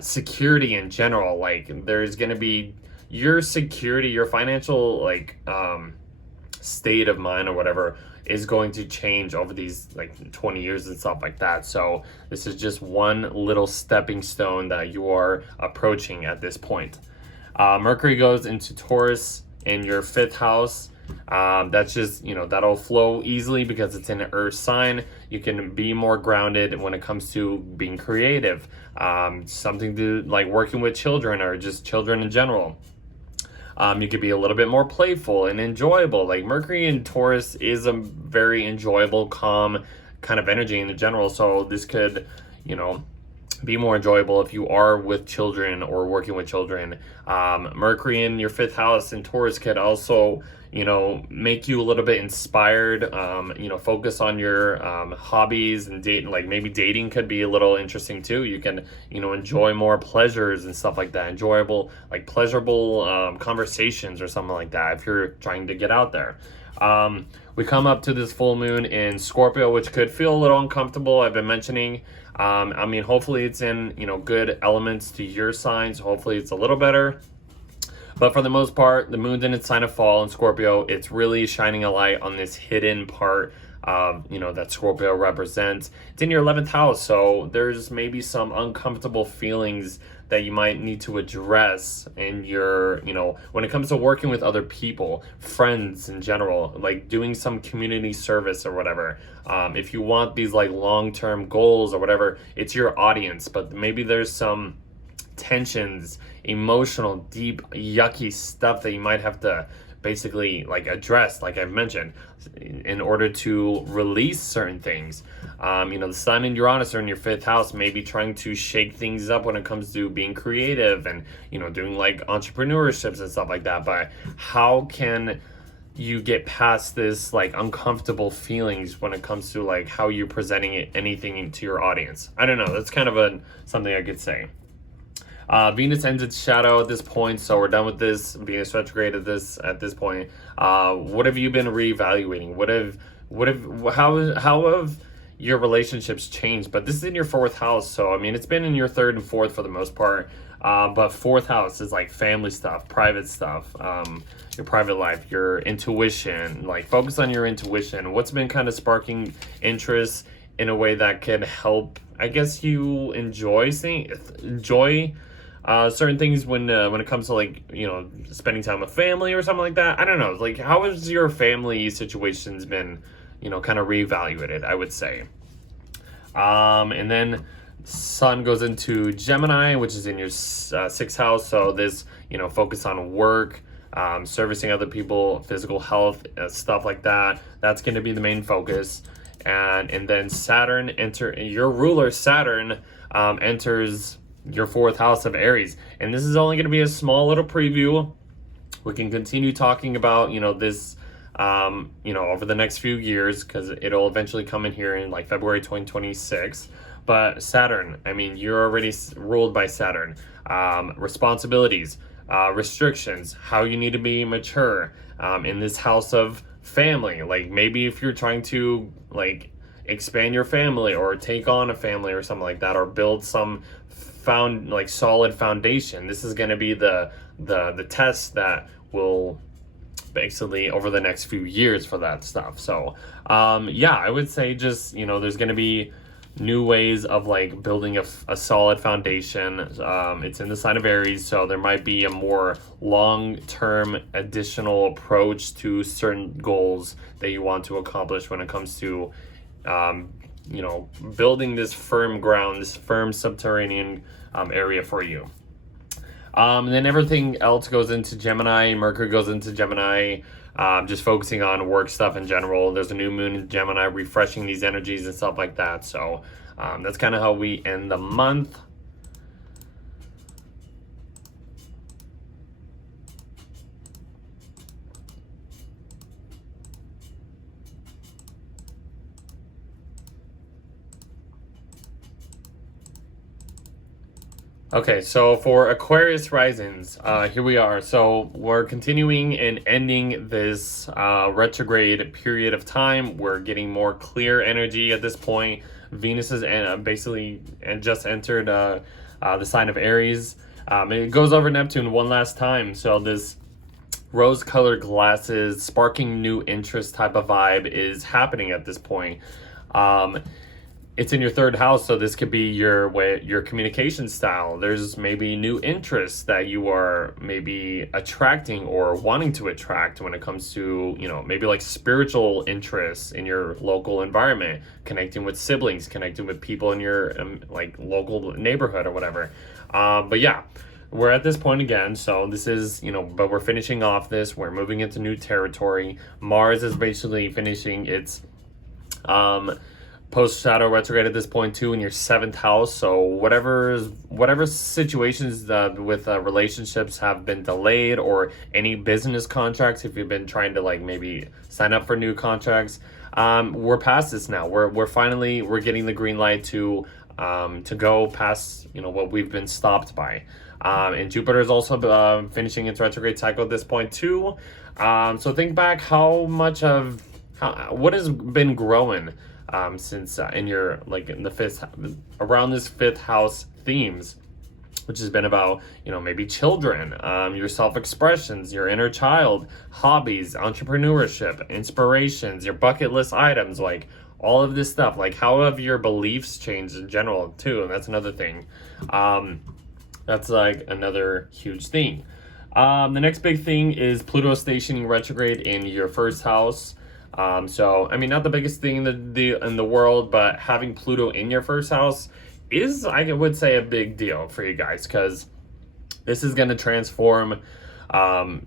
security in general. Like there's going to be your security, your financial like state of mind or whatever is going to change over these like 20 years and stuff like that. So this is just one little stepping stone that you are approaching at this point. Mercury goes into Taurus in your 5th house. That's just, that'll flow easily because it's in an earth sign. You can be more grounded when it comes to being creative, something to like working with children or just children in general. You could be a little bit more playful and enjoyable. Like Mercury in Taurus is a very enjoyable, calm kind of energy in general. So this could, be more enjoyable if you are with children or working with children. Mercury in your 5th house in Taurus could also, make you a little bit inspired, focus on your hobbies and dating. Like maybe dating could be a little interesting too. You can, enjoy more pleasures and stuff like that. Enjoyable, like pleasurable conversations or something like that if you're trying to get out there. We come up to this full moon in Scorpio, which could feel a little uncomfortable. I've been mentioning, hopefully it's in, good elements to your signs. Hopefully it's a little better. But for the most part, the moon's in its sign of fall in Scorpio. It's really shining a light on this hidden part of, that Scorpio represents. It's in your 11th house, so there's maybe some uncomfortable feelings that you might need to address in your, when it comes to working with other people, friends in general, like doing some community service or whatever. If you want these like long-term goals or whatever, it's your audience, but maybe there's some tensions, emotional, deep, yucky stuff that you might have to basically like address, like I've mentioned, in order to release certain things. The Sun and Uranus are in your 5th house, maybe trying to shake things up when it comes to being creative and, doing like entrepreneurships and stuff like that. But how can you get past this like uncomfortable feelings when it comes to like how you're presenting anything to your audience? I don't know. That's kind of something I could say. Venus ends its shadow at this point, so we're done with this. Venus retrograde at this point. What have you been reevaluating? How have your relationships changed? But this is in your 4th house, so it's been in your 3rd and 4th for the most part. But 4th house is like family stuff, private stuff, your private life, your intuition. Like focus on your intuition. What's been kind of sparking interest in a way that can help, I guess, you enjoy certain things when it comes to like, spending time with family or something like that. I don't know. Like, how has your family situations been, kind of reevaluated, I would say. And then Sun goes into Gemini, which is in your 6th house. So this, focus on work, servicing other people, physical health, stuff like that. That's going to be the main focus. And then Saturn your ruler Saturn enters your 4th house of Aries, and this is only going to be a small little preview. We can continue talking about this over the next few years, because it'll eventually come in here in like February 2026. But Saturn, you're already ruled by Saturn. Responsibilities, restrictions, how you need to be mature in this house of family. Like maybe if you're trying to like expand your family or take on a family or something like that, or build some solid foundation, this is going to be the test that will basically over the next few years for that stuff. So I would say just there's going to be new ways of like building a solid foundation. It's in the sign of Aries, so there might be a more long-term additional approach to certain goals that you want to accomplish when it comes to building this firm ground, this firm subterranean area for you. And then everything else goes into Gemini. Mercury goes into Gemini, just focusing on work stuff in general. There's a new moon in Gemini, refreshing these energies and stuff like that. So that's kind of how we end the month. Okay, so for Aquarius risings, here we are. So we're continuing and ending this retrograde period of time. We're getting more clear energy at this point. Venus is basically just entered the sign of Aries. It goes over Neptune one last time. So this rose-colored glasses, sparking new interest type of vibe is happening at this point. It's in your third house, so this could be your communication style. There's maybe new interests that you are maybe attracting or wanting to attract when it comes to, maybe like spiritual interests in your local environment, connecting with siblings, connecting with people in your like local neighborhood or whatever. But yeah, we're at this point again, so this is, but we're finishing off this. We're moving into new territory. Mars is basically finishing its post shadow retrograde at this point too in your 7th house. So whatever situations with relationships have been delayed, or any business contracts, if you've been trying to like maybe sign up for new contracts, we're past this now. We're finally getting the green light to go past what we've been stopped by. And Jupiter is also finishing its retrograde cycle at this point too. So think back what has been growing since in your in the 5th, around this 5th house themes, which has been about maybe children, your self-expressions, your inner child, hobbies, entrepreneurship, inspirations, your bucket list items, like all of this stuff. Like how have your beliefs changed in general too? And that's another thing. That's like another huge thing. The next big thing is Pluto stationing retrograde in your 1st house. So I mean, not the biggest thing in the world, but having Pluto in your 1st house is, I would say, a big deal for you guys, because this is going to transform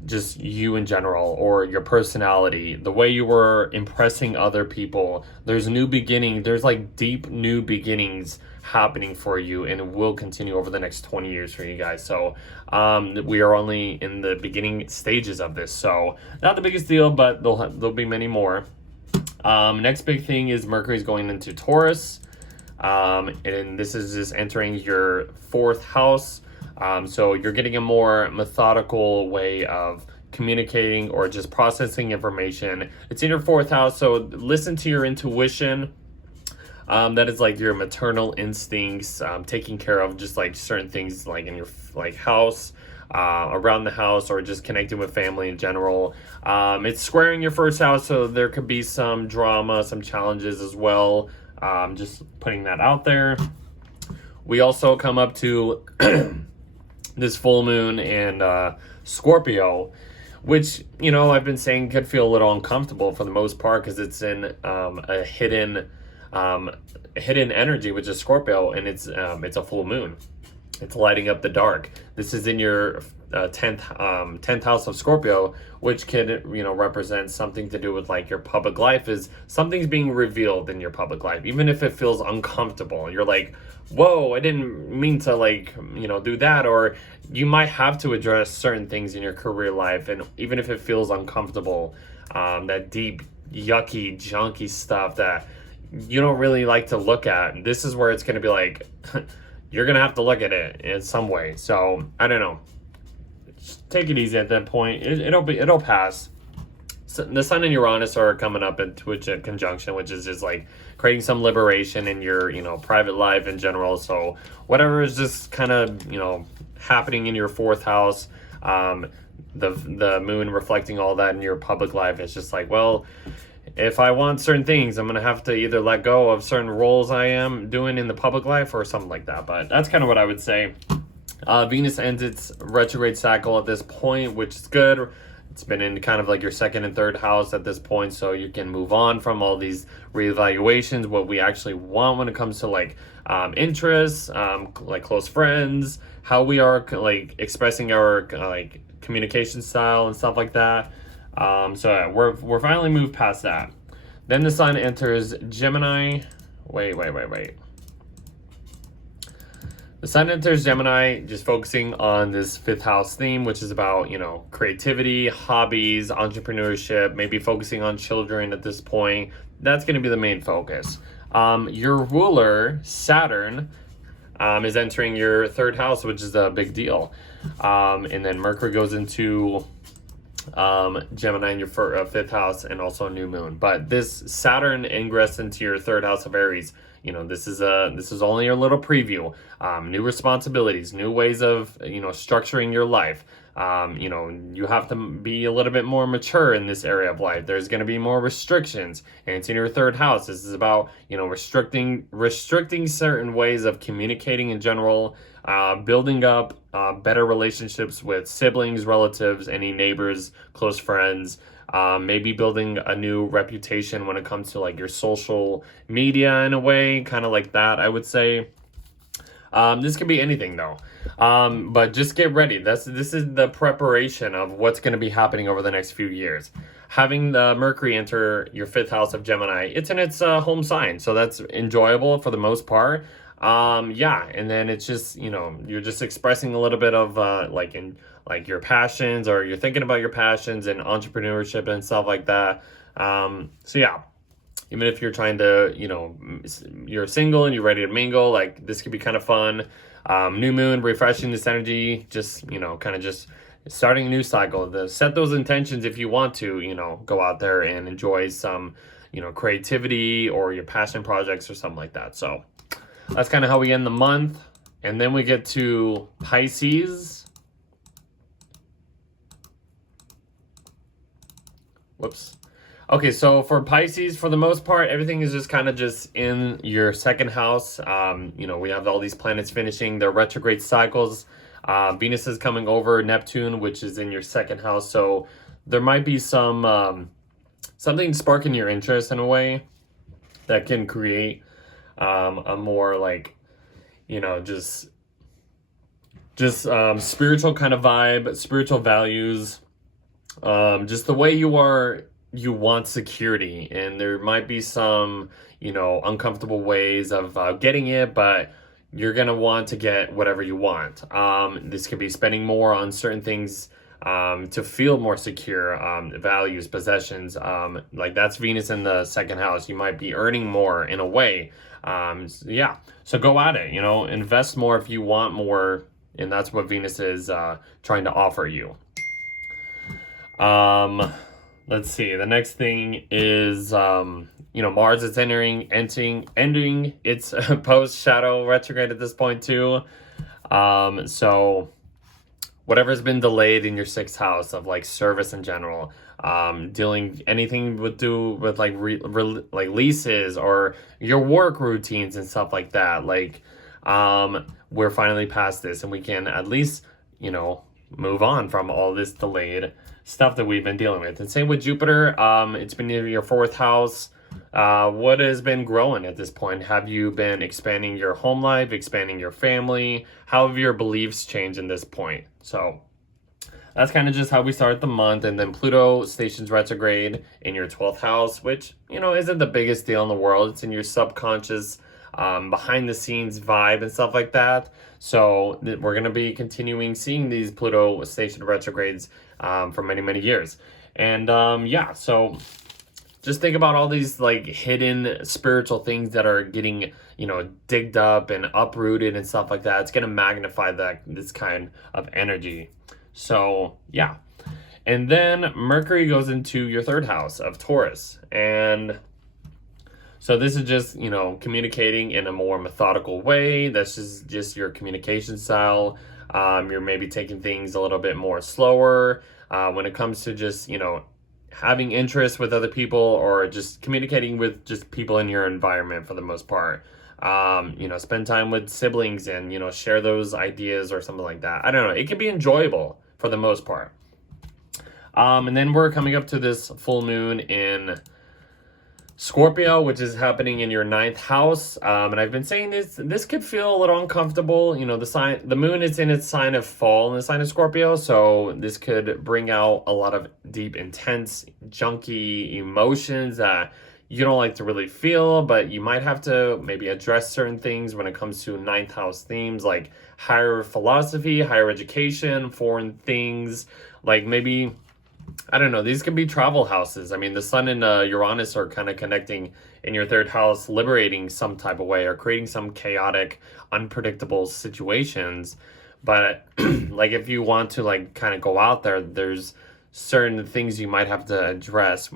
just you in general, or your personality, the way you were impressing other people. There's new beginning. There's like deep new beginnings happening for you, and it will continue over the next 20 years for you guys. So we are only in the beginning stages of this, so not the biggest deal, but there'll be many more. Next big thing is Mercury's going into Taurus, and this is just entering your 4th house. So you're getting a more methodical way of communicating or just processing information. It's in your 4th house, so listen to your intuition. That is like your maternal instincts, taking care of just like certain things like in your house, around the house, or just connecting with family in general. It's squaring your 1st house, so there could be some drama, some challenges as well. Just putting that out there. We also come up to this full moon and Scorpio, which I've been saying could feel a little uncomfortable for the most part, because it's in a hidden energy, which is Scorpio, and it's a full moon. It's lighting up the dark. This is in your 10th house of Scorpio, which could represent something to do with like your public life. Is something's being revealed in your public life, even if it feels uncomfortable. You're like, whoa, I didn't mean to do that. Or you might have to address certain things in your career life, and even if it feels uncomfortable, that deep yucky junky stuff that you don't really like to look at, this is where it's going to be like you're going to have to look at it in some way. So I don't know, just take it easy at that point. It'll pass. So the Sun and Uranus are coming up into a conjunction, which is just like creating some liberation in your private life in general. So whatever is just kind of happening in your 4th house, the moon reflecting all that in your public life, it's just like, well, if I want certain things, I'm going to have to either let go of certain roles I am doing in the public life or something like that. But that's kind of what I would say. Venus ends its retrograde cycle at this point, which is good. It's been in kind of like your second and third house at this point, so you can move on from all these reevaluations, what we actually want when it comes to like interests, like close friends, how we are like expressing our like communication style and stuff like that. So yeah, we're finally moved past that. Then the sun enters Gemini. Wait. The sun enters Gemini, just focusing on this fifth house theme, which is about, you know, creativity, hobbies, entrepreneurship, maybe focusing on children at this point. That's going to be the main focus. Your ruler, Saturn, is entering your third house, which is a big deal. And then Mercury goes into Gemini in your fifth house, and also a new moon. But this Saturn ingress into your third house of Aries, you know, this is only a little preview. New responsibilities, new ways of, you know, structuring your life. You know, you have to be a little bit more mature in this area of life. There's going to be more restrictions, and it's in your third house. This is about, you know, restricting certain ways of communicating in general, building up better relationships with siblings, relatives, any neighbors, close friends. Maybe building a new reputation when it comes to like your social media in a way, kind of like that, I would say. This could be anything though. But just get ready. This is the preparation of what's going to be happening over the next few years. Having the Mercury enter your fifth house of Gemini, it's in its home sign, so that's enjoyable for the most part. Yeah, and then it's just, you know, you're just expressing a little bit of like your passions, or you're thinking about your passions and entrepreneurship and stuff like that. So yeah, even if you're trying to, you know, you're single and you're ready to mingle, like this could be kind of fun. New moon, refreshing this energy, just, you know, kind of just starting a new cycle. Set those intentions if you want to, you know, go out there and enjoy some, you know, creativity or your passion projects or something like that. So that's kind of how we end the month. And then we get to Pisces. Whoops. Okay, so for Pisces, for the most part, everything is just kind of just in your second house. You know, we have all these planets finishing their retrograde cycles. Venus is coming over Neptune, which is in your second house. So there might be some something sparking your interest in a way that can create a more like, you know, just spiritual kind of vibe, spiritual values. Just the way you are, you want security, and there might be some, you know, uncomfortable ways of getting it, but you're gonna want to get whatever you want. This could be spending more on certain things to feel more secure, values, possessions. Like that's Venus in the second house. You might be earning more in a way. Yeah, so go at it, you know, invest more if you want more, and that's what Venus is trying to offer you. Let's see. The next thing is, you know, Mars is ending its post-shadow retrograde at this point too. So whatever's been delayed in your sixth house of like service in general, dealing anything with like like leases or your work routines and stuff like that. Like, we're finally past this, and we can at least, you know, move on from all this delayed stuff that we've been dealing with. And same with Jupiter. It's been in your fourth house. What has been growing at this point? Have you been expanding your home life, expanding your family? How have your beliefs changed in this point? So that's kind of just how we start the month. And then Pluto stations retrograde in your 12th house, which, you know, isn't the biggest deal in the world. It's in your subconscious, behind the scenes vibe and stuff like that. So we're going to be continuing seeing these Pluto station retrogrades for many, many years. And yeah, so just think about all these like hidden spiritual things that are getting, you know, digged up and uprooted and stuff like that. It's going to magnify this kind of energy. So yeah. And then Mercury goes into your third house of Taurus. And so this is just, you know, communicating in a more methodical way. That's just your communication style. You're maybe taking things a little bit more slower when it comes to just, you know, having interest with other people, or just communicating with just people in your environment for the most part. You know, spend time with siblings and, you know, share those ideas or something like that. I don't know. It can be enjoyable for the most part. And then we're coming up to this full moon in Scorpio, which is happening in your ninth house. And I've been saying this could feel a little uncomfortable. You know, the moon is in its sign of fall in the sign of Scorpio. So this could bring out a lot of deep, intense, junky emotions that you don't like to really feel, but you might have to maybe address certain things when it comes to ninth house themes like higher philosophy, higher education, foreign things, like maybe, I don't know, these could be travel houses. I mean, the Sun and Uranus are kind of connecting in your third house, liberating some type of way or creating some chaotic, unpredictable situations. But like if you want to like kind of go out there, there's certain things you might have to address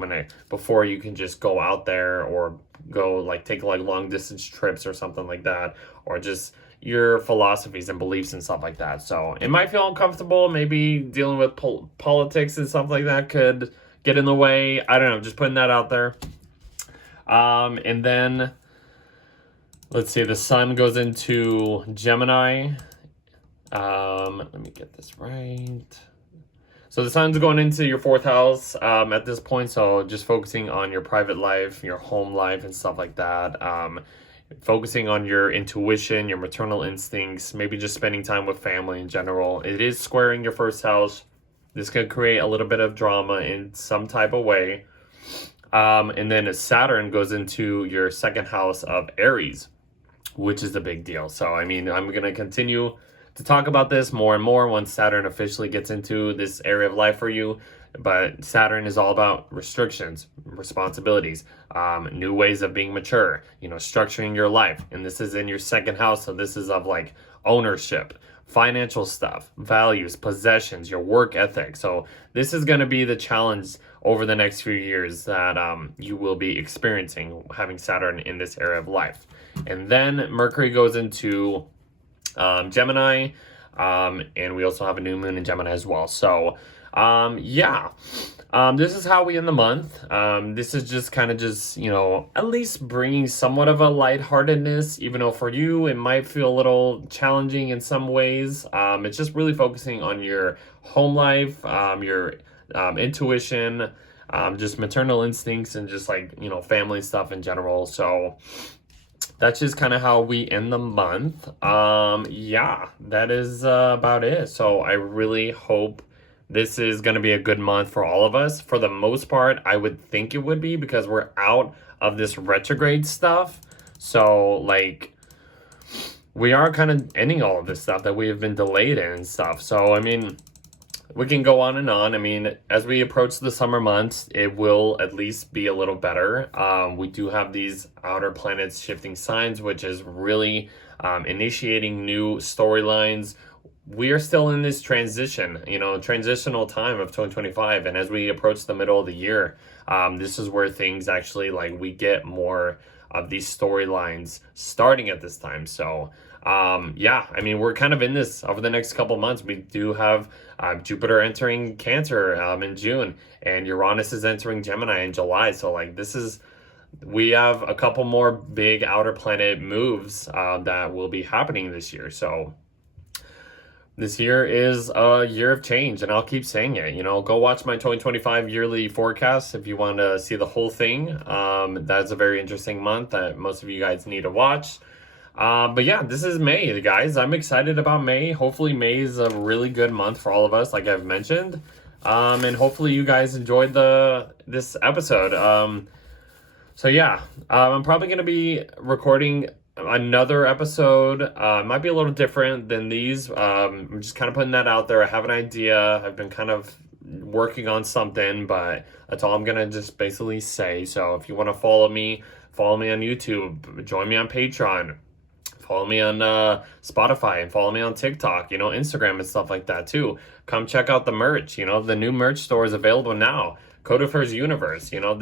before you can just go out there or go like take like long distance trips or something like that, or just your philosophies and beliefs and stuff like that. So it might feel uncomfortable. Maybe dealing with politics and stuff like that could get in the way. I don't know, just putting that out there. And then let's see, the Sun goes into Gemini. Let me get this right. So the Sun's going into your fourth house at this point, so just focusing on your private life, your home life, and stuff like that. Focusing on your intuition, your maternal instincts, maybe just spending time with family in general. It is squaring your first house. This could create a little bit of drama in some type of way. And then Saturn goes into your second house of Aries, which is the big deal. So, I mean, I'm going to continue to talk about this more and more once Saturn officially gets into this area of life for you. But Saturn is all about restrictions, responsibilities, new ways of being mature, you know, structuring your life. And this is in your second house. So this is of like ownership, financial stuff, values, possessions, your work ethic. So this is going to be the challenge over the next few years that you will be experiencing having Saturn in this area of life. And then Mercury goes into Gemini, and we also have a new moon in Gemini as well. So this is how we end the month. This is just kind of just, you know, at least bringing somewhat of a lightheartedness, even though for you it might feel a little challenging in some ways. It's just really focusing on your home life, your intuition, just maternal instincts, and just like, you know, family stuff in general. So that's just kind of how we end the month. That is about it. So I really hope this is going to be a good month for all of us. For the most part, I would think it would be, because we're out of this retrograde stuff. So like we are kind of ending all of this stuff that we have been delayed in and stuff. So I mean, we can go on and on. I mean, as we approach the summer months, it will at least be a little better. We do have these outer planets shifting signs, which is really initiating new storylines. We are still in this transition, you know, transitional time of 2025. And as we approach the middle of the year, this is where things actually, like, we get more of these storylines starting at this time. So I mean, we're kind of in this over the next couple months. We do have Jupiter entering Cancer in June, and Uranus is entering Gemini in July. So like we have a couple more big outer planet moves that will be happening this year. So this year is a year of change, and I'll keep saying it. You know, go watch my 2025 yearly forecast if you want to see the whole thing. That's a very interesting month that most of you guys need to watch. But yeah, this is May, guys. I'm excited about May. Hopefully May is a really good month for all of us, like I've mentioned. And hopefully you guys enjoyed this episode. I'm probably going to be recording another episode. It might be a little different than these. I'm just kind of putting that out there. I have an idea. I've been kind of working on something, but that's all I'm going to just basically say. So if you want to follow me on YouTube, join me on Patreon. Follow me on Spotify, and follow me on TikTok, you know, Instagram and stuff like that too. Come check out the merch. You know, the new merch store is available now. Codifer's Universe. You know,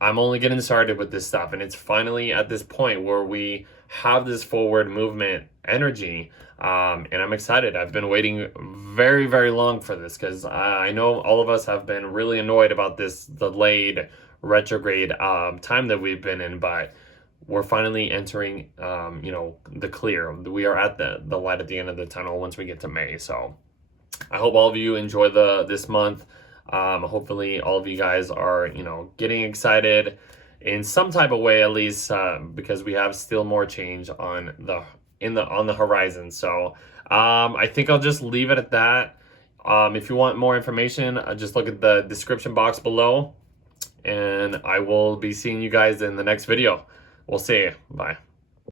I'm only getting started with this stuff, and it's finally at this point where we have this forward movement energy, and I'm excited. I've been waiting very, very long for this, because I know all of us have been really annoyed about this delayed retrograde time that we've been in, but we're finally entering, the clear. We are at the light at the end of the tunnel once we get to May. So I hope all of you enjoy this month. Hopefully all of you guys are, you know, getting excited in some type of way, at least, because we have still more change on the horizon. So I think I'll just leave it at that. If you want more information, just look at the description box below, and I will be seeing you guys in the next video. We'll see you. Bye.